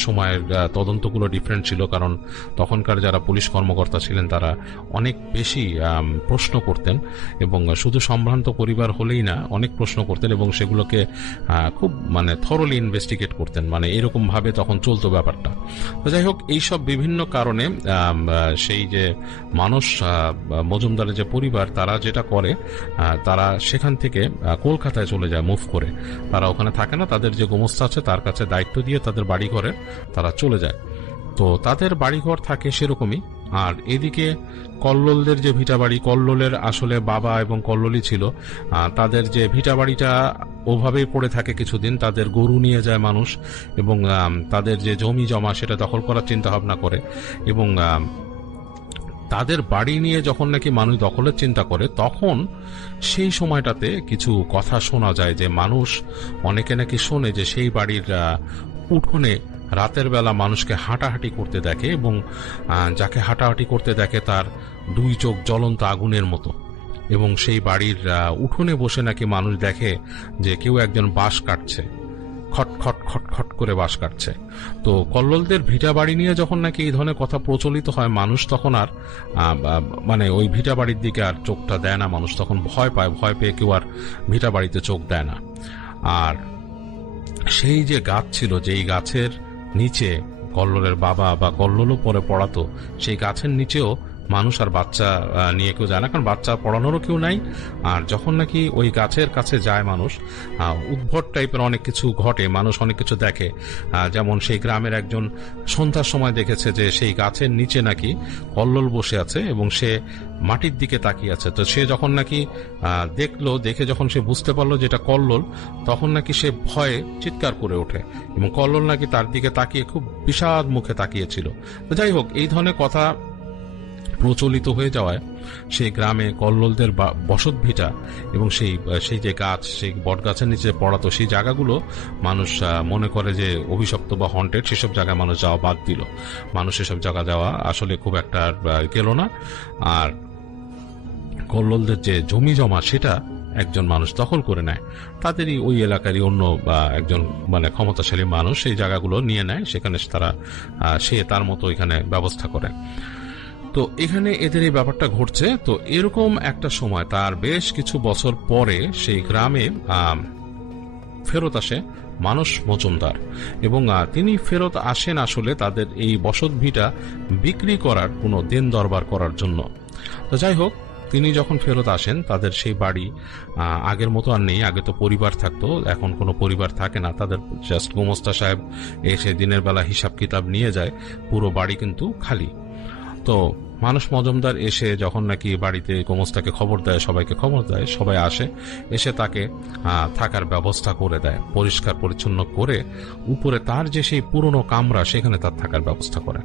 সময়ের তদন্তগুলো ডিফারেন্ট ছিল, কারণ তখনকার যারা পুলিশ কর্মকর্তা ছিলেন তারা অনেক বেশি প্রশ্ন করতেন, এবং শুধু সম্ভ্রান্ত পরিবার হলেই না, অনেক প্রশ্ন করতেন, এবং সেগুলোকে খুব মানে থরলি ইনভেস্টিগেট করতেন, মানে এরকম ভাবে তখন চলতো ব্যাপারটা। তো যাই হোক এইসব বিভিন্ন কারণে সেই যে মানুষ মজুমদারের যে পরিবার, তারা যেটা করে, তারা সেখান থেকে কলকাতায় চলে যায় মুভ করে। তারা ওখানে থাকে না, তাদের যে গোমস্তা আছে তার কাছে দায়িত্ব দিয়ে তাদের বাড়িঘরে তারা চলে যায়। তো তাদের বাড়িঘর থাকে সেরকমই। আর এদিকে কল্লোলদের যে ভিটাবাড়ি, কল্লোলের আসলে বাবা এবং কল্লোলই ছিল, তাদের যে ভিটাবাড়িটা ওভাবেই পড়ে থাকে কিছুদিন। তাদের গরু নিয়ে যায় মানুষ, এবং তাদের যে জমি জমা সেটা দখল করার চিন্তা ভাবনা করে, এবং তাদের বাড়ি নিয়ে যখন নাকি মানুষ দখলের চিন্তা করে, তখন সেই সময়টাতে কিছু কথা শোনা যায় যে মানুষ অনেকে নাকি শোনে যে সেই বাড়ির উঠোনে রাতের বেলা মানুষকে হাঁটাহাঁটি করতে দেখে, এবং যাকে হাঁটাহাঁটি করতে দেখে তার দুই চোখ জ্বলন্ত আগুনের মতো, এবং সেই বাড়ির উঠোনে বসে নাকি মানুষ দেখে যে কেউ একজন বাঁশ কাটছে, খট খট খট খট করে বাঁশ কাটছে। তো কল্লোলদের ভিটা বাড়ি নিয়ে যখন নাকি এই ধরনের কথা প্রচলিত হয়, মানুষ তখন আর মানে ওই ভিটা বাড়ির দিকে আর চোখটা দেয় না। মানুষ তখন ভয় পায়, ভয় পেয়ে কেউ আর ভিটা বাড়িতে চোখ দেয় না। আর সেই যে গাছ ছিল, যেই গাছের নিচে কল্লোলের বাবা বা কল্লোলও পরে পড়াতো, সেই গাছের নিচেও মানুষ আর বাচ্চা নিয়ে কেউ যায় না, কারণ বাচ্চা পড়ানোরও কেউ নাই। আর যখন নাকি ওই গাছের কাছে যায় মানুষ, উদ্ভট টাইপের অনেক কিছু ঘটে, মানুষ অনেক কিছু দেখে। যেমন সেই গ্রামের একজন সন্ধ্যার সময় দেখেছে যে সেই গাছের নিচে নাকি কল্লোল বসে আছে, এবং সে মাটির দিকে তাকিয়ে আছে। তো সে যখন নাকি দেখে যখন সে বুঝতে পারলো যে এটা কল্লোল, তখন নাকি সে ভয়ে চিৎকার করে ওঠে, এবং কল্লোল নাকি তার দিকে তাকিয়ে খুব বিষাদ মুখে তাকিয়েছিল। তো যাই হোক এই ধরনের কথা প্রচলিত হয়ে যাওয়ায় সেই গ্রামে কল্লোলদের বসত ভিটা এবং সেই যে গাছ, সেই বট গাছের নিচে পড়াতো, সেই জায়গাগুলো মানুষ মনে করে যে অভিশপ্ত বা হন্টেড, সেসব জায়গায় মানুষ যাওয়া বাদ দিল। মানুষ এসব জায়গা যাওয়া আসলে খুব একটা গেল না। আর কল্লোলদের যে জমি জমা সেটা একজন মানুষ দখল করে নেয়, তাদেরই ওই এলাকারই অন্য বা একজন মানে ক্ষমতাশালী মানুষ সেই জায়গাগুলো নিয়ে নেয়, সেখানে সে তার মতো এখানে ব্যবস্থা করে। তো এখানে এদের এই ব্যাপারটা ঘটছে। তো এরকম একটা সময় তার বেশ কিছু বছর পরে সেই গ্রামে ফেরত আসে মানস মজুমদার, এবং তিনি ফেরত আসেন আসলে তাদের এই বসত ভিটা বিক্রি করার কোনো দেন দরবার করার জন্য। তো যাই হোক তিনি যখন ফেরত আসেন তাদের সেই বাড়ি আগের মতো আর নেই। আগে তো পরিবার থাকতো, এখন কোনো পরিবার থাকে না। তাদের জাস্ট গোমস্তা সাহেব এসে দিনের বেলা হিসাব কিতাব নিয়ে যায়, পুরো বাড়ি কিন্তু খালি। তো মানুষ মজুমদার এসে যখন নাকি বাড়িতে গোমস্তাকে খবর দেয়, সবাইকে খবর দেয়, সবাই আসে, এসে তাকে থাকার ব্যবস্থা করে দেয়, পরিষ্কার পরিচ্ছন্ন করে উপরে তার যে সেই পুরনো কামরা সেখানে তার থাকার ব্যবস্থা করে।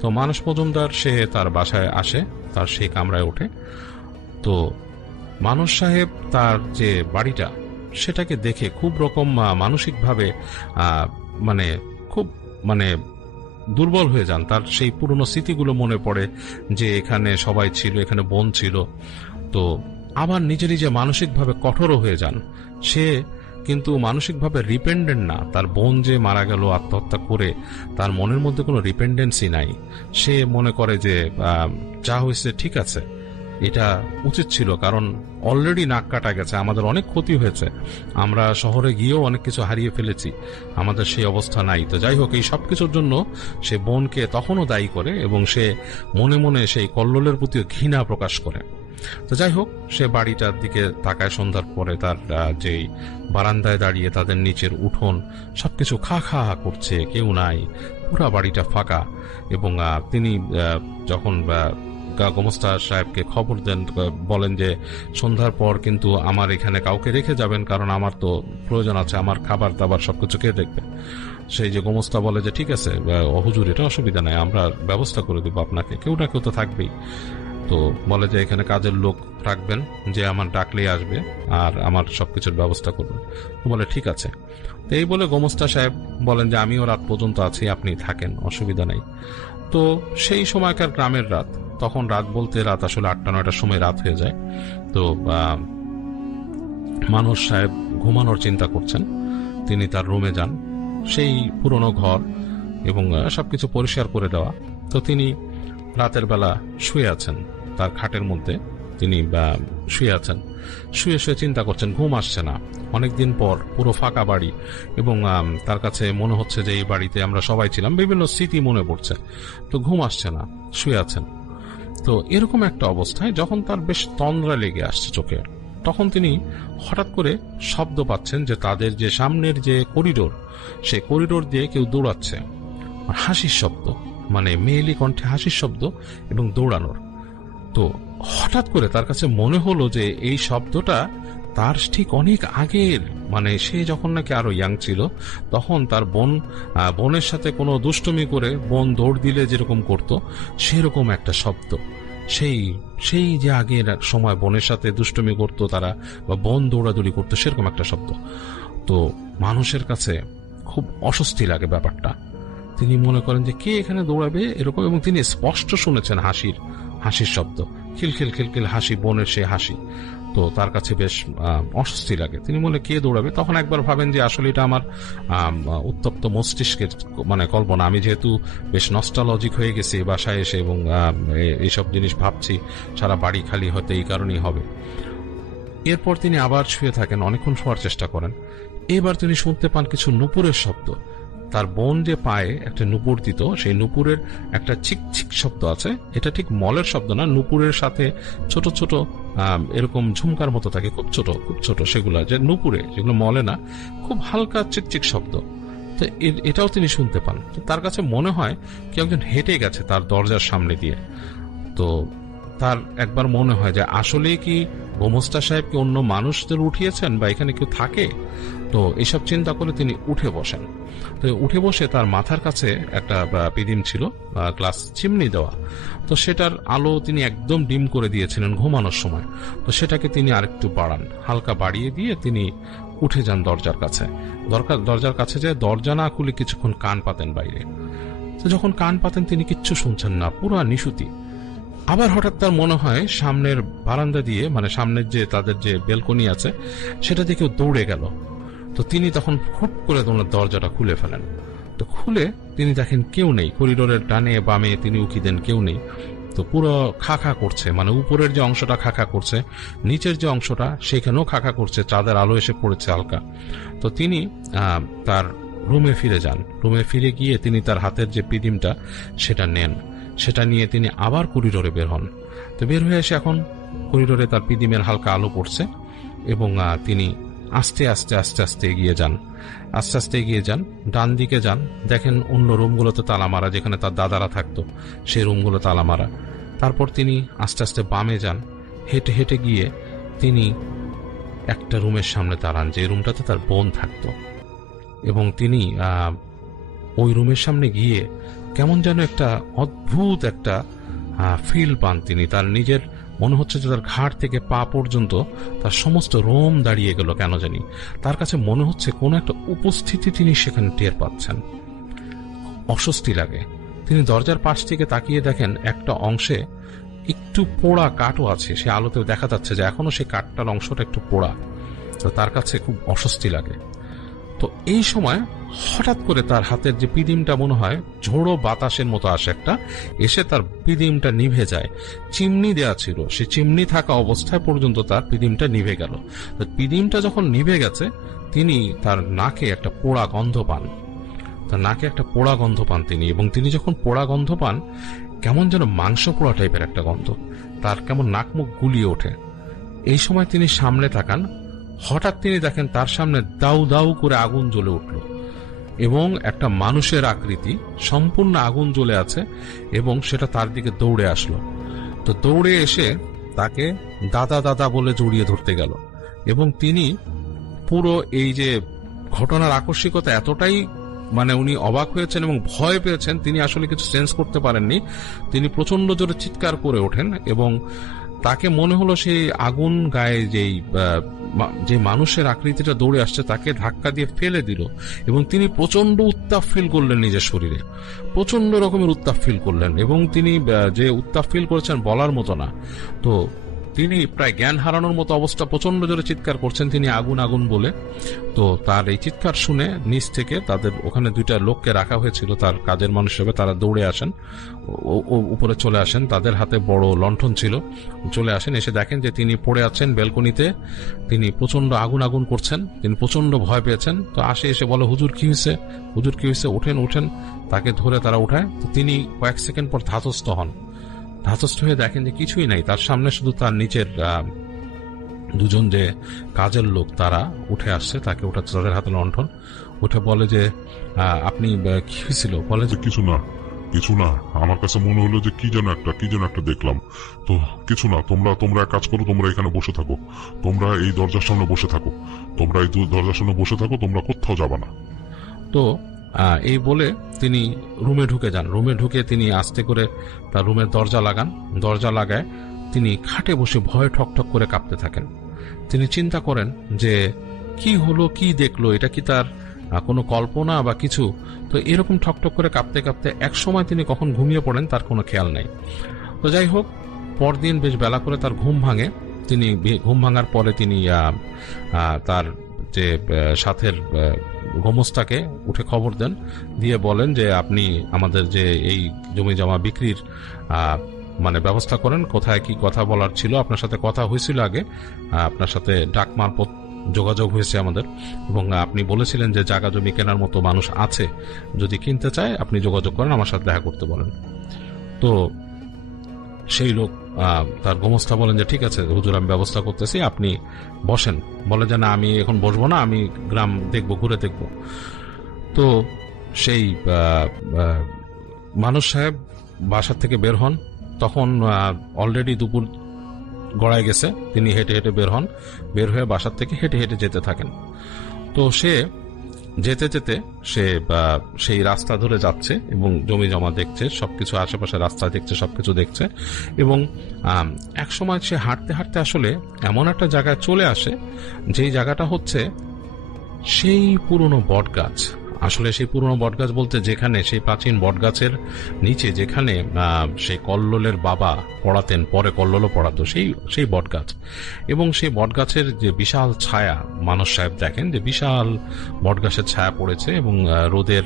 তো মানুষ মজুমদার সে তার বাসায় আসে, তার সেই কামরায় ওঠে। তো মানুষ সাহেব তার যে বাড়িটা সেটাকে দেখে খুব রকম মানসিকভাবে মানে খুব মানে দুর্বল হয়ে যান। তার সেই পুরনো স্মৃতিগুলো মনে পড়ে যে এখানে সবাই ছিল, এখানে বোন ছিল। তো আবার নিজে নিজে মানসিকভাবে কঠোরও হয়ে যান। সে কিন্তু মানসিকভাবে রিপেন্ডেন্ট না। তার বোন যে মারা গেল আত্মহত্যা করে, তার মনের মধ্যে কোনো রিপেন্ডেন্সি নাই। সে মনে করে যে যা হয়েছে ঠিক আছে, এটা উচিত ছিল, কারণ অলরেডি নাক কাটা গেছে, আমাদের অনেক ক্ষতি হয়েছে, আমরা শহরে গিয়েও অনেক কিছু হারিয়ে ফেলেছি, আমাদের সেই অবস্থা নাই। তো যাই হোক, এই সবকিছুর জন্য সে বোনকে তখনও দায়ী করে এবং সে মনে মনে সেই কল্লোলের প্রতিও ঘৃণা প্রকাশ করে। তো যাই হোক, সে বাড়িটার দিকে তাকায় সন্ধ্যার পরে, তার যেই বারান্দায় দাঁড়িয়ে তাদের নিচের উঠোন সবকিছু খা খা করছে, কেউ নাই, পুরা বাড়িটা ফাঁকা। এবং তিনি যখন গোমস্তা সাহেবকে খবর দেন, বলেন যে সন্ধ্যার পর কিন্তু আমার এখানে কাউকে রেখে যাবেন, কারণ আমার তো প্রয়োজন আছে, আমার খাবার দাবার সবকিছু কে দেখবে। সেই যে গোমস্তা বলে যে ঠিক আছে হুজুর, এটা অসুবিধা নাই, আমরা ব্যবস্থা করে দেবো আপনাকে, কেউ না কেউ তো থাকবেই। তো বলে যে এখানে কাজের লোক রাখবেন, যে আমার ডাকলেই আসবে আর আমার সবকিছুর ব্যবস্থা করবেন। বলে ঠিক আছে। তো এই বলে গোমস্তা সাহেব বলেন যে আমিও রাত পর্যন্ত আছি, আপনি থাকেন, অসুবিধা নাই। তো সেই সময়কার গ্রামের রাত, তখন রাত বলতে রাত আসলে 8টা-9টার সময় রাত হয়ে যায়। তো মানুষ সাহেব ঘুমানোর চিন্তা করছেন, তিনি তার রুমে যান, সেই পুরনো ঘর এবং সবকিছু পরিষ্কার করে দেওয়া। তো তিনি রাতের বেলা শুয়ে আছেন, তার খাটের মধ্যে তিনি শুয়ে আছেন, শুয়ে শুয়ে চিন্তা করছেন, ঘুম আসছে না। অনেকদিন পর পুরো ফাঁকা বাড়ি এবং তার কাছে মনে হচ্ছে যে এই বাড়িতে আমরা সবাই ছিলাম, বিভিন্ন স্মৃতি মনে পড়ছে, তো ঘুম আসছে না, শুয়ে আছেন। তো এরকম একটা অবস্থায় যখন তার বেশ তন্দ্রা লেগে আসছে চোখে, তখন তিনি হঠাৎ করে শব্দ পাচ্ছেন যে তাদের যে সামনের যে করিডোর, সেই করিডোর দিয়ে কেউ দৌড়াচ্ছে, হাসির শব্দ, মানে মেয়েলি কণ্ঠে হাসির শব্দ এবং দৌড়ানোর। তো হঠাৎ করে তার কাছে মনে হলো যে এই শব্দটা তার ঠিক অনেক আগের, মানে সে যখন নাকি আরো ইয়াং ছিল, তখন তার বোনের সাথে কোনো দুষ্টুমি করে বোন দৌড় দিলে যেরকম করত, সেরকম একটা শব্দ। সেই যে আগের সময় বোনের সাথে দুষ্টুমি করতো তারা, বা বোন দৌড়াদৌড়ি করতো, সেরকম একটা শব্দ। তো মানুষের কাছে খুব অস্বস্তি লাগে ব্যাপারটা। তিনি মনে করেন যে কে এখানে দৌড়াবে এরকম, এবং তিনি স্পষ্ট শুনেছেন হাসির শব্দ, খিলখিল খিলখিল হাসি, বোনের সে হাসি। তো তার কাছে বেশ অস্বস্তি লাগে। তিনি বলে কে দৌড়াবে। তখন একবার ভাবেন যে আসলে এটা আমার উত্তপ্ত মস্তিষ্কের মানে কল্পনা, আমি যেহেতু বেশ নস্টালজিক হয়ে গেছি বাসায় এসে এবং এইসব জিনিস ভাবছি, সারা বাড়ি খালি হতে এই কারণেই হবে। এরপর তিনি আবার শুয়ে থাকেন, অনেকক্ষণ শোয়ার চেষ্টা করেন। এবার তিনি শুনতে পান কিছু নুপুরের শব্দ। তার বোন যে পায়ে একটা নুপুর দিত, সেই নুপুরের একটা ছিকছিক শব্দ আছে। এটা ঠিক মলের শব্দ না, নুপুরের সাথে ছোট ছোট এরকম ঝুমকার মতো থাকে, খুব ছোট সেগুলা, যে নুপুরে, যেগুলো মলে না, খুব হালকা চিকচিক শব্দ। তো এটাও তিনি শুনতে পান। তার কাছে মনে হয় কেউ একজন হেঁটে গেছে তার দরজার সামনে দিয়ে। তো তার একবার মনে হয় যে আসলে কি গোমস্তা সাহেব কি অন্য মানুষদের উঠিয়েছেন, বা এখানে কেউ থাকে। তো এসব চিন্তা করে তিনি উঠে বসেন। তো উঠে বসে তার মাথার কাছে একটা পিদিম ছিল, গ্লাস চিমনি দেওয়া, তো সেটার আলো তিনি একদম ডিম করে দিয়েছিলেন ঘুমানোর সময়। তো সেটাকে তিনি আরেকটু বাড়ান, হালকা বাড়িয়ে দিয়ে তিনি উঠে যান দরজার কাছে। দরজার কাছে যায়, দরজা না খুলে কিছুক্ষণ কান পাতেন বাইরে। তো যখন কান পাতেন তিনি কিচ্ছু শুনছেন না, পুরো নিশুতি। আবার হঠাৎ তার মনে হয় সামনের বারান্দা দিয়ে, মানে সামনের যে তাদের যে বেলকনি আছে, সেটা দিয়ে কেউ দৌড়ে গেল। তো তিনি তখন হুট করে দরজাটা খুলে ফেলেন। তো খুলে তিনি দেখেন কেউ নেই, করিডোরের ডানে বামে তিনি উকি দেন, কেউ নেই। তো পুরো খাখা করছে, মানে উপরের যে অংশটা খাখা করছে, নিচের যে অংশটা সেখানেও খাখা করছে, চাঁদের আলো এসে পড়েছে হালকা। তো তিনি তার রুমে ফিরে যান। রুমে ফিরে গিয়ে তিনি তার হাতের যে পিদিমটা সেটা নেন, সেটা নিয়ে তিনি আবার করিডোরে বের হন। তো বের হয়ে এসে এখন করিডোরে তার পিদিমের হালকা আলো পড়ছে এবং তিনি আস্তে আস্তে আস্তে আস্তে এগিয়ে যান। আস্তে আস্তে এগিয়ে যান, ডান দিকে যান, দেখেন অন্য রুমগুলোতে তালা মারা, যেখানে তার দাদারা থাকতো সেই রুমগুলো তালা মারা। তারপর তিনি আস্তে আস্তে বামে যান, হেঁটে হেঁটে গিয়ে তিনি একটা রুমের সামনে দাঁড়ান, যে রুমটাতে তার বোন থাকতো। এবং তিনি ওই রুমের সামনে গিয়ে কেমন যেন একটা অদ্ভুত একটা ফিল পান তিনি। তার নিজের মনে হচ্ছে যে তার ঘাড় থেকে পা পর্যন্ত তার সমস্ত রোম দাঁড়িয়ে গেল কেন জানি। তার কাছে মনে হচ্ছে কোনো একটা উপস্থিতি তিনি সেখানে টের পাচ্ছেন। অস্বস্তি লাগে। তিনি দরজার পাশ থেকে তাকিয়ে দেখেন একটা অংশে একটু পোড়া কাঠও আছে, সে আলোতেও দেখা যাচ্ছে যে এখনো সেই কাঠটার অংশটা একটু পোড়া। তো তার কাছে খুব অস্বস্তি লাগে। তো এই সময় হঠাৎ করে তার হাতের যে পিদিমটা মনে হয় ঝোড়ো বাতাসের মতো আসে একটা, এসে তার পিদিমটা নিভে যায়। চিমনি দেয়া ছিল, সে চিমনি থাকা অবস্থায় পর্যন্ত তার পিদিমটা নিভে গেল। তো পিদিমটা যখন নিভে গেছে, তিনি তার নাকে একটা পোড়া গন্ধ পান। তার নাকে একটা পোড়া গন্ধ পান তিনি, এবং তিনি যখন পোড়া গন্ধ পান, কেমন যেন মাংস পোড়া টাইপের একটা গন্ধ, তার কেমন নাক মুখ গুলিয়ে ওঠে। এই সময় তিনি সামনে তাকান, হঠাৎ তিনি দেখেন তার সামনে দাউ দাউ করে আগুন জ্বলে উঠল এবং একটা মানুষের আকৃতি সম্পূর্ণ আগুন জ্বলে আছে এবং সেটা তার দিকে দৌড়ে আসলো। তো দৌড়ে এসে তাকে দাদা দাদা বলে জড়িয়ে ধরতে গেল। এবং তিনি পুরো এই যে ঘটনার আকস্মিকতা এতটাই উনি অবাক হয়েছেন এবং ভয় পেয়েছেন, তিনি আসলে কিছু সেন্স করতে পারেননি। তিনি প্রচন্ড জোরে চিৎকার করে ওঠেন এবং তাকে মনে হলো সেই আগুন গায়ে যে মানুষের আকৃতিটা দৌড়ে আসছে তাকে ধাক্কা দিয়ে ফেলে দিল। এবং তিনি প্রচন্ড উত্তাপ ফিল করলেন নিজের শরীরে, প্রচন্ড রকমের উত্তাপ ফিল করলেন এবং তিনি যে উত্তাপ ফিল করেছেন বলার মতো না। তো তিনি প্রায় জ্ঞান হারানোর মতো অবস্থা, প্রচন্ড জোরে চিৎকার করছেন তিনি আগুন আগুন বলে। তো তার এই চিৎকার শুনে নিচ থেকে তাদের ওখানে দুইটা লোককে রাখা হয়েছিল তার কাজের মানুষ হিসেবে, তারা দৌড়ে আসেন, উপরে চলে আসেন, তাদের হাতে বড় লণ্ঠন ছিল, চলে আসেন, এসে দেখেন যে তিনি পড়ে আছেন ব্যালকনিতে, তিনি প্রচন্ড আগুন আগুন করছেন, তিনি প্রচন্ড ভয় পেয়েছেন। তো আসে এসে বলে, হুজুর কি হয়েছে, হুজুর কি হয়েছে, ওঠেন ওঠেন। তাকে ধরে তারা উঠায়। তো তিনি কয়েক সেকেন্ড পর ধাতস্থ হন। ধাতস্থ হয়ে দেখেন যে কিছুই নাই, তার সামনে শুধু তার নিচের দুজন যে কাজের লোক তারা উঠে আসছে, তাকে উঠাচ্ছে, তাদের হাতে লণ্ঠন। উঠে বলে যে আপনি কি হয়েছিল? বলে যে কিছু না, কিছু না, আমার কাছে মনে হলো যে কি যেন একটা দেখলাম। তো কিছু না, তোমরা এক কাজ করো, তোমরা এখানে বসে থাকো, তোমরা এই দরজার সামনে বসে থাকো, তোমরা এই দরজার সামনে বসে থাকো, তোমরা কোথাও যাবে না। তো এই বলে তিনি রুমে ঢুকে যান। রুমে ঢুকে তিনি আস্তে করে তার রুমের দরজা লাগান। দরজা লাগায় তিনি খাটে বসে ভয়ে ঠকঠক করে কাঁপতে থাকেন। তিনি চিন্তা করেন যে কি হলো, কি দেখলো, এটা কি তার কোনো কল্পনা বা কিছু। তো এরকম ঠকঠক করে কাঁপতে কাঁপতে এক সময় তিনি কখন ঘুমিয়ে পড়েন তার কোনো খেয়াল নেই। তো যাই হোক, পরদিন বেশ বেলা করে তার ঘুম ভাঙে। তিনি ঘুম ভাঙার পরে তিনি তার যে সাথের গোমস্তাকে উঠে খবর দেন, দিয়ে বলেন যে আপনি আমাদের যে এই জমি জমা বিক্রির ব্যবস্থা করেন, কোথায় কি কথা বলার ছিল, আপনার সাথে কথা হয়েছিল আগে, আপনার সাথে ডাক মারফত যোগাযোগ হয়েছে আমাদের, এবং আপনি বলেছিলেন যে জায়গা জমি কেনার মতো মানুষ আছে, যদি কিনতে চায় আপনি যোগাযোগ করেন, আমার সাথে দেখা করতে বলেন। তো সেই লোক তার গোমস্তা বলেন যে ঠিক আছে হুজুর, আমি ব্যবস্থা করতেছি, আপনি বসেন। বলে যে না, আমি এখন বসবো না, আমি গ্রাম দেখবো, ঘুরে দেখবো। তো সেই মানুষ সাহেব বাসার থেকে বের হন, তখন অলরেডি দুপুর গড়ায় গেছে। তিনি হেঁটে হেঁটে বের হন, বের হয়ে বাসার থেকে হেঁটে হেঁটে যেতে থাকেন। তো সে যেতে যেতে সে সেই রাস্তা ধরে যাচ্ছে এবং জমি জমা দেখছে, সবকিছু আশেপাশে রাস্তা দেখছে, সবকিছু দেখছে। এবং এক সময় সে হাঁটতে হাঁটতে আসলে এমন একটা জায়গায় চলে আসে, যেই জায়গাটা হচ্ছে সেই পুরনো বট গাছ। আসলে সেই পুরনো বটগাছ বলতে যেখানে সেই প্রাচীন বটগাছের নিচে যেখানে সেই কল্লোলের বাবা পড়াতেন, পরে কল্লোলও পড়াতো, সেই বটগাছ। এবং সেই বটগাছের যে বিশাল ছায়া, মানুষ সাহেব দেখেন যে বিশাল বটগাছের ছায়া পড়েছে এবং রোদের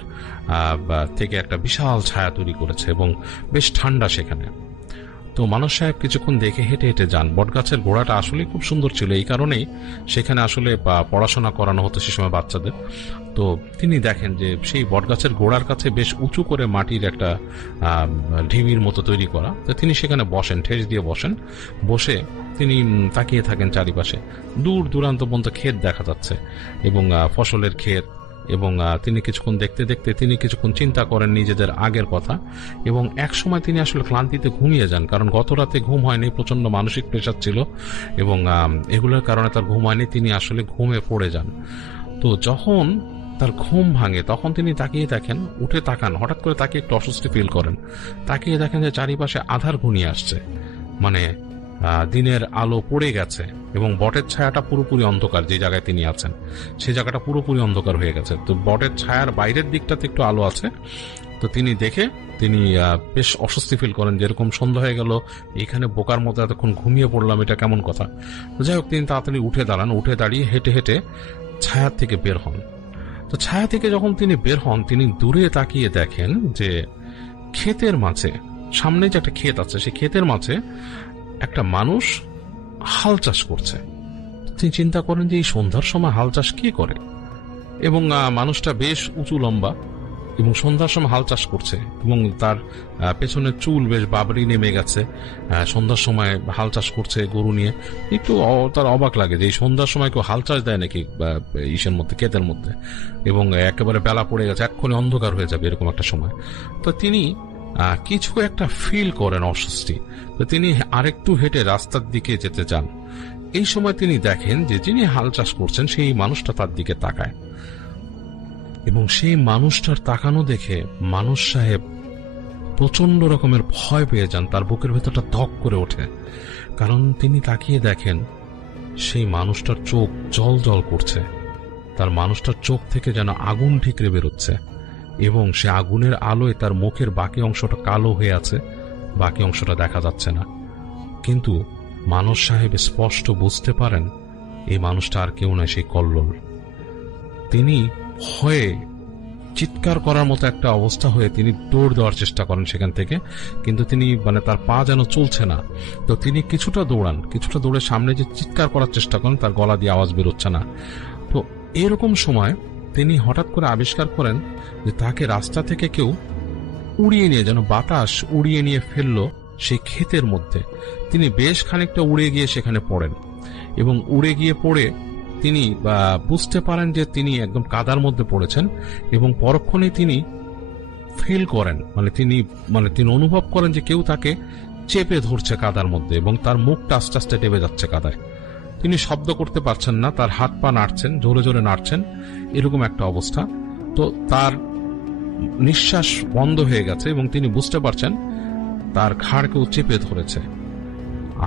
থেকে একটা বিশাল ছায়া তৈরি করেছে এবং বেশ ঠান্ডা সেখানে। তো তো মানুষ সাহেব কিছুক্ষণ দেখে হেঁটে হেঁটে যান। বটগাছের গোড়াটা আসলে খুব সুন্দর ছিল, এই কারণেই সেখানে আসলে পড়াশোনা করানো হতো সে সময় বাচ্চাদের। তো তিনি দেখেন যে সেই বটগাছের গোড়ার কাছে বেশ উঁচু করে মাটির একটা ঢিবির মতো তৈরি করা। তো তিনি সেখানে বসেন, ঠেস দিয়ে বসেন। বসে তিনি তাকিয়ে থাকেন চারিপাশে। দূর দূরান্ত পর্যন্ত ক্ষেত দেখা যাচ্ছে এবং ফসলের ক্ষেত। এবং তিনি কিছুক্ষণ দেখতে দেখতে তিনি কিছুক্ষণ চিন্তা করেন নিজেদের আগের কথা। এবং এক সময় তিনি আসলে ক্লান্তিতে ঘুমিয়ে যান, কারণ গত রাতে ঘুম হয়নি, প্রচন্ড মানসিক প্রেশার ছিল এবং এগুলোর কারণে তার ঘুম হয়নি। তিনি আসলে ঘুমে পড়ে যান। তো যখন তার ঘুম ভাঙে তখন তিনি তাকিয়ে দেখেন, উঠে তাকান, হঠাৎ করে তাকে একটু অস্বস্তি ফিল করেন। তাকিয়ে দেখেন যে চারিপাশে আধার ঘনিয়ে আসছে, মানে দিনের আলো পড়ে গেছে এবং বটের ছায়াটা পুরোপুরি অন্ধকার। যে জায়গায় তিনি আছেন সেই জায়গাটা পুরোপুরি অন্ধকার হয়ে গেছে। তো বটের ছায়ার বাইরের দিকটাতে একটু আলো আছে। তো তিনি দেখে তিনি বেশ অস্বস্তি ফিল করেন, যেরকম সন্ধ্যা হয়ে গেল, এখানে বোকার মতো এতক্ষণ ঘুমিয়ে পড়লাম, এটা কেমন কথা। তো যাই হোক, তিনি তাড়াতাড়ি উঠে দাঁড়ান। উঠে দাঁড়িয়ে হেঁটে হেঁটে ছায়া থেকে বের হন। তো ছায়া থেকে যখন তিনি বের হন, তিনি দূরে তাকিয়ে দেখেন যে ক্ষেতের মাঝে, সামনে যে একটা ক্ষেত আছে, সেই ক্ষেতের মাঝে একটা মানুষ হাল চাষ করছে। তিনি চিন্তা করেন যে এই সন্ধ্যার সময় হাল চাষ কে করে, এবং মানুষটা বেশ উঁচু লম্বা এবং সন্ধ্যার সময় হাল চাষ করছে এবং তার পেছনের চুল বেশ বাবরি নেমে গেছে। সন্ধ্যার সময় হাল চাষ করছে গরু নিয়ে। একটু তার অবাক লাগে যে এই সন্ধ্যার সময় কেউ হাল চাষ দেয় নাকি ইসের মধ্যে, ক্ষেতের মধ্যে, এবং একেবারে বেলা পড়ে গেছে, এক্ষুনি অন্ধকার হয়ে যাবে এরকম একটা সময়। তো তিনি কিছু একটা ফিল করেন, অস্বস্তি। তো তিনি আরেকটু হেঁটে রাস্তার দিকে যেতে চান। এই সময় তিনি দেখেন যে যিনি হাল চাষ করছেন সেই মানুষটা তার দিকে তাকায় এবং সেই মানুষটার তাকানো দেখে মানুষ সাহেব প্রচন্ড রকমের ভয় পেয়ে যান। তার বুকের ভেতরটা ধক করে ওঠে, কারণ তিনি তাকিয়ে দেখেন সেই মানুষটার চোখ জল জল করছে। তার মানুষটার চোখ থেকে যেন আগুন ঠিকরে বেরোচ্ছে এবং সে আগুনের আলোয় তার মুখের বাকি অংশটা কালো হয়ে আছে, বাকি অংশটা দেখা যাচ্ছে না। কিন্তু মানুষ সাহেব স্পষ্ট বুঝতে পারেন এই মানুষটা আর কেউ নয়, সেই কল্লোল। তিনি ভয়ে চিৎকার করার মতো একটা অবস্থা হয়ে তিনি দৌড় দেওয়ার চেষ্টা করেন সেখান থেকে, কিন্তু তিনি তার পা যেন চলছে না। তো তিনি কিছুটা দৌড়ে সামনে যে চিৎকার করার চেষ্টা করেন, তার গলা দিয়ে আওয়াজ বেরোচ্ছে না। তো এরকম সময় তিনি হঠাৎ করে আবিষ্কার করেন যে তাকে রাস্তা থেকে কেউ উড়িয়ে নিয়ে, যেন বাতাস উড়িয়ে নিয়ে ফেললো সেই ক্ষেতের মধ্যে। তিনি বেশ খানিকটা উড়ে গিয়ে সেখানে পড়েন এবং উড়ে গিয়ে পড়ে তিনি বুঝতে পারেন যে তিনি একদম কাদার মধ্যে পড়েছেন এবং পরক্ষণেই তিনি ফিল করেন, তিনি অনুভব করেন যে কেউ তাকে চেপে ধরছে কাদার মধ্যে এবং তার মুখটা আস্তে আস্তে ডেবে যাচ্ছে কাদায়। তিনি শব্দ করতে পারছেন না, তার হাত পা নাড়ছেন, জোরে জোরে নাড়ছেন, এরকম একটা অবস্থা। তো তার নিঃশ্বাস বন্ধ হয়ে গেছে এবং তিনি বুঝতে পারছেন তার ঘাড় কেউ চেপে ধরেছে।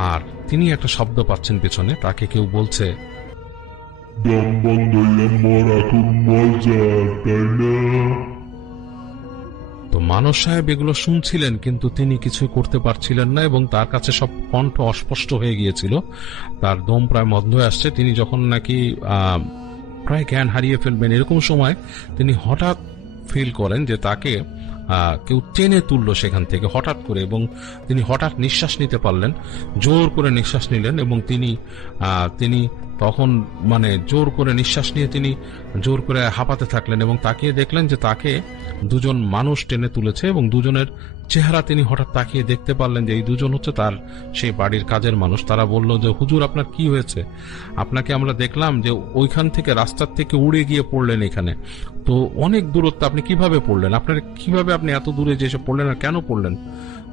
আর তিনি একটা শব্দ পাচ্ছেন পেছনে, তাকে কেউ বলছে, দম বন্ধ হইলে মরা খুব মজা, তাই না? তো মানস সাহেব এগুলো শুনছিলেন, কিন্তু তিনি কিছু করতে পারছিলেন না এবং তার কাছে সব কণ্ঠ অস্পষ্ট হয়ে গিয়েছিল। তার দম প্রায় বন্ধ হয়ে আসছে। তিনি যখন নাকি প্রায় জ্ঞান হারিয়ে ফেলবেন, এরকম সময় তিনি হঠাৎ ফিল করেন যে তাকে কেউ টেনে তুললো সেখান থেকে হঠাৎ করে, এবং তিনি হঠাৎ নিঃশ্বাস নিতে পারলেন, জোর করে নিঃশ্বাস নিলেন এবং তিনি তখন জোর করে নিঃশ্বাস নিয়ে তিনি জোর করে হাঁপাতে থাকলেন এবং তাকিয়ে দেখলেন যে তাকে দুজন মানুষ টেনে তুলেছে এবং দুজনের চেহারা তিনি হঠাৎ তাকিয়ে দেখতে পারলেন যে এই দুজন হচ্ছে তার সেই বাড়ির কাজের মানুষ। তারা বলল যে, হুজুর, আপনার কি হয়েছে? আপনাকে আমরা দেখলাম যে ওইখান থেকে রাস্তার থেকে উড়ে গিয়ে পড়লেন এখানে, তো অনেক দূরত্ব, আপনি কিভাবে পড়লেন? আপনি এত দূরে যে এসে পড়লেন আর কেন পড়লেন?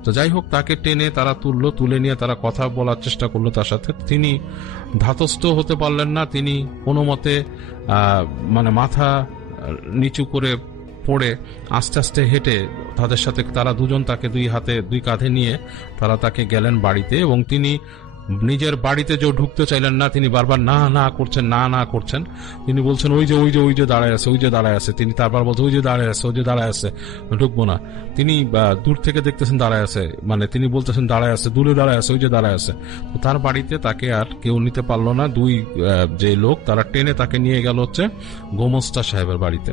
তো যাই হোক, তাকে টেনে তারা তুলে নিয়ে তারা কথা বলার চেষ্টা করলো তার সাথে। তিনি ধাতস্থ হতে পারলেন না। তিনি কোনো মতে মাথা নিচু করে পড়ে আস্তে আস্তে হেঁটে তাদের সাথে, তারা দুজন তাকে দুই কাঁধে নিয়ে তারা তাকে গেলেন বাড়িতে, এবং তিনি নিজের বাড়িতে যে ঢুকতে চাইলেন না, তিনি বারবার না করছেন। তিনি বলছেন, ওই যে দাঁড়ায় আছে। তিনি তারপর বলছেন, ওই যে দাঁড়ায় আছে, ঢুকবো না। তিনি দূর থেকে দেখতেছেন দাঁড়ায় আছে, তিনি বলতেছেন দাঁড়ায় আছে, দূরে দাঁড়ায় আছে, ওই যে দাঁড়ায় আছে। তো তার বাড়িতে তাকে আর কেউ নিতে পারলো না। দুই যে লোক তারা টেনে তাকে নিয়ে গেল হচ্ছে গোমস্তা সাহেবের বাড়িতে।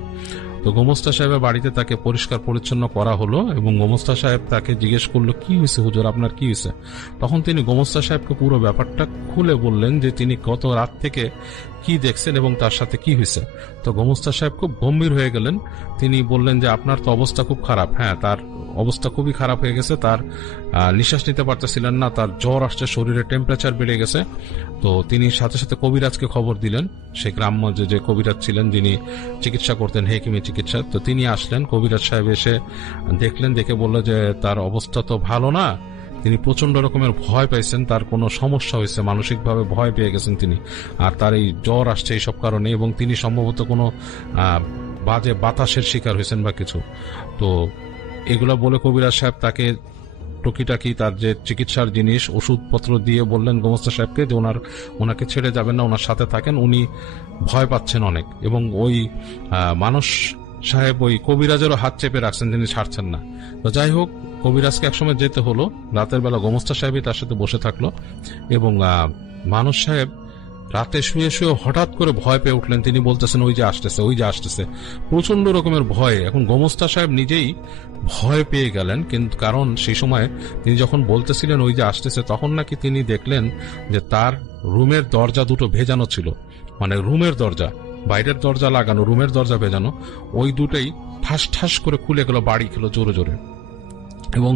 তো তো গোমস্তা সাহেবের বাড়িতে তাকে পরিষ্কার পরিচ্ছন্ন করা হলো এবং গোমস্তা সাহেব তাকে জিজ্ঞেস করলো, কি হয়েছে হুজুর, আপনার কি হয়েছে? তখন তিনি গোমস্তা সাহেবকে পুরো ব্যাপারটা খুলে বললেন যে তিনি গত রাত থেকে কি দেখছেন এবং তার সাথে কি হয়েছে। তো গোমস্তা সাহেব খুব গম্ভীর হয়ে গেলেন। তিনি বললেন যে আপনার তো অবস্থা খুব খারাপ। হ্যাঁ, তার অবস্থা খুবই খারাপ হয়ে গেছে, তার নিঃশ্বাস নিতে পারতেছিলেন না, তার জ্বর আসছে, শরীরে টেম্পারেচার বেড়ে গেছে। তো তিনি সাথে সাথে কবিরাজকে খবর দিলেন, সে গ্রাম্য যে কবিরাজ ছিলেন যিনি চিকিৎসা করতেন, হেকিমি চিকিৎসা। তো তিনি আসলেন, কবিরাজ সাহেব এসে দেখলেন, দেখে বললো যে তার অবস্থা তো ভালো না, তিনি প্রচন্ড রকমের ভয় পাইছেন, তার কোনো সমস্যা হয়েছে, মানসিকভাবে ভয় পেয়ে গেছেন তিনি, আর তার এই জ্বর আসছে এইসব কারণে, এবং তিনি সম্ভবত কোনো বাজে বাতাসের শিকার হয়েছেন বা কিছু। তো এগুলা বলে কবিরাজ সাহেব তাকে টুকিটাকি তার যে চিকিৎসার জিনিস ওষুধপত্র দিয়ে বললেন গোমস্তা সাহেবকে যে ওনাকে ছেড়ে যাবেন না, ওনার সাথে থাকেন, উনি ভয় পাচ্ছেন অনেক। এবং ওই মানস সাহেব ওই কবিরাজেরও হাত চেপে রাখছেন, তিনি ছাড়ছেন না। তো যাই হোক, কবিরাজকে একসময় যেতে হলো, রাতের বেলা গোমস্তা সাহেবই তার সাথে বসে থাকলো এবং মানস সাহেব রাতে শুয়ে শুয়ে হঠাৎ করে ভয় পেয়ে উঠলেন। তিনি বলতেছেন ওই যে আসতেছে, ওই যে আসতেছে, প্রচন্ড রকমের ভয়। এখন গোমস্তা সাহেব নিজেই ভয় পেয়ে গেলেন, কিন্তু কারণ সেই সময় তিনি যখন বলতেছিলেন ওই যে আসতেছে, তখন নাকি তিনি দেখলেন যে তার রুমের দরজা দুটো ভেজানো ছিল, মানে রুমের দরজা, বাইরের দরজা লাগানো, রুমের দরজা ভেজানো, ওই দুটোই ঠাস ঠাস করে খুলে গেল, বাড়ি খেলো জোরে জোরে। এবং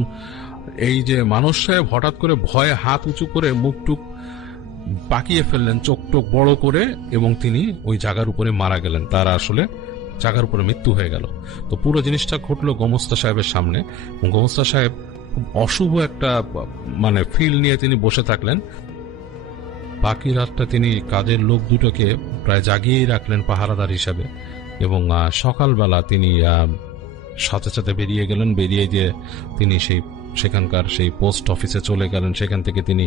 এই যে মানস সাহেব হঠাৎ করে ভয়ে হাত উঁচু করে মুখটুক বাকিয়ে ফেললেন, চোখ টোক বড় করে, এবং তিনি ওই জায়গার উপরে মারা গেলেন, তার আসলে জায়গার উপরে মৃত্যু হয়ে গেল। তো পুরো জিনিসটা ঘটলো গোমস্তা সাহেবের সামনে। গোমস্তা সাহেব খুব অশুভ একটা মানে ফিল নিয়ে তিনি বসে থাকলেন। বাকি রাতটা তিনি কাজের লোক দুটোকে প্রায় জাগিয়েই রাখলেন পাহারাদার হিসাবে, এবং সকালবেলা তিনি সাথে সাথে বেরিয়ে গেলেন। বেরিয়ে গিয়ে তিনি সেখানকার সেই পোস্ট অফিসে চলে গেলেন। সেখান থেকে তিনি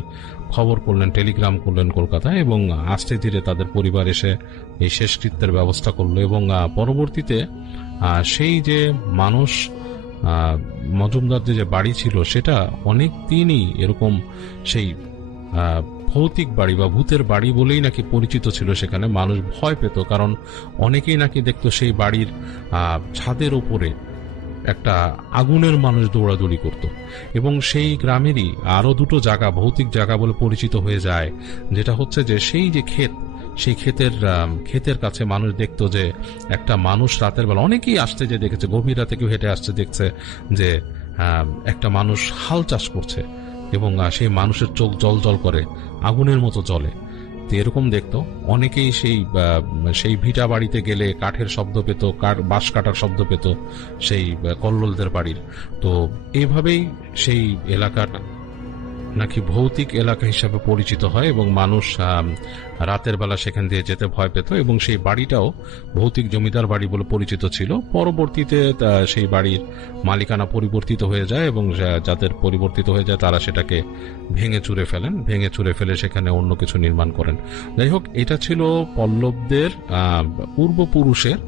খবর করলেন, টেলিগ্রাম করলেন কলকাতায়, এবং আস্তে ধীরে তাদের পরিবার এসে এই শেষকৃত্যের ব্যবস্থা করলো। এবং পরবর্তীতে সেই যে মানুষ মজুমদার যে বাড়ি ছিল, সেটা অনেক দিনই এরকম সেই ভৌতিক বাড়ি বা ভূতের বাড়ি বলেই নাকি পরিচিত ছিল। সেখানে মানুষ ভয় পেত, কারণ অনেকেই নাকি দেখতো সেই বাড়ির ছাদের উপরে একটা আগুনের মানুষ দৌড়াদৌড়ি করত। এবং সেই গ্রামেরই আরো দুটো জায়গা ভৌতিক জায়গা বলে পরিচিত হয়ে যায়, যেটা হচ্ছে যে সেই যে ক্ষেত, সেই ক্ষেতের কাছে মানুষ দেখতো যে একটা মানুষ রাতের বেলা, অনেকেই আসতে যে দেখেছে, গভীর রাতে কেউ হেঁটে আসছে, দেখছে যে একটা মানুষ হাল চাষ করছে, এবং সেই মানুষের চোখ জল জল করে, আগুনের মতো জ্বলে। তো এরকম দেখতো অনেকেই। সেই ভিটা বাড়িতে গেলে কাঠের শব্দ পেত, বাঁশ কাটার শব্দ পেত সেই কল্লোলদের বাড়ির। তো এইভাবেই সেই এলাকাটা নাকি ভৌতিক এলাকা হিসাবে পরিচিত হয়, এবং মানুষ রাতের বেলা সেখান দিয়ে যেতে ভয় পেত। এবং সেই বাড়িটাও ভৌতিক জমিদার বাড়ি বলে পরিচিত ছিল। পরবর্তীতে সেই বাড়ির মালিকানা পরিবর্তিত হয়ে যায়, এবং যাদের পরিবর্তিত হয়ে যায় তারা সেটাকে ভেঙে চুরে ফেলে সেখানে অন্য কিছু নির্মাণ করেন। যাই হোক, এটা ছিল পল্লবদের পূর্বপুরুষের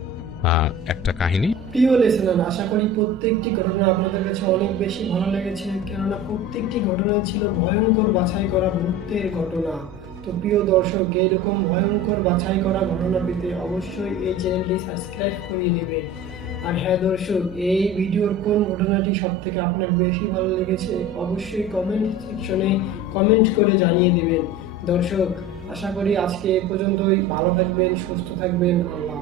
একটা কাহিনী। প্রিয় লিসেনার, আশা করি প্রত্যেকটি ঘটনা আপনাদের কাছে অনেক বেশি ভালো লেগেছে, কেননা প্রত্যেকটি ঘটনা ছিল ভয়ঙ্কর বাছাই করা ভূতের ঘটনা। তো প্রিয় দর্শক, এইরকম ভয়ঙ্কর বাছাই করা ঘটনা পেতে অবশ্যই এই চ্যানেলটি সাবস্ক্রাইব করিয়ে নেবেন। আর হ্যাঁ দর্শক, এই ভিডিওর কোন ঘটনাটি সব থেকে আপনার বেশি ভালো লেগেছে অবশ্যই কমেন্ট সেকশনে কমেন্ট করে জানিয়ে দেবেন। দর্শক, আশা করি আজকে এ পর্যন্তই। ভালো থাকবেন, সুস্থ থাকবেন। আল্লাহ।